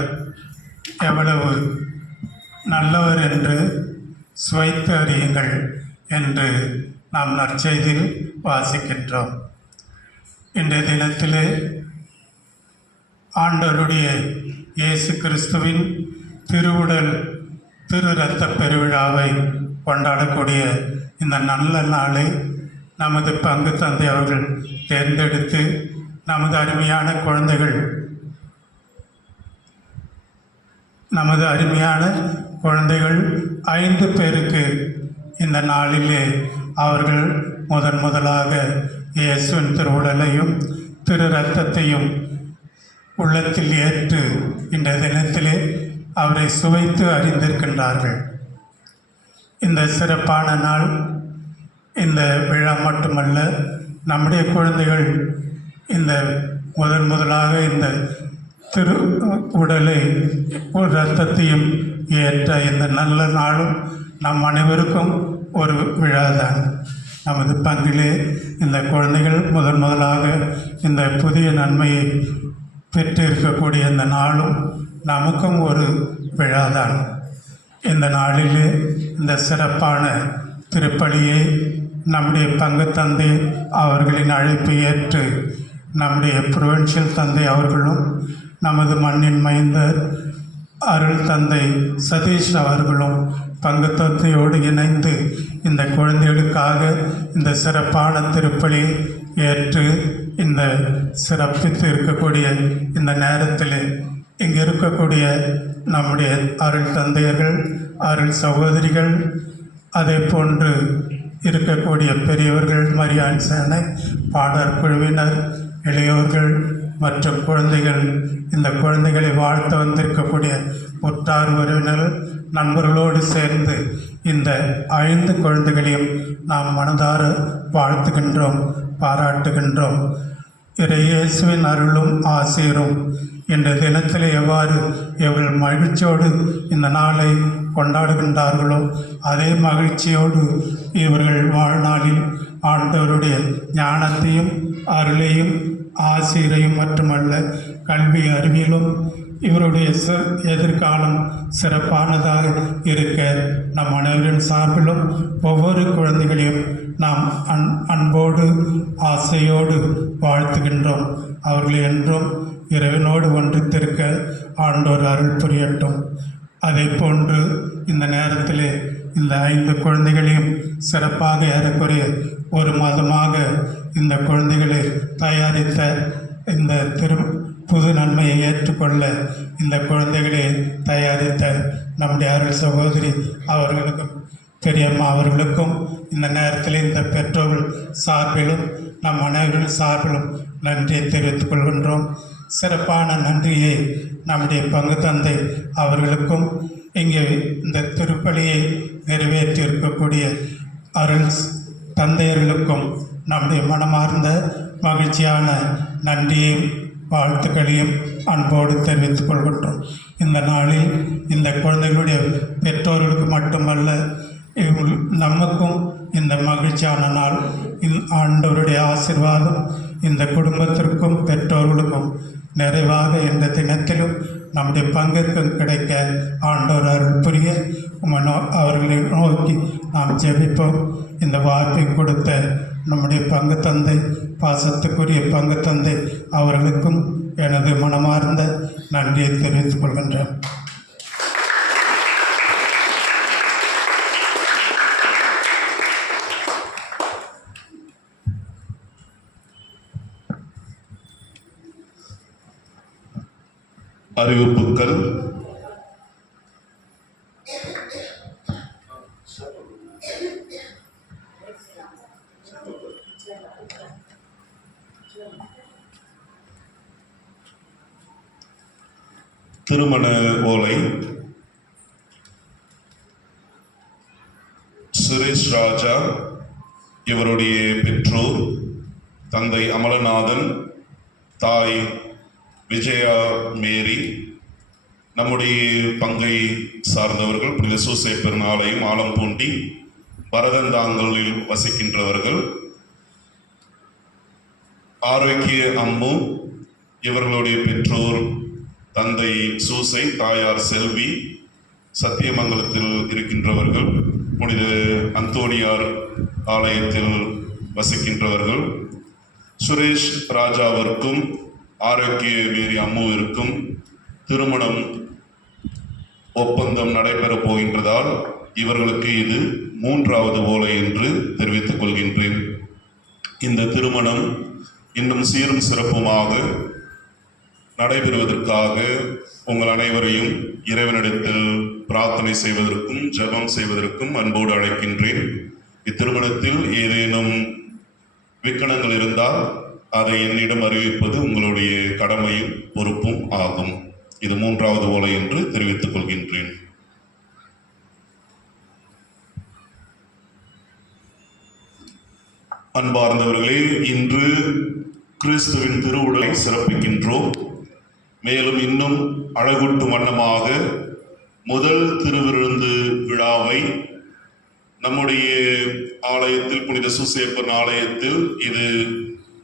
எவ்வளவு நல்லவர் என்று சுவைத்து அறியுங்கள் என்று நாம் நற்செய்தியில் வாசிக்கின்றோம். இன்றைய தினத்திலே ஆண்டவருடைய இயேசு கிறிஸ்துவின் திருவுடல் திரு இரத்த பெருவிழாவை கொண்டாடக்கூடிய இந்த நல்ல நாளை நமது பங்கு தந்தை அவர்கள் தேர்ந்தெடுத்து நமது அருமையான குழந்தைகள் 5 பேருக்கு இந்த நாளிலே அவர்கள் முதலாக இயேசுவின் திருவுடலையும் திரு இரத்தத்தையும் உள்ளத்தில் ஏற்று இந்த தினத்திலே அவரை சுவைத்து அறிந்திருக்கின்றார்கள். இந்த சிறப்பான நாள், இந்த விழா மட்டுமல்ல, நம்முடைய குழந்தைகள் இந்த முதலாக இந்த திரு உடலை இரத்தத்தையும் ஏற்ற இந்த நல்ல நாளும் நம் அனைவருக்கும் ஒரு விழாதான். நமது பங்கிலே இந்த குழந்தைகள் முதலாக இந்த புதிய நன்மையை பெற்று இருக்கக்கூடிய இந்த நாளும் நமக்கும் ஒரு விழாதான். இந்த நாளிலே இந்த சிறப்பான திருப்பலியை நம்முடைய பங்கு தந்தை அவர்களின் அழைப்பை ஏற்று நம்முடைய புரொவின்ஷியல் தந்தை அவர்களும் நமது மண்ணின் மைந்தர் அருள் தந்தை சதீஷ் அவர்களும் பங்கு தந்தையோடு இணைந்து இந்த குழந்தைகளுக்காக இந்த சிறப்பான திருப்பலியை ஏற்று இந்த சிறப்பித்து இருக்கக்கூடிய இந்த நேரத்தில் இங்கே இருக்கக்கூடிய நம்முடைய அருள் தந்தையர்கள், அருள் சகோதரிகள், அதே போன்று இருக்கக்கூடிய பெரியவர்கள், மரியான் சேனை, பாடற் குழுவினர், இளையோர்கள் மற்றும் குழந்தைகள், இந்த குழந்தைகளை வாழ்த்த வந்திருக்கக்கூடிய உற்றார் உறவினர் நண்பர்களோடு சேர்ந்து இந்த 5 குழந்தைகளையும் நாம் மனதார வாழ்த்துகின்றோம், பாராட்டுகின்றோம். இயேசுவின் அருளும் ஆசீரும் இந்த தினத்தில் எவ்வாறு இவர்கள் மகிழ்ச்சியோடு இந்த நாளை கொண்டாடுகின்றார்களோ அதே மகிழ்ச்சியோடு இவர்கள் வாழ்நாளில் ஆண்டவருடைய ஞானத்தையும் அருளையும் ஆசீரையும் மட்டுமல்ல, கல்வி அறிவியலும் இவருடைய எதிர்காலம் சிறப்பானதாக இருக்க நம் அனைவரின் சார்பிலும் ஒவ்வொரு குழந்தைகளையும் நாம் அன்போடு ஆசையோடு வாழ்த்துகின்றோம். அவர்கள் என்றும் இறைவனோடு ஒன்றித்திருக்க ஆண்டோர் அருள் புரியட்டும். அதே போன்று இந்த நேரத்தில் இந்த 5 குழந்தைகளையும் சிறப்பாக ஏறக்குறைய ஒரு மாதமாக இந்த குழந்தைகளை தயாரித்த இந்த புது நன்மையை ஏற்றுக்கொள்ள இந்த குழந்தைகளை தயாரித்த நம்முடைய அருள் சகோதரி அவர்களுக்கும் பெரியம்மா அவர்களுக்கும் இந்த நேரத்தில் இந்த பெற்றோர்கள் சார்பிலும் நம் அனைவர்கள் சார்பிலும் நன்றியை தெரிவித்துக் கொள்கின்றோம். சிறப்பான நன்றியை நம்முடைய பங்கு தந்தை அவர்களுக்கும் இங்கே இந்த திருப்பலியை நிறைவேற்றி இருக்கக்கூடிய அருள் தந்தையர்களுக்கும் நம்முடைய மனமார்ந்த மகிழ்ச்சியான நன்றியையும் வாழ்த்துக்களையும் அன்போடு தெரிவித்துக் கொள்கின்றோம். இந்த நாளில் இந்த குழந்தைகளுடைய பெற்றோர்களுக்கு மட்டுமல்ல, நமக்கும் இந்த மகிழ்ச்சியான நாள். ஆண்டவருடைய ஆசீர்வாதம் இந்த குடும்பத்திற்கும் பெற்றோர்களுக்கும் நிறைவாக இந்த தினத்திலும் நம்முடைய பங்கிற்கும் கிடைக்க ஆண்டவர் அருள் புரிய அவர்களை நோக்கி நாம் ஜெபிப்போம். இந்த வாய்ப்பை கொடுத்த நம்முடைய பங்கு தந்தை, பாசத்துக்குரிய பங்கு தந்தை அவர்களுக்கும் எனது மனமார்ந்த நன்றியை தெரிவித்துக் கொள்கின்றேன். அறிவிப்புகள். திருமண ஓலை. சுரேஷ் ராஜா இவருடைய பெற்றோர் தந்தை அமலநாதன், தாய் விஜயா மேரி. நம்முடைய பங்கை சார்ந்தவர்கள் புனித சூசையப்பர் ஆலயம் ஆலம்பூண்டி பரதந்தாங்கலில் வசிக்கின்றவர்கள். ஆரோக்கிய அம்மு இவர்களுடைய பெற்றோர் தந்தை சூசை, தாயார் செல்வி சத்தியமங்கலத்தில் இருக்கின்றவர்கள். புனித அந்தோணியார் ஆலயத்தில் வசிக்கின்றவர்கள். சுரேஷ் ராஜாவிற்கும் ஆரோக்கிய மேரி அம்முவிற்கும் திருமணம் ஒப்பந்தம் நடைபெறப் போகின்றதால் இவர்களுக்கு இது 3வது ஓலை என்று தெரிவித்துக் கொள்கின்றேன். இந்த திருமணம் இன்னும் சீரும் சிறப்புமாக நடைபெறுவதற்காக உங்கள் அனைவரையும் இறைவனிடத்தில் பிரார்த்தனை செய்வதற்கும் ஜெபம் செய்வதற்கும் அன்போடு அழைக்கின்றேன். இத்திருமணத்தில் ஏதேனும் விக்கணங்கள் இருந்தால் அதை என்னிடம் அறிவிப்பது உங்களுடைய கடமையும் பொறுப்பும் ஆகும். இது 3வது ஓலை என்று தெரிவித்துக் கொள்கின்றேன். அன்பார்ந்தவர்களே, இன்று கிறிஸ்துவின் திருவுடலை சிறப்பிக்கின்றோம். மேலும் இன்னும் அழகூட்டும் வண்ணமாக முதல் திருவிருந்து விழாவை நம்முடைய ஆலயத்தில், புனித சூசையப்பன் ஆலயத்தில் இது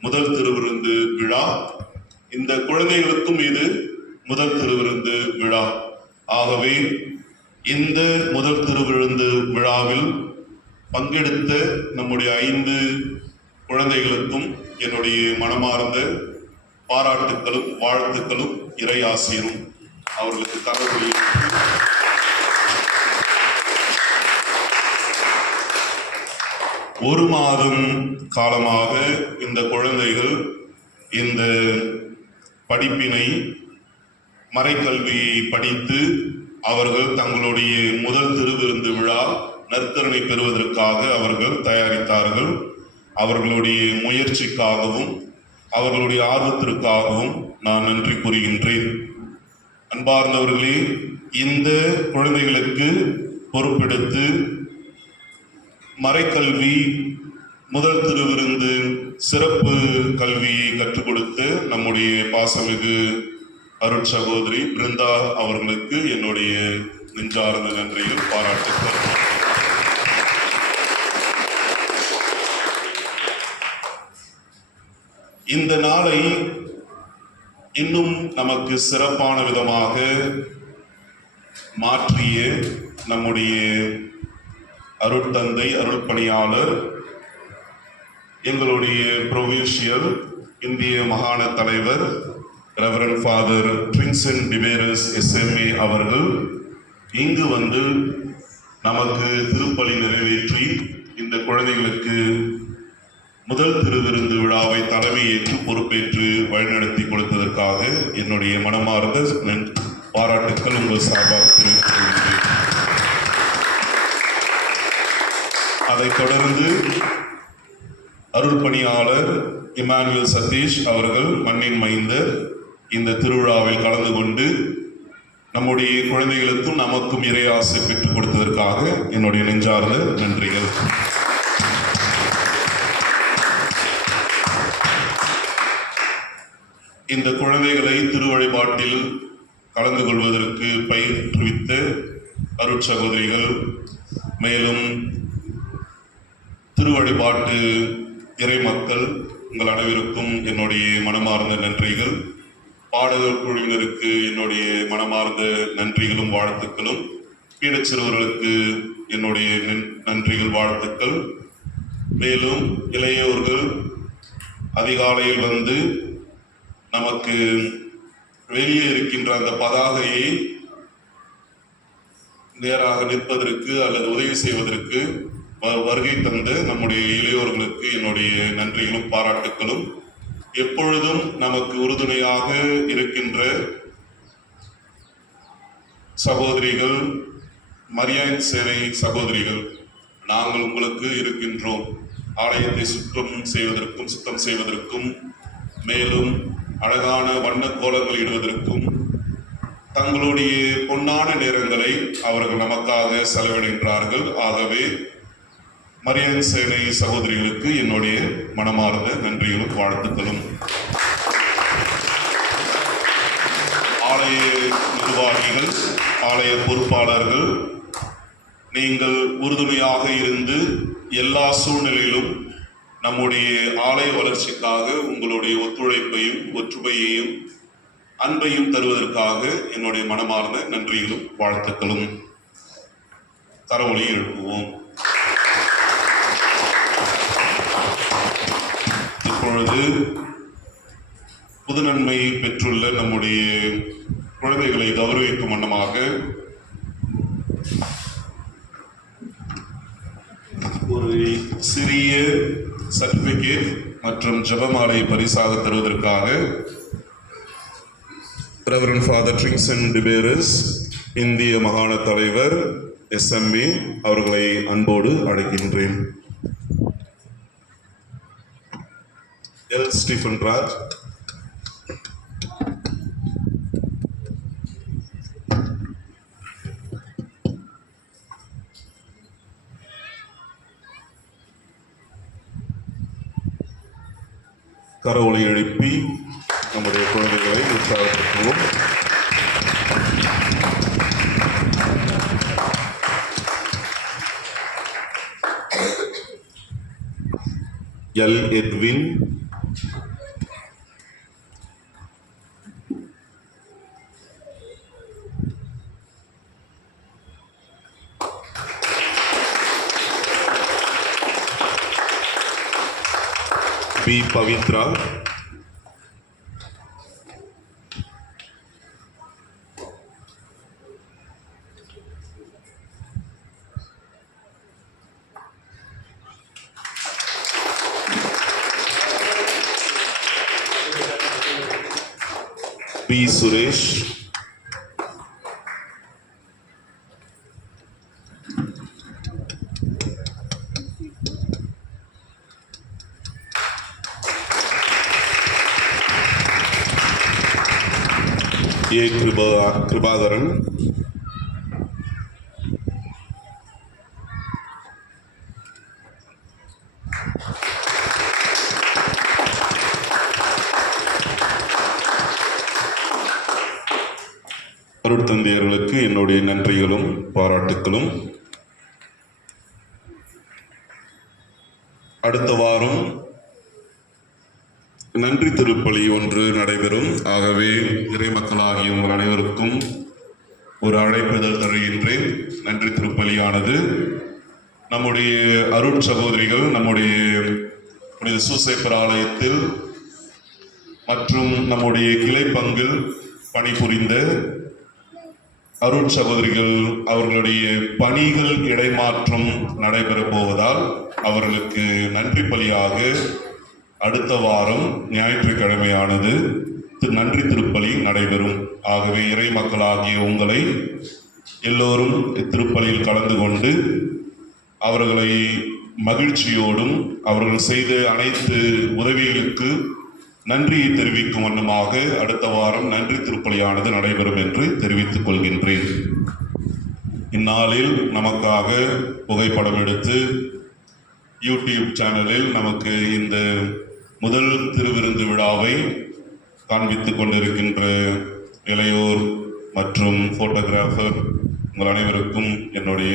முதல் திருவிருந்து விழா. இந்த குழந்தைகளுக்கும் இது முதல் திருவிருந்து விழா. ஆகவே இந்த முதல் திருவிருந்து விழாவில் பங்கெடுத்த நம்முடைய 5 குழந்தைகளுக்கும் என்னுடைய மனமார்ந்த பாராட்டுக்களும் வாழ்த்துக்களும் இறை ஆசீரும் அவர்களுக்கு தரக்கூடிய. ஒரு மாதம் காலமாக இந்த குழந்தைகள் இந்த படிப்பினை மறைக்கல்வியை படித்து அவர்கள் தங்களுடைய முதல் திருவிருந்து விழா நற்கருணை பெறுவதற்காக அவர்கள் தயாரித்தார்கள். அவர்களுடைய முயற்சிக்காகவும் அவர்களுடைய ஆர்வத்திற்காகவும் நான் நன்றி கூறுகின்றேன். அன்பார்ந்தவர்களே, இந்த குழந்தைகளுக்கு பொறுப்பெடுத்து மறைக்கல்வி முதல் திருவிருந்து சிறப்பு கல்வியை கற்றுக் கொடுத்த நம்முடைய பாசமிகு அருட்சகோதரி பிருந்தா அவர்களுக்கு என்னுடைய நெஞ்சார்ந்த நன்றிகள், பாராட்டுக்கள். இந்த நாளை இன்னும் நமக்கு சிறப்பான விதமாக மாற்றிய நம்முடைய அருட்தந்தை, அருள்பணியாளர், எங்களுடைய புரோவின்சியல் இந்திய மாகாண தலைவர் ரெவரண்ட் ஃபாதர் ட்ரிங்சன் டிபேரஸ் SMA அவர்கள் இங்கு வந்து நமக்கு திருப்பலி நிறைவேற்றி இந்த குழந்தைகளுக்கு முதல் திருவிருந்து விழாவை தலைமையேற்று பொறுப்பேற்று வழிநடத்தி கொடுத்ததற்காக என்னுடைய மனமார்ந்த பாராட்டுக்கள் உங்கள் சார்பாக தெரிவித்துக் கொள்கிறேன். அதைத் தொடர்ந்து அருள்பணியாளர் இமானுவேல் சதீஷ் அவர்கள் மண்ணின் மைந்தர் இந்த திருவிழாவில் கலந்து கொண்டு நம்முடைய குழந்தைகளுக்கும் நமக்கும் இறையாசை பெற்றுக் கொடுத்ததற்காக என்னுடைய நெஞ்சார்ந்த நன்றிகள். இந்த குழந்தைகளை திருவழிபாட்டில் கலந்து கொள்வதற்கு பயிற்றுவித்த அருட்சகோதரிகள், மேலும் திருவழிபாட்டு இறை மக்கள், உங்கள் அனைவருக்கும் என்னுடைய மனமார்ந்த நன்றிகள். பாடகர் குழுவினருக்கு என்னுடைய மனமார்ந்த நன்றிகளும் வாழ்த்துக்களும். பீடச்சிறுவர்களுக்கு என்னுடைய நன்றிகள், வாழ்த்துக்கள். மேலும் இளையோர்கள் அதிகாலையில் வந்து நமக்கு வெளியே இருக்கின்ற அந்த பதாகையை நேராக நிற்பதற்கு அல்லது உதவி செய்வதற்கு வருகை தந்த நம்முடைய இளையோர்களுக்கு என்னுடைய நன்றிகளும் பாராட்டுக்களும். எப்பொழுதும் நமக்கு உறுதுணையாக இருக்கின்ற சகோதரிகள், மரியான் சேனை சகோதரிகள், நாங்கள் உங்களுக்கு இருக்கின்றோம். ஆலயத்தை சுத்தம் செய்வதற்கும் மேலும் அழகான வண்ண கோலங்கள் இடுவதற்கும் தங்களுடைய பொன்னான நேரங்களை அவர்கள் நமக்காக செலவிடுகின்றார்கள். ஆகவே மரியான் சேனை சகோதரிகளுக்கு என்னுடைய மனமார்ந்த நன்றிகளும் வாழ்த்துக்களும். ஆலய நிர்வாகிகள், ஆலய பொறுப்பாளர்கள், நீங்கள் உறுதுணையாக இருந்து எல்லா சூழ்நிலையிலும் நம்முடைய ஆலய வளர்ச்சிக்காக உங்களுடைய ஒத்துழைப்பையும் ஒற்றுமையையும் அன்பையும் தருவதற்காக என்னுடைய மனமார்ந்த நன்றிகளும் வாழ்த்துக்களும். கரவொலி எழுப்புவோம். இப்பொழுது புதுநன்மை பெற்றுள்ள நம்முடைய குழந்தைகளை கௌரவிக்கும் வண்ணமாக ஒரு சிறிய சர்டிபிகேட் மற்றும் ஜெபமாலை பரிசாக தருவதற்காக ரெவரண்ட் ஃபாதர் ட்ரிங்சன் டிபேரஸ், இந்திய மாகாண தலைவர் SME அவர்களை அன்போடு அழைக்கின்றேன். எல். ஸ்டீஃபன் ராஜ், கரவொலி எழுப்பி நம்முடைய குழந்தைகளை உற்சாகப்படுத்துவோம். L. Edwin, P. Pavithra, P. Suresh, A. Kirubakaran, அருட்தந்தையர்களுக்கு என்னுடைய நன்றிகளும் பாராட்டுக்களும். அடுத்த வாரம் நன்றி திருப்பலி ஒன்று நடைபெறும். ஆகவே இறைமக்களாகிய உங்கள் அனைவருக்கும் ஒரு அழைப்புதல் தருகின்றேன். நன்றி திருப்பலியானது நம்முடைய அருட் சகோதரிகள், நம்முடைய புனித சூசைப்பர் ஆலயத்தில் மற்றும் நம்முடைய கிளை பங்கில் பணிபுரிந்த அருட் சகோதரிகள் அவர்களுடைய பணிகள் இடைமாற்றம் நடைபெறப் போவதால் அவர்களுக்கு நன்றி பலியாக அடுத்த வாரம் ஞாயிற்றுக்கிழமையானது நன்றி திருப்பலி நடைபெறும். ஆகவே இறை மக்களாகிய உங்களை எல்லோரும் திருப்பலியில் கலந்து கொண்டு அவர்களை மகிழ்ச்சியோடும் அவர்கள் செய்த அனைத்து உதவிகளுக்கு நன்றியை தெரிவிக்கும் வண்ணமாக அடுத்த வாரம் நன்றி திருப்பலியானது நடைபெறும் என்று தெரிவித்துக் கொள்கின்றேன். இந்நாளில் நமக்காக புகைப்படம் எடுத்து யூடியூப் சேனலில் நமக்கு இந்த முதல் திருவிருந்து விழாவை காண்பித்துக் கொண்டிருக்கின்ற இளையோர் மற்றும் போட்டோகிராஃபர் உங்கள் அனைவருக்கும் என்னுடைய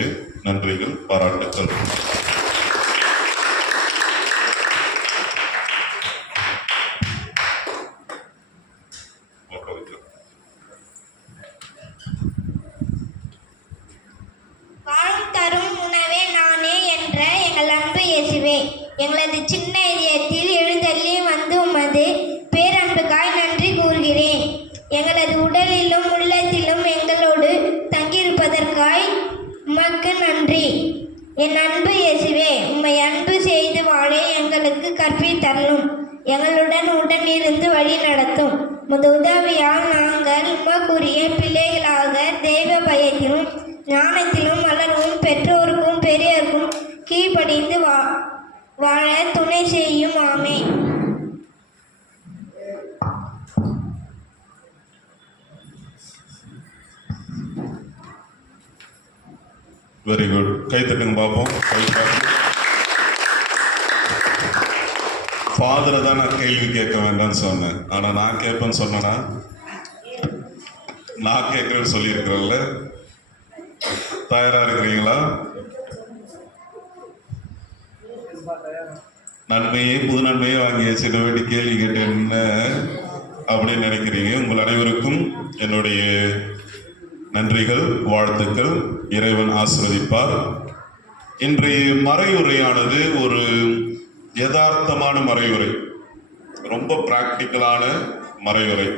நன்றிகள், பாராட்டுக்கள். வாழும் தரும் உணவே நானே என்ற எங்கள் அன்பு இயேசுவே, எங்களது சின்ன இதயத்தில் எழுந்தள்ளி வந்து உமது பேரன்புக்காய் நன்றி கூறுகிறேன். எங்களது உடலிலும் உள்ளத்திலும் எங்களோடு தங்கியிருப்பதற்காய் உமக்கு நன்றி. என் அன்பு இயேசுவே, உம்மை அன்பு செய்து வாழ எங்களுக்கு கற்பித்தருளும். எங்களுடன் உடன் இருந்து வழி நடத்தும். உமது உதவியால் நாங்கள் உமக்குரிய பிள்ளைகளாக தெய்வ பய ஒழுக்கத்திலும் ஞானத்திலும் வளரவும் பெற்றோருக்கும் பெரியோருக்கும் கீழ்ப்படிந்து வாழ துணை செய்யும். ஆமென். Very good. கை தட்டுங்க பார்ப்போம். ஃபாதரை தான் நான் கேள்வி கேட்க வேண்டாம்னு சொன்னேன், ஆனால் நான் கேட்பேன்னு சொன்னேன்னா நான் கேட்குறேன்னு சொல்லியிருக்கிறேன்ல. தயாராக இருக்கிறீங்களா? நன்மையே புது நன்மையே வாங்கிய சில வேண்டி கேள்வி கேட்டேன்னு அப்படின்னு நினைக்கிறீங்க. உங்கள் அனைவருக்கும் என்னுடைய நன்றிகள், வாழ்த்துக்கள். இறைவன் ஆசீர்வதிப்பார். இன்றைய மறையுரையானது ஒரு யதார்த்தமான மறையுரை, ரொம்ப பிராக்டிக்கலான மறையுரை,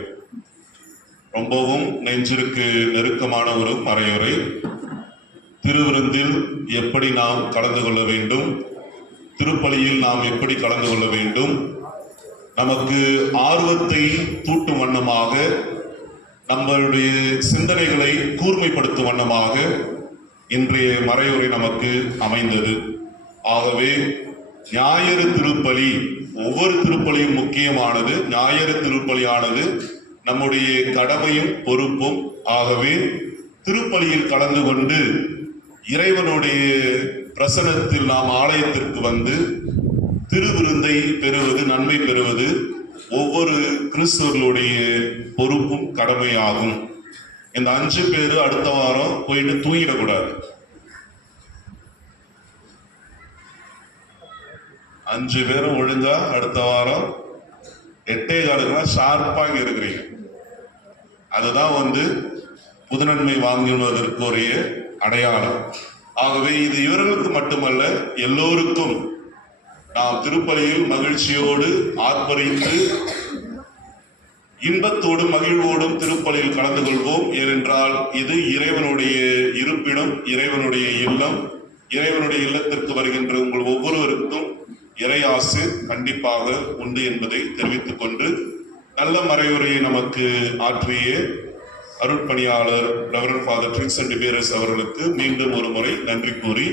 ரொம்பவும் நெஞ்சிற்கு நெருக்கமான ஒரு மறையுரை. திருவிருந்தில் எப்படி நாம் கலந்து கொள்ள வேண்டும், திருப்பலியில் நாம் எப்படி கலந்து கொள்ள வேண்டும், நமக்கு ஆர்வத்தை தூட்டும் வண்ணமாக, நம்மளுடைய சிந்தனைகளை கூர்மைப்படுத்தும் வண்ணமாக இன்றைய மறையுரை நமக்கு அமைந்தது. ஆகவே ஞாயிறு திருப்பலி, ஒவ்வொரு திருப்பலியும் முக்கியமானது. ஞாயிறு திருப்பலியானது நம்முடைய கடமையும் பொறுப்பும். ஆகவே திருப்பலியில் கலந்து கொண்டு இறைவனுடைய பிரசன்னத்தில் நாம் ஆலயத்திற்கு வந்து திருவிருந்தை பெறுவது, நன்மை பெறுவது ஒவ்வொரு கிறிஸ்தவர்களுடைய பொறுப்பும் கடமையாகும். இந்த 5 பேர் அடுத்த வாரம் போயிட்டு தூங்கிடக்கூடாது. 5 பேரும் ஒழுங்கா அடுத்த வாரம் 8:15 ஷார்ப்பா இங்க இருக்கிறீங்க. அதுதான் புது நன்மை வாங்குவதற்குரிய அடையாளம். ஆகவே இது இவர்களுக்கு மட்டுமல்ல, எல்லோருக்கும் நாம் திருப்பலியில் மகிழ்ச்சியோடு ஆர்ப்பரித்து இன்பத்தோடும் மகிழ்வோடும் திருப்பலியில் கலந்து கொள்வோம். ஏனென்றால் இது இறைவனுடைய இருப்பிடம், இறைவனுடைய இல்லம். இறைவனுடைய இல்லத்திற்கு வருகின்ற உங்கள் ஒவ்வொருவருக்கும் இறை ஆசை கண்டிப்பாக உண்டு என்பதை தெரிவித்துக் கொண்டு, நல்ல மறையுரையை நமக்கு ஆற்றிய அருட்பணியாளர் ரெவரண்ட் ஃபாதர் ட்ரின்சன் டிபேரஸ் அவர்களுக்கு மீண்டும் ஒரு முறை நன்றி கூறி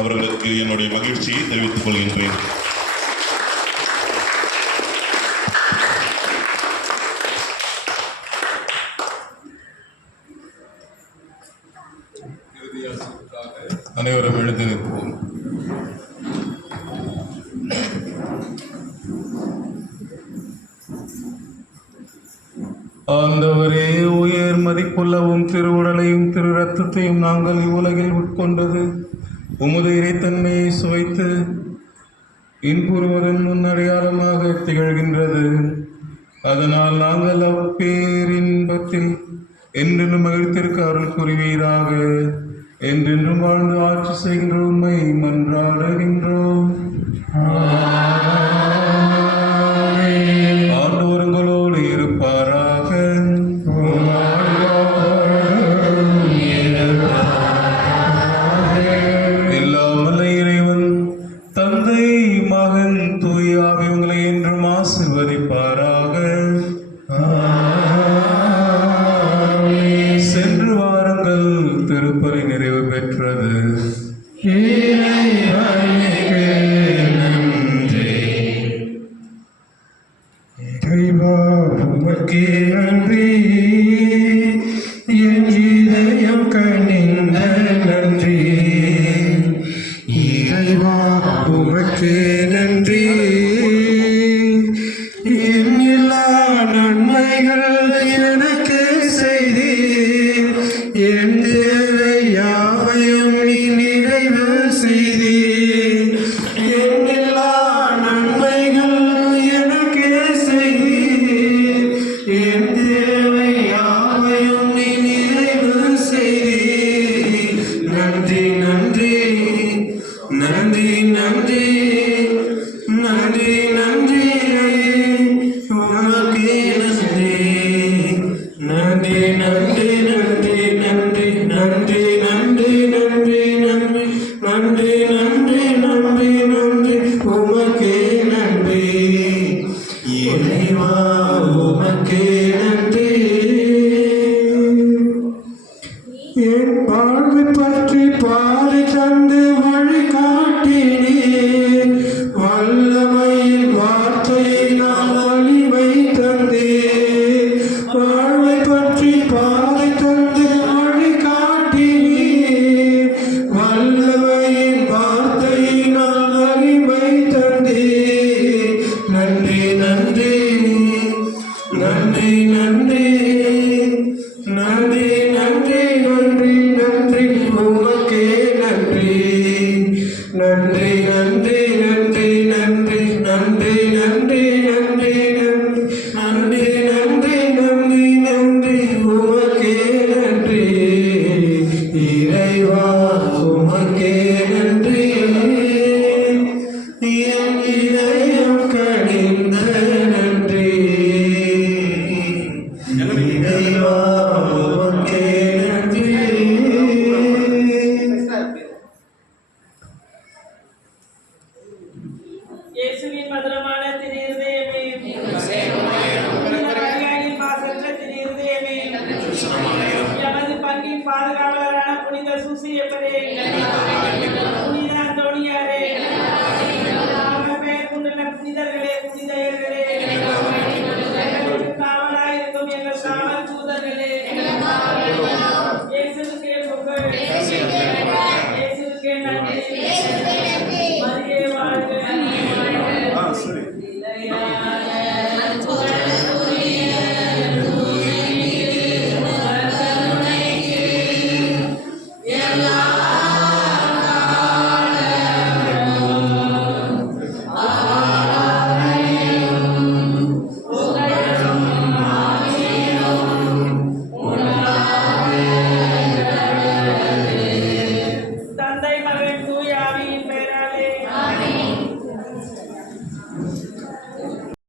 அவர்களுக்கு என்னுடைய மகிழ்ச்சியை தெரிவித்துக் கொள்கின்றேன். அனைவரும் எழுந்து நிற்போம். ஆண்டவரே, உயர் மதிப்புள்ளவும் திருவுடலையும் திரு ரத்தத்தையும் நாங்கள் இவ்வுலகில் உட்கொண்டது உமது இறைத்தன்மையை சுவைத்து இன்புறுவதன் முன்னடையாளமாக திகழ்கின்றது. அதனால் நாங்கள் அப்பேரின்பத்தில் என்றென்றும் மகிழ்த்திருக்க அருள் புரிவீராக. என்றென்றும் வாழ்ந்து ஆட்சி செய்கின்ற உம்மை மன்றாடுகின்றோம். ஆண்டவர்களோடு இருப்பாராக. எல்லாமல்ல இறைவன் தந்தை, மகன், தூய ஆவி உங்களை என்றும் ஆசீர்வதிப்பாராக. சென்று வாருங்கள், திருப்பலி நிறைவு பெற்றது. இறைவா உமக்கே நன்றி, என் இதயம் கனிந்த நன்றி. இறைவா உமக்கே நன்றி, என் எல்லா நன்மைகள் எனக்கு செய்தீர். என் தேவை யாவையும் நீ நிறைவு செய்தீர். என் எல்லா நன்மைகள் எனக்கு செய்தீர். என் தேவை யாவையும் நீ நிறைவு செய்தீர். நன்றி நன்றி நன்றி நன்றி நன்றி நன்றி உமக்கே நன்றி. நன்றி நன்றி நன்றி நன்றி நன்றி நன்றி நன்றி நன்றி நன்றி நன்றி நன்றி நன்றி உமக்கே நன்றி. இறைவா உமக்கே நன்றி. நன்றி உமக்கே நன்றி இறைவா உமக்கே நன்றி என் இதயம் கனிந்த நன்றி இறைவா உமக்கே நன்றி. இயேசுவின் மதுரமான திரு இருதயமே, மரியாதையின் பாசற்ற திரு இருதயமே, எமது பங்கின் பாதுகாவலரான புனித சூசியப்பரே, புனித அந்தோணியாரே, நாம பெயர் கொண்டுள்ள புனிதர்களே, புனிதர்களே, எங்களுக்கு காவலாயிருக்கும் எங்கள் காவல் தூதர்களே, இயேசுவுக்கே புகழ், இயேசுவுக்கே நன்றி, மரியே வாழ்க. தந்தை மகன் தூய